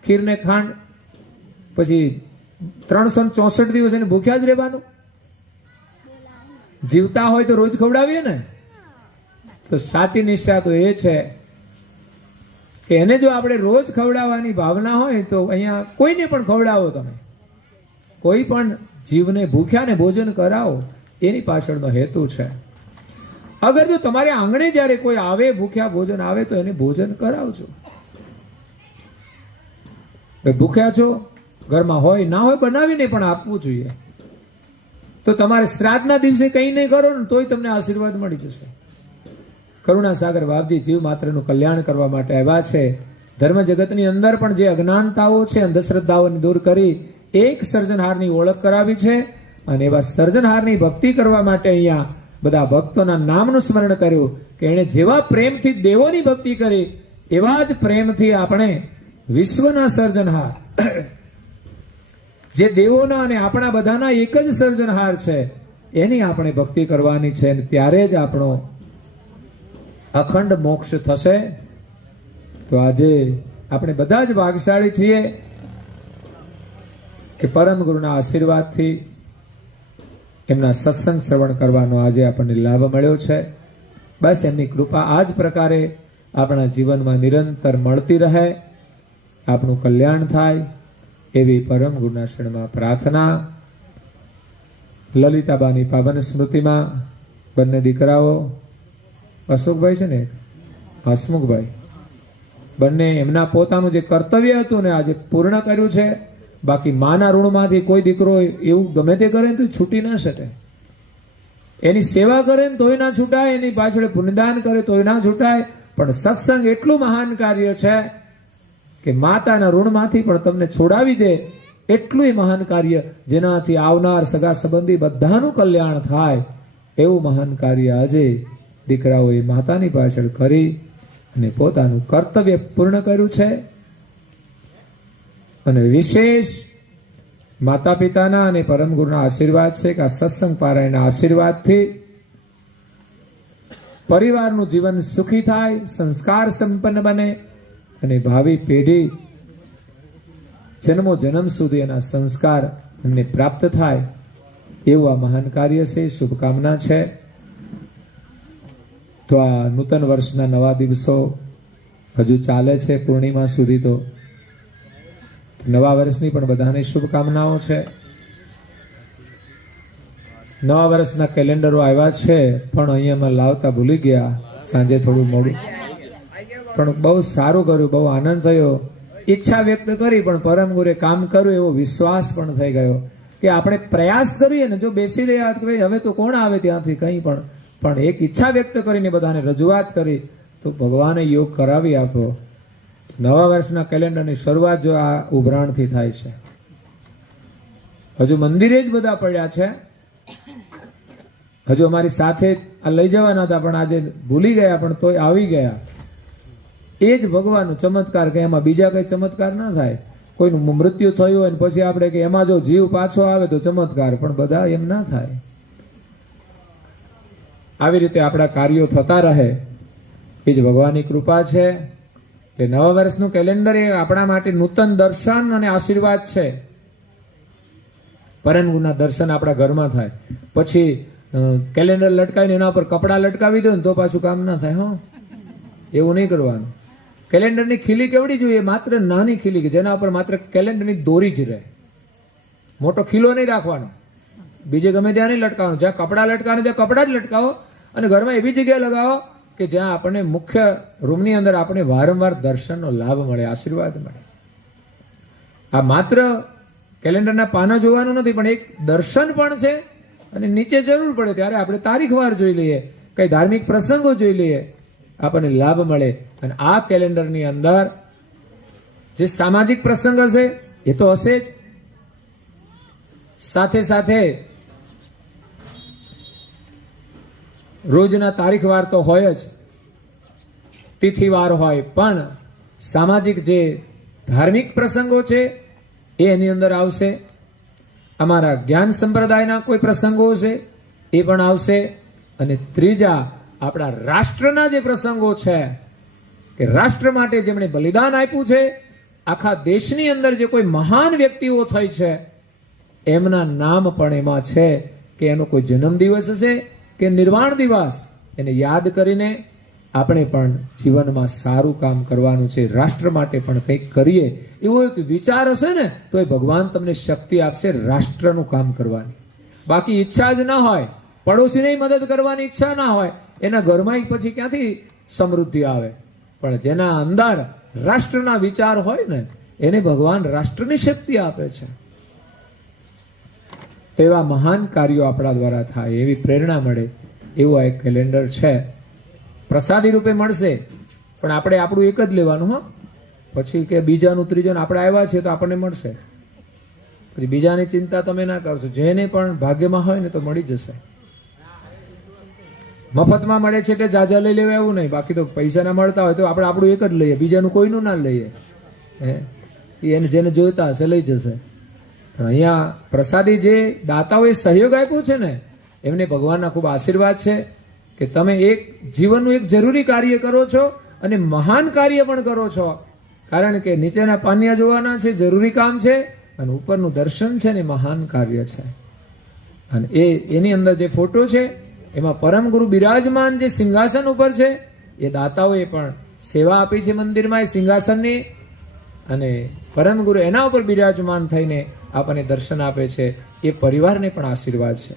ખીર ને ખાંડ, પછી 364 દિવસ એને ભૂખ્યા જ રહેવાનું. જીવતા હોય તો રોજ ખવડાવીએ ને. તો સાચી નિષ્ઠા તો એ છે કે એને જો આપણે રોજ ખવડાવવાની ભાવના હોય તો અહીંયા કોઈને પણ ખવડાવો. તમે કોઈ પણ જીવને ભૂખ્યાને ભોજન કરાવો, એની પાછળનો હેતુ છે. અગર જો તમારે આંગણે જ્યારે કોઈ આવે, ભૂખ્યા ભોજન આવે, તો એને ભોજન કરાવજો. ભૂખ્યા છો, ઘરમાં હોય ના હોય બનાવીને પણ આપવું જોઈએ. તો તમારે શ્રાદ્ધના દિવસે કંઈ નહીં કરો ને તોય તમને આશીર્વાદ મળી જશે. કરુણાસાગર બાપજી જીવ માત્રનું કલ્યાણ કરવા માટે આવ્યા છે. ધર્મ જગતની અંદર પણ જે અજ્ઞાનતાઓ છે, અંધશ્રદ્ધાઓને દૂર કરી એક સર્જનહારની ઓળખ કરાવી છે. અને એવા સર્જનહારની ભક્તિ કરવા માટે અહીંયા બધા ભક્તોના નામનું સ્મરણ કર્યું કે એણે જેવા પ્રેમથી દેવોની ભક્તિ કરી એવા જ પ્રેમથી આપણે વિશ્વના સર્જનહાર, જે દેવોના અને આપણા બધાના એક જ સર્જનહાર છે, એની આપણે ભક્તિ કરવાની છે. અને ત્યારે જ આપણો અખંડ મોક્ષ થશે. તો આજે આપણે બધા જ ભાગશાળી છીએ કે પરમ ગુરુના આશીર્વાદથી એમના સત્સંગ શ્રવણ કરવાનો આજે આપણને લાભ મળ્યો છે. બસ એમની કૃપા આ જ પ્રકારે આપણા જીવનમાં નિરંતર મળતી રહે, આપણું કલ્યાણ થાય એવી પરમ ગુરુના શરણમાં પ્રાર્થના. લલિતાબાની પાવન સ્મૃતિમાં બંને દીકરાઓ અશોકભાઈ છે ને હસમુખભાઈ, બંને એમના પોતાનું જે કર્તવ્ય હતું ને આજે પૂર્ણ કર્યું છે. બાકી માના ઋણમાંથી કોઈ દીકરો એવું ગમે તે કરે તો છૂટી ના શકે. એની સેવા કરે ને તોય ના છૂટાય, એની પાછળ પુણ્યદાન કરે તોય ના છૂટાય. પણ સત્સંગ એટલું મહાન કાર્ય છે કે માતાના ઋણમાંથી પણ તમને છોડાવી દે એટલું મહાન કાર્ય, જેનાથી આવનાર સગા સંબંધી બધાનું કલ્યાણ થાય એવું મહાન કાર્ય આજે દીકરાઓએ માતાની પાછળ કરી અને પોતાનું કર્તવ્ય પૂર્ણ કર્યું છે. અને વિશેષ માતા પિતાના અને પરમ ગુરુના આશીર્વાદ છે કે આ સત્સંગ પારાયણના આશીર્વાદથી પરિવારનું જીવન સુખી થાય, સંસ્કાર સંપન્ન બને અને ભાવિ પેઢી જન્મો જન્મ સુધી એના સંસ્કાર એમને પ્રાપ્ત થાય એવું આ મહાન કાર્ય છે. શુભકામના છે. તો આ નૂતન વર્ષના નવા દિવસો હજુ ચાલે છે પૂર્ણિમા સુધી. તો નવા વર્ષની પણ બધાને શુભકામનાઓ છે. નવા વર્ષના કેલેન્ડરો આવ્યા છે પણ અહીંયામાં લાવતા ભૂલી ગયા, સાંજે થોડું મોડું, પણ બહુ સારું કર્યું, બહુ આનંદ થયો. ઈચ્છા વ્યક્ત કરી પણ પરમ ગુરુએ કામ કર્યું એવો વિશ્વાસ પણ થઈ ગયો કે આપણે પ્રયાસ કરીએ ને, જો બેસી રહ્યા કે ભાઈ હવે તો કોણ આવે ત્યાંથી કંઈ પણ એક ઈચ્છા વ્યક્ત કરીને બધાને રજૂઆત કરી તો ભગવાને યોગ કરાવી આપો. નવા વર્ષના કેલેન્ડરની શરૂઆત જો આ ઉભરાણથી થાય છે. હજુ મંદિરે જ બધા પડ્યા છે, હજુ અમારી સાથે આ લઈ જવાના હતા પણ આજે ભૂલી ગયા, પણ તોય આવી ગયા. એ જ ભગવાનનો ચમત્કાર, કે એમાં બીજા કઈ ચમત્કાર ના થાય. કોઈનું મૃત્યુ થયું હોય ને પછી આપણે કે એમાં જો જીવ પાછો આવે તો ચમત્કાર, પણ બધા એમ ના થાય. આવી રીતે આપણા કાર્યો થતા રહે એ જ ભગવાનની કૃપા છે. કે નવા વર્ષનું કેલેન્ડર એ આપણા માટે નૂતન દર્શન અને આશીર્વાદ છે. પરમ ગુરુના દર્શન આપણા ઘરમાં થાય. પછી કેલેન્ડર લટકાવીને એના પર કપડા લટકાવી દો ને તો પાછું કામ ના થાય. હો, એવું નહીં કરવાનું. કેલેન્ડરની ખીલી કેવડી જોઈએ? માત્ર નાની ખીલી, કે જેના ઉપર માત્ર કેલેન્ડરની દોરી જ રહે. મોટો ખીલો નહીં રાખવાનો, બીજે ગમે ત્યાં નહીં લટકાવવાનું. જ્યાં કપડા લટકાવવાનું ત્યાં કપડા જ લટકાવો, અને ઘરમાં એવી જગ્યાએ લગાવો કે જ્યાં આપણને મુખ્ય રૂમની અંદર આપણે વારંવાર દર્શનનો લાભ મળે, આશીર્વાદ મળે. આ માત્ર કેલેન્ડરના પાના જોવાનું નથી, પણ એક દર્શન પણ છે. અને નીચે જરૂર પડે ત્યારે આપણે તારીખવાર જોઈ લઈએ, કઈ ધાર્મિક પ્રસંગો જોઈ લઈએ, આપણને લાભ મળે. અને આ કેલેન્ડરની અંદર જે સામાજિક પ્રસંગ હશે એ તો હશે જ, સાથે સાથે રોજના તારીખવાર તો હોય જ, તિથિવાર હોય, પણ સામાજિક જે ધાર્મિક પ્રસંગો છે એ એની અંદર આવશે. અમારા જ્ઞાન સંપ્રદાયના કોઈ પ્રસંગો છે એ પણ આવશે. અને ત્રીજા આપણા રાષ્ટ્રના જે પ્રસંગો છે કે રાષ્ટ્ર માટે જેમણે બલિદાન આપ્યું છે, આખા દેશની અંદર જે કોઈ મહાન વ્યક્તિઓ થઈ છે એમના નામ પણ એમાં છે કે એનો કોઈ જન્મદિવસ હશે કે નિર્વાણ દિવસ, એને યાદ કરીને આપણે પણ જીવનમાં સારું કામ કરવાનું છે, રાષ્ટ્ર માટે પણ કંઈક કરીએ એવો એક વિચાર હશે ને તો એ ભગવાન તમને શક્તિ આપશે રાષ્ટ્રનું કામ કરવાની. બાકી ઈચ્છા જ ના હોય, પડોશીને મદદ કરવાની ઈચ્છા ના હોય, એના ઘરમાં પછી ક્યાંથી સમૃદ્ધિ આવે? પણ જેના અંદર રાષ્ટ્રના વિચાર હોય ને એને ભગવાન રાષ્ટ્રની શક્તિ આપે છે. તેવા મહાન કાર્યો આપણા દ્વારા થાય એવી પ્રેરણા મળે એવું આ એક કેલેન્ડર છે. પ્રસાદી રૂપે મળશે, પણ આપણે આપણું એક જ લેવાનું. હા, પછી કે બીજાનું ત્રીજાનું, આપણે આવ્યા છે તો આપણને મળશે. પછી બીજાની ચિંતા તમે ના કરશો. જેને પણ ભાગ્યમાં હોય ને તો મળી જશે. મફતમાં મળે છે એટલે જાજા લઈ લેવા એવું નહીં. બાકી તો પૈસા ના મળતા હોય તો આપણે આપણું એક જ લઈએ, બીજાનું કોઈનું ના લઈએ. એને જેને જોઈતા હશે લઈ જશે. પણ અહીંયા પ્રસાદી જે દાતાઓએ સહયોગ આપ્યો છે ને એમને ભગવાનના ખૂબ આશીર્વાદ છે કે તમે એક જીવનનું એક જરૂરી કાર્ય કરો છો અને મહાન કાર્ય પણ કરો છો. કારણ કે નીચેના પાન્યા જોવાના છે, જરૂરી કામ છે, અને ઉપરનું દર્શન છે ને મહાન કાર્ય છે. અને એની અંદર જે ફોટો છે એમાં પરમ ગુરુ બિરાજમાન જે સિંહાસન ઉપર છે એ દાતાઓએ પણ સેવા આપી છે મંદિરમાં એ સિંહાસનની, અને પરમ ગુરુ એના ઉપર બિરાજમાન થઈને આપણને દર્શન આપે છે. એ પરિવારને પણ આશીર્વાદ છે.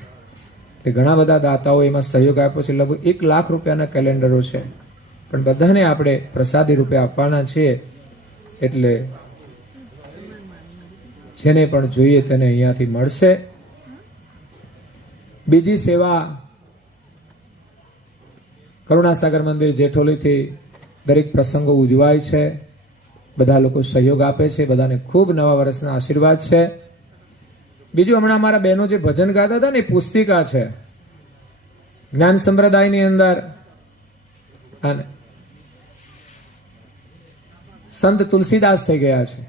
કે ઘણા બધા દાતાઓ એમાં સહયોગ આપ્યો છે. લગભગ 1 લાખ રૂપિયાના કેલેન્ડરો છે, પણ બધાને આપણે પ્રસાદી રૂપે આપવાના છીએ. એટલે જેને પણ જોઈએ તેને અહીંયાથી મળશે. બીજી સેવા કરુણાસાગર મંદિર જેઠોલીથી દરેક પ્રસંગો ઉજવાય છે. બધા લોકો સહયોગ આપે છે. બધાને ખૂબ નવા વર્ષના આશીર્વાદ છે. બીજું હમણાં અમારા બહેનો જે ભજન ગાતા હતા ને પુસ્તિકા છે જ્ઞાન સંપ્રદાયની અંદર, અને સંત તુલસીદાસ થઈ ગયા છે.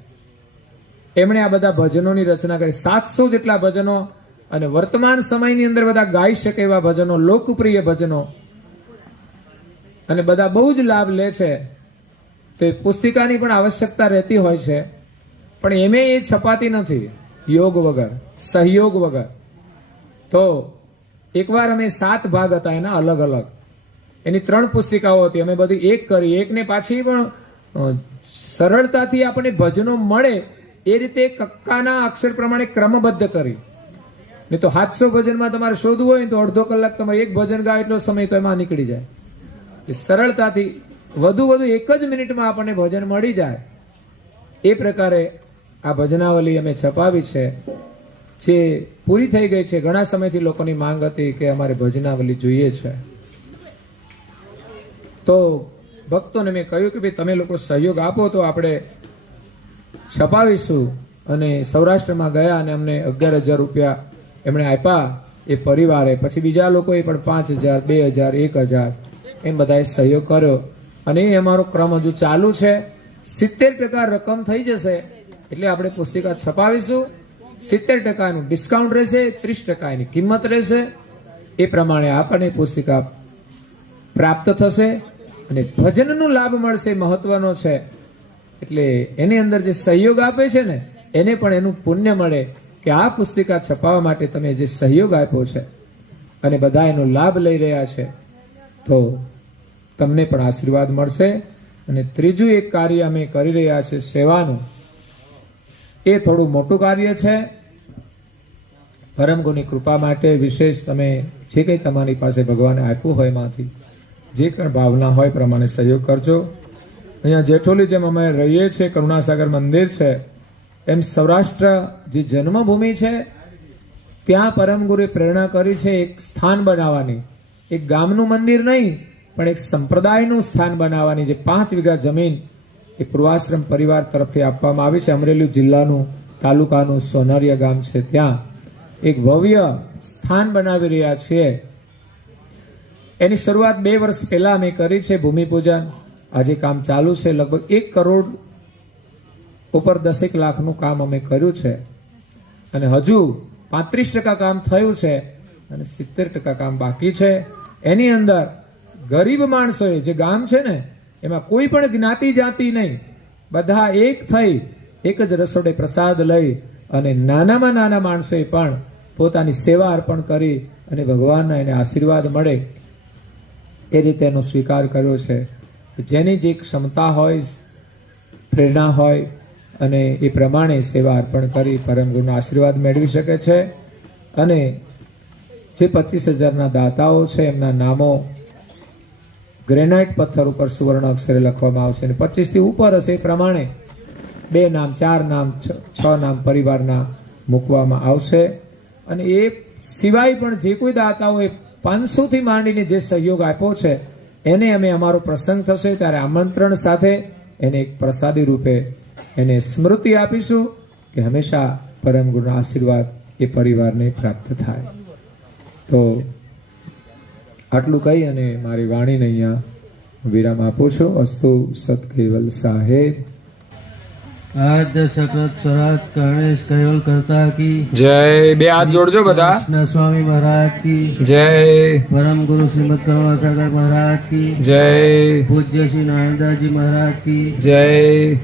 એમણે આ બધા ભજનોની રચના કરી. 700 જેટલા ભજનો, અને વર્તમાન સમયની અંદર બધા ગાઈ શકે એવા ભજનો, લોકપ્રિય ભજનો, અને બધા બહુ જ લાભ લે છે. તો એ પુસ્તિકાની પણ આવશ્યકતા રહેતી હોય છે, પણ એમે એ છપાતી નથી યોગ વગર, સહયોગ વગર. તો એકવાર અમે 7 ભાગ હતા એના અલગ અલગ, એની 3 પુસ્તિકાઓ હતી. અમે બધી એક કરી, એકને પાછી પણ સરળતાથી આપણને ભજનો મળે એ રીતે કક્કાના અક્ષર પ્રમાણે ક્રમબદ્ધ કરી. નહીં તો 700 ભજનમાં તમારે શોધવું હોય તો અડધો કલાક તમારે એક ભજન ગાય એટલો સમય તો એમાં નીકળી જાય. એ સરળતાથી વધુ 1 જ મિનિટમાં આપણને ભજન મળી જાય એ પ્રકારે આ ભજનાવલી અમે છપાવી છે, જે પૂરી થઈ ગઈ છે. ઘણા સમયથી લોકોની માંગ હતી કે અમારે ભજનાવલી જોઈએ છે. તો ભક્તોને મેં કહ્યું કે ભાઈ તમે લોકો સહયોગ આપો તો આપણે છપાવીશું. અને સૌરાષ્ટ્રમાં ગયા અને અમને 11,000 રૂપિયા એમણે આપ્યા એ પરિવારે. પછી બીજા લોકોએ પણ 5,000, 2,000, 1,000 એમ બધાએ સહયોગ કર્યો. અને એ અમારો ક્રમ હજુ ચાલુ છે. 70% રકમ થઈ જશે એટલે આપણે પુસ્તિકા છપાવીશું. 70% એનું ડિસ્કાઉન્ટ રહેશે, 30% એની કિંમત રહેશે. એ પ્રમાણે આપણને પુસ્તિકા પ્રાપ્ત થશે અને ભજનનો લાભ મળશે, મહત્વનો છે. એટલે એની અંદર જે સહયોગ આપે છે ને એને પણ એનું પુણ્ય મળે કે આ પુસ્તિકા છપાવવા માટે તમે જે સહયોગ આપ્યો છે અને બધા એનો લાભ લઈ રહ્યા છે, તો તમને પણ આશીર્વાદ મળશે. અને ત્રીજું એક કાર્ય અમે કરી રહ્યા છે સેવાનું, એ થોડું મોટું કાર્ય છે. પરમ ગુરુની કૃપા માટે વિશેષ તમે જે કંઈ તમારી પાસે ભગવાને આપ્યું હોય એમાંથી જે કંઈ ભાવના હોય પ્રમાણે સહયોગ કરજો. અહીંયા જેઠોલી જેમ અમે રહીએ છીએ, કરુણાસાગર મંદિર છે, એમ સૌરાષ્ટ્ર જે જન્મભૂમિ છે ત્યાં પરમ ગુરુએ પ્રેરણા કરી છે એક સ્થાન બનાવવાની. એક ગામનું મંદિર નહીં પણ એક સંપ્રદાયનું સ્થાન બનાવવાની. જે 5 વીઘા જમીન એ પૂર્વાશ્રમ પરિવાર તરફથી આપવામાં આવી છે. અમરેલી જિલ્લાનું તાલુકાનું સોનરિયા ગામ છે ત્યાં. એક ભવ્ય સ્થાન બનાવી રહ્યા છીએ. એની શરૂઆત 2 વર્ષ પહેલા અમે કરી છે, ભૂમિપૂજન. આજે કામ ચાલુ છે. લગભગ 1 કરોડ ઉપર 10 લાખનું કામ અમે કર્યું છે અને હજુ 35% કામ થયું છે અને 70% કામ બાકી છે. એની અંદર ગરીબ માણસોએ, જે ગામ છે ને એમાં કોઈ પણ જ્ઞાતિ જાતિ નહીં, બધા એક થઈ એક જ રસોડે પ્રસાદ લઈ અને નાનામાં નાના માણસોએ પણ પોતાની સેવા અર્પણ કરી અને ભગવાનના એને આશીર્વાદ મળે એ રીતે એનો સ્વીકાર કર્યો છે. જેની જે ક્ષમતા હોય, પ્રેરણા હોય અને એ પ્રમાણે સેવા અર્પણ કરી પરમ ગુરુના આશીર્વાદ મેળવી શકે છે. અને જે 25,000ના દાતાઓ છે એમના નામો ગ્રેનાઇટ પથ્થર ઉપર સુવર્ણ અક્ષરે લખવામાં આવશે અને 25 થી ઉપર હશે એ પ્રમાણે 2 નામ, 4 નામ, 6 નામ પરિવારના મૂકવામાં આવશે. અને એ સિવાય પણ જે કોઈ દાતાઓએ 500 થી માંડીને જે સહયોગ આપ્યો છે એને અમે અમારો પ્રસંગ થશે ત્યારે આમંત્રણ સાથે એને એક પ્રસાદી રૂપે એને સ્મૃતિ આપીશું કે હંમેશા પરમ ગુરુના આશીર્વાદ એ પરિવારને પ્રાપ્ત થાય. તો આટલું કહી અને મારી વાણીને અહીંયા વિરામ આપું છું. અસ્તુ સત કેવલ સાહેબ. આદ્ય સકૃત સ્વરાજ ગણેશ કૈવલ કરતા કી જય. 2 હાથ જોડજો બધા. કૃષ્ણ સ્વામી મહારાજ કી જય. પરમ ગુરુ શ્રીમદ કરુણાસાગર મહારાજ કી જય. પૂજ્ય શ્રી નારાયણદાસજી મહારાજ કી જય.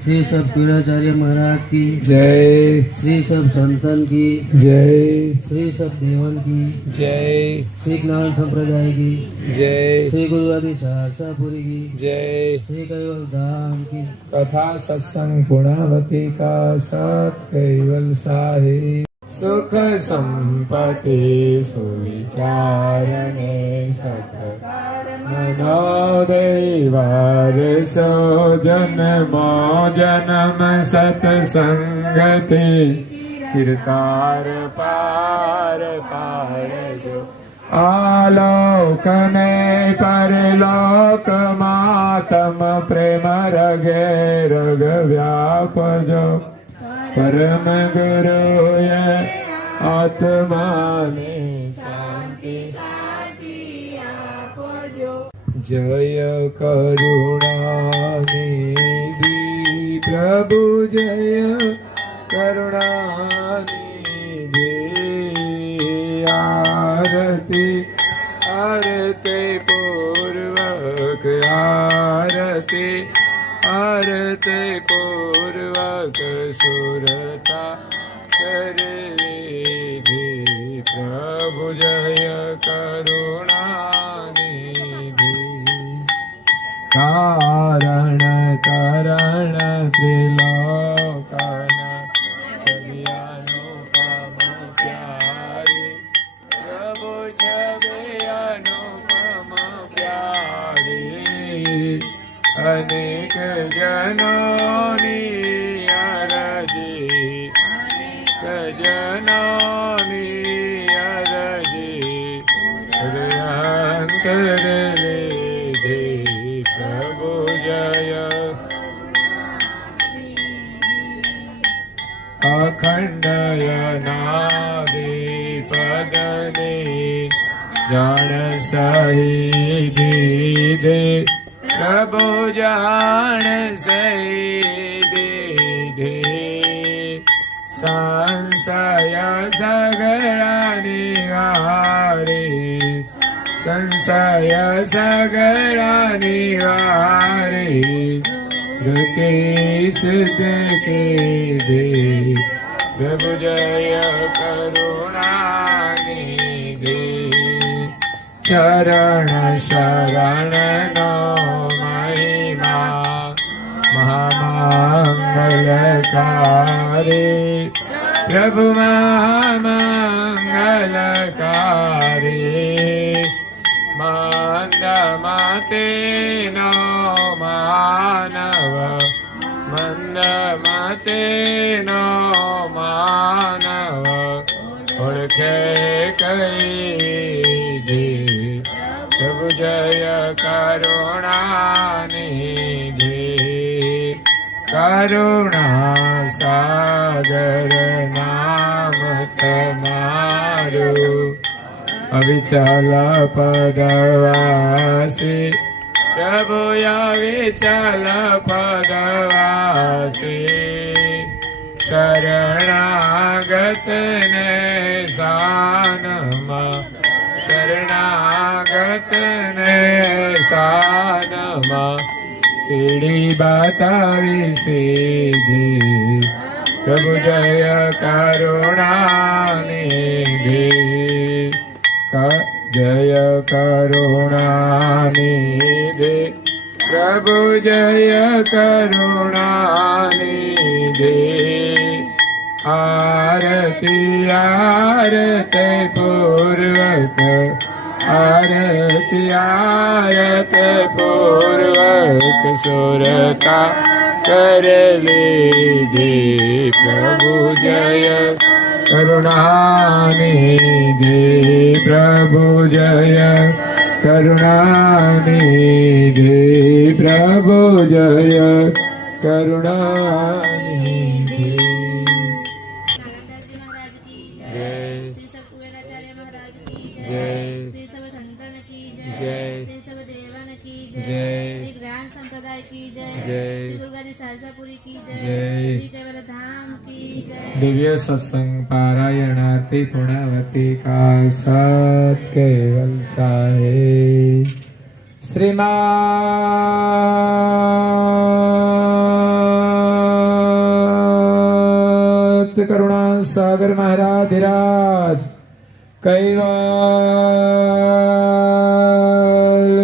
શ્રી સબ પીડાચાર્ય મહારાજ કી જય. श्री सब संतन की જય. श्री सब देवन की જય. श्री ज्ञान संप्रदाय की જય. श्री गुरुवादी सहरसापुरी की જય. श्री कैवल धाम की कथा सत्संग गुणावती का सत कैवल साहिब. सुख संपत्ति सुविचारणे सत मनोदैवार सो जन्मो जन्म सत्संगति कीर्तार पार पारजो आलोक ने परलोक मातम प्रेम रगे रग व्यापजो परम गुरु ये आत्मा ने शांति जय करुणानिधि प्रभु जय करुणानिधि आरती आरती पूर्वक आरती आरती पूर्वक सुरता करेधि प्रभु जय करुणानिधि कारण तरण त्रिलोकन छवि अनुपम प्यारी प्रभु छवि अनुपम प्यारी अनेक जनोनी अरजी अनेक जनोनी अरजी हृदयांतर लेधे प्रभु जय अखंड अनादि पदने जान सही दे प्रभु जान सही दे संशय सगरा निवारे संशय सगरा निवारे केस के दे प्रभु जय करुणानिधि चरण शरण नो महिमा महामंगलकारी प्रभु महामंगलकारी मंद मते नो मानव मंद मते नो मानव ओळखे कई प्रभु जय करुणानिधि करुणा सागर नाम તમારું અવિચલ પદવાસી પ્રભુ અવિચલ પદવાસી શરણાગતને સાનમાં શરણાગતને સાનમાં સીડી બતાવી સીધી પ્રભુ જય કરુણાનિધિ જય કરુણાનિધિ પ્રભુ જય કરુણાનિધિ આરતી આરતી પૂર્વક આરતી આરતી પૂર્વક સુરતા કરેલી પ્રભુ જય કરુણાનિધિ પ્રભુ જય કરુણાનિધિ પ્રભુ જય કરુણાનિધિ दिव्य सत्संग पारायण आरती पुण्यवती का सत केवल साहे श्रीमत करुणा सागर महाराज धीराज कैवल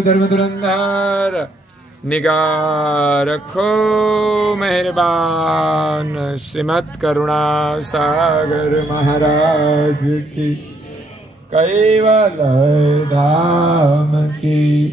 धर्म धुरंधर निगाह रखो मेहरबान श्रीमद करुणा सागर महाराज की कैवल धाम की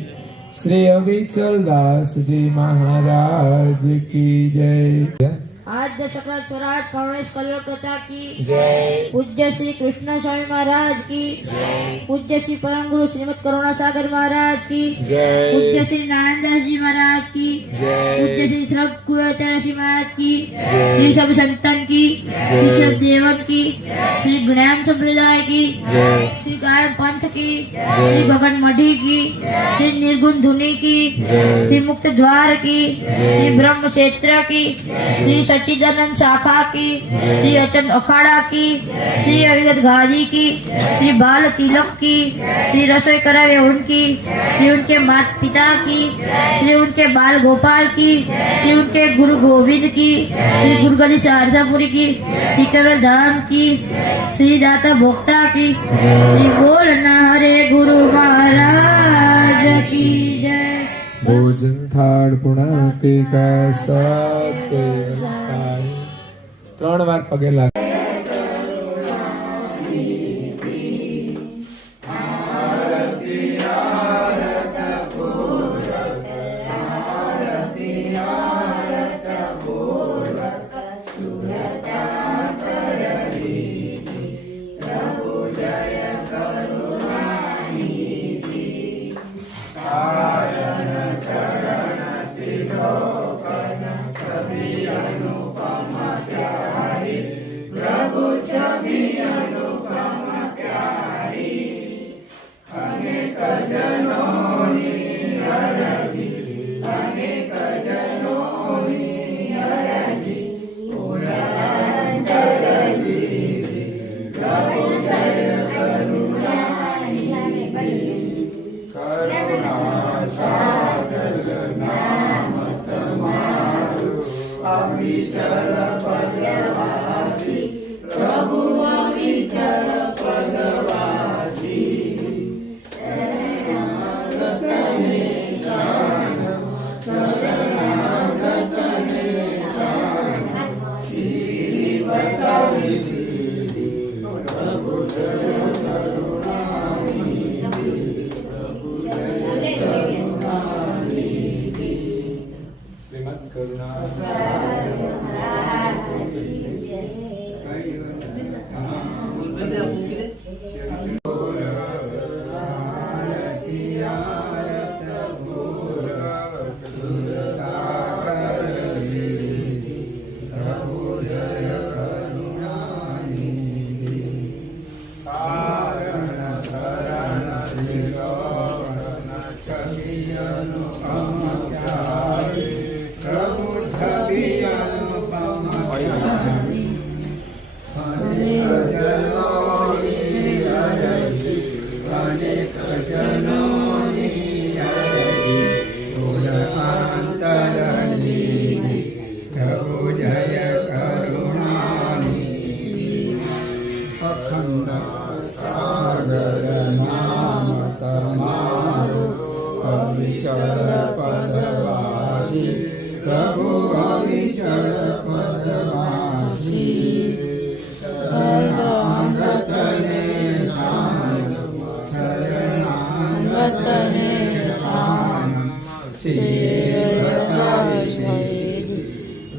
श्री अविचल दास जी महाराज की जय आद्य सकल स्वराज करुणेश कल्लोटता की जय पूज्य श्री कृष्ण स्वामी महाराज की पूज्य श्री परम गुरु श्रीमद करुणा सागर महाराज की जय पूज्य श्री नारायण दास जी महाराज की जय पूज्य श्री श्रभ कुलाचार्य श्री महाराज की श्री सब संतन की श्री सब देवन की श्री ज्ञान संप्रदाय की जय श्री गायब पंथ की श्री भगन मढ़ी की श्री निर्गुण धुनी की श्री मुक्त द्वार की श्री ब्रह्म क्षेत्र की श्री सच्चिदानंद शाखा की श्री अचन अखाड़ा की श्री अविगत गाजी की श्री बाल तिलक की श्री रसोई करावे उनकी श्री उनके माता पिता की श्री उनके बाल गोपाल की श्री उनके गुरु गोविंद की श्री गुरु गदी सारसापुरी की श्री केवल धाम की श्री दाता भोक्ता की श्री बोलना हरे गुरु महाराज की जय भोजन थाળ પુણાવતી કા સાથ ત્રણ વાર પગે લાગ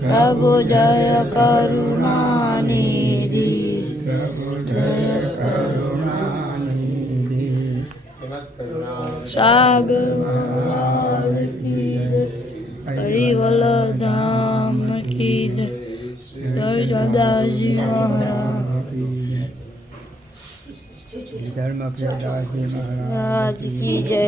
પ્રભુ જય કરુણાનિધિ સાગર હરિવલ ધામ કી જય સદાશિવ મહારાજ કી જય.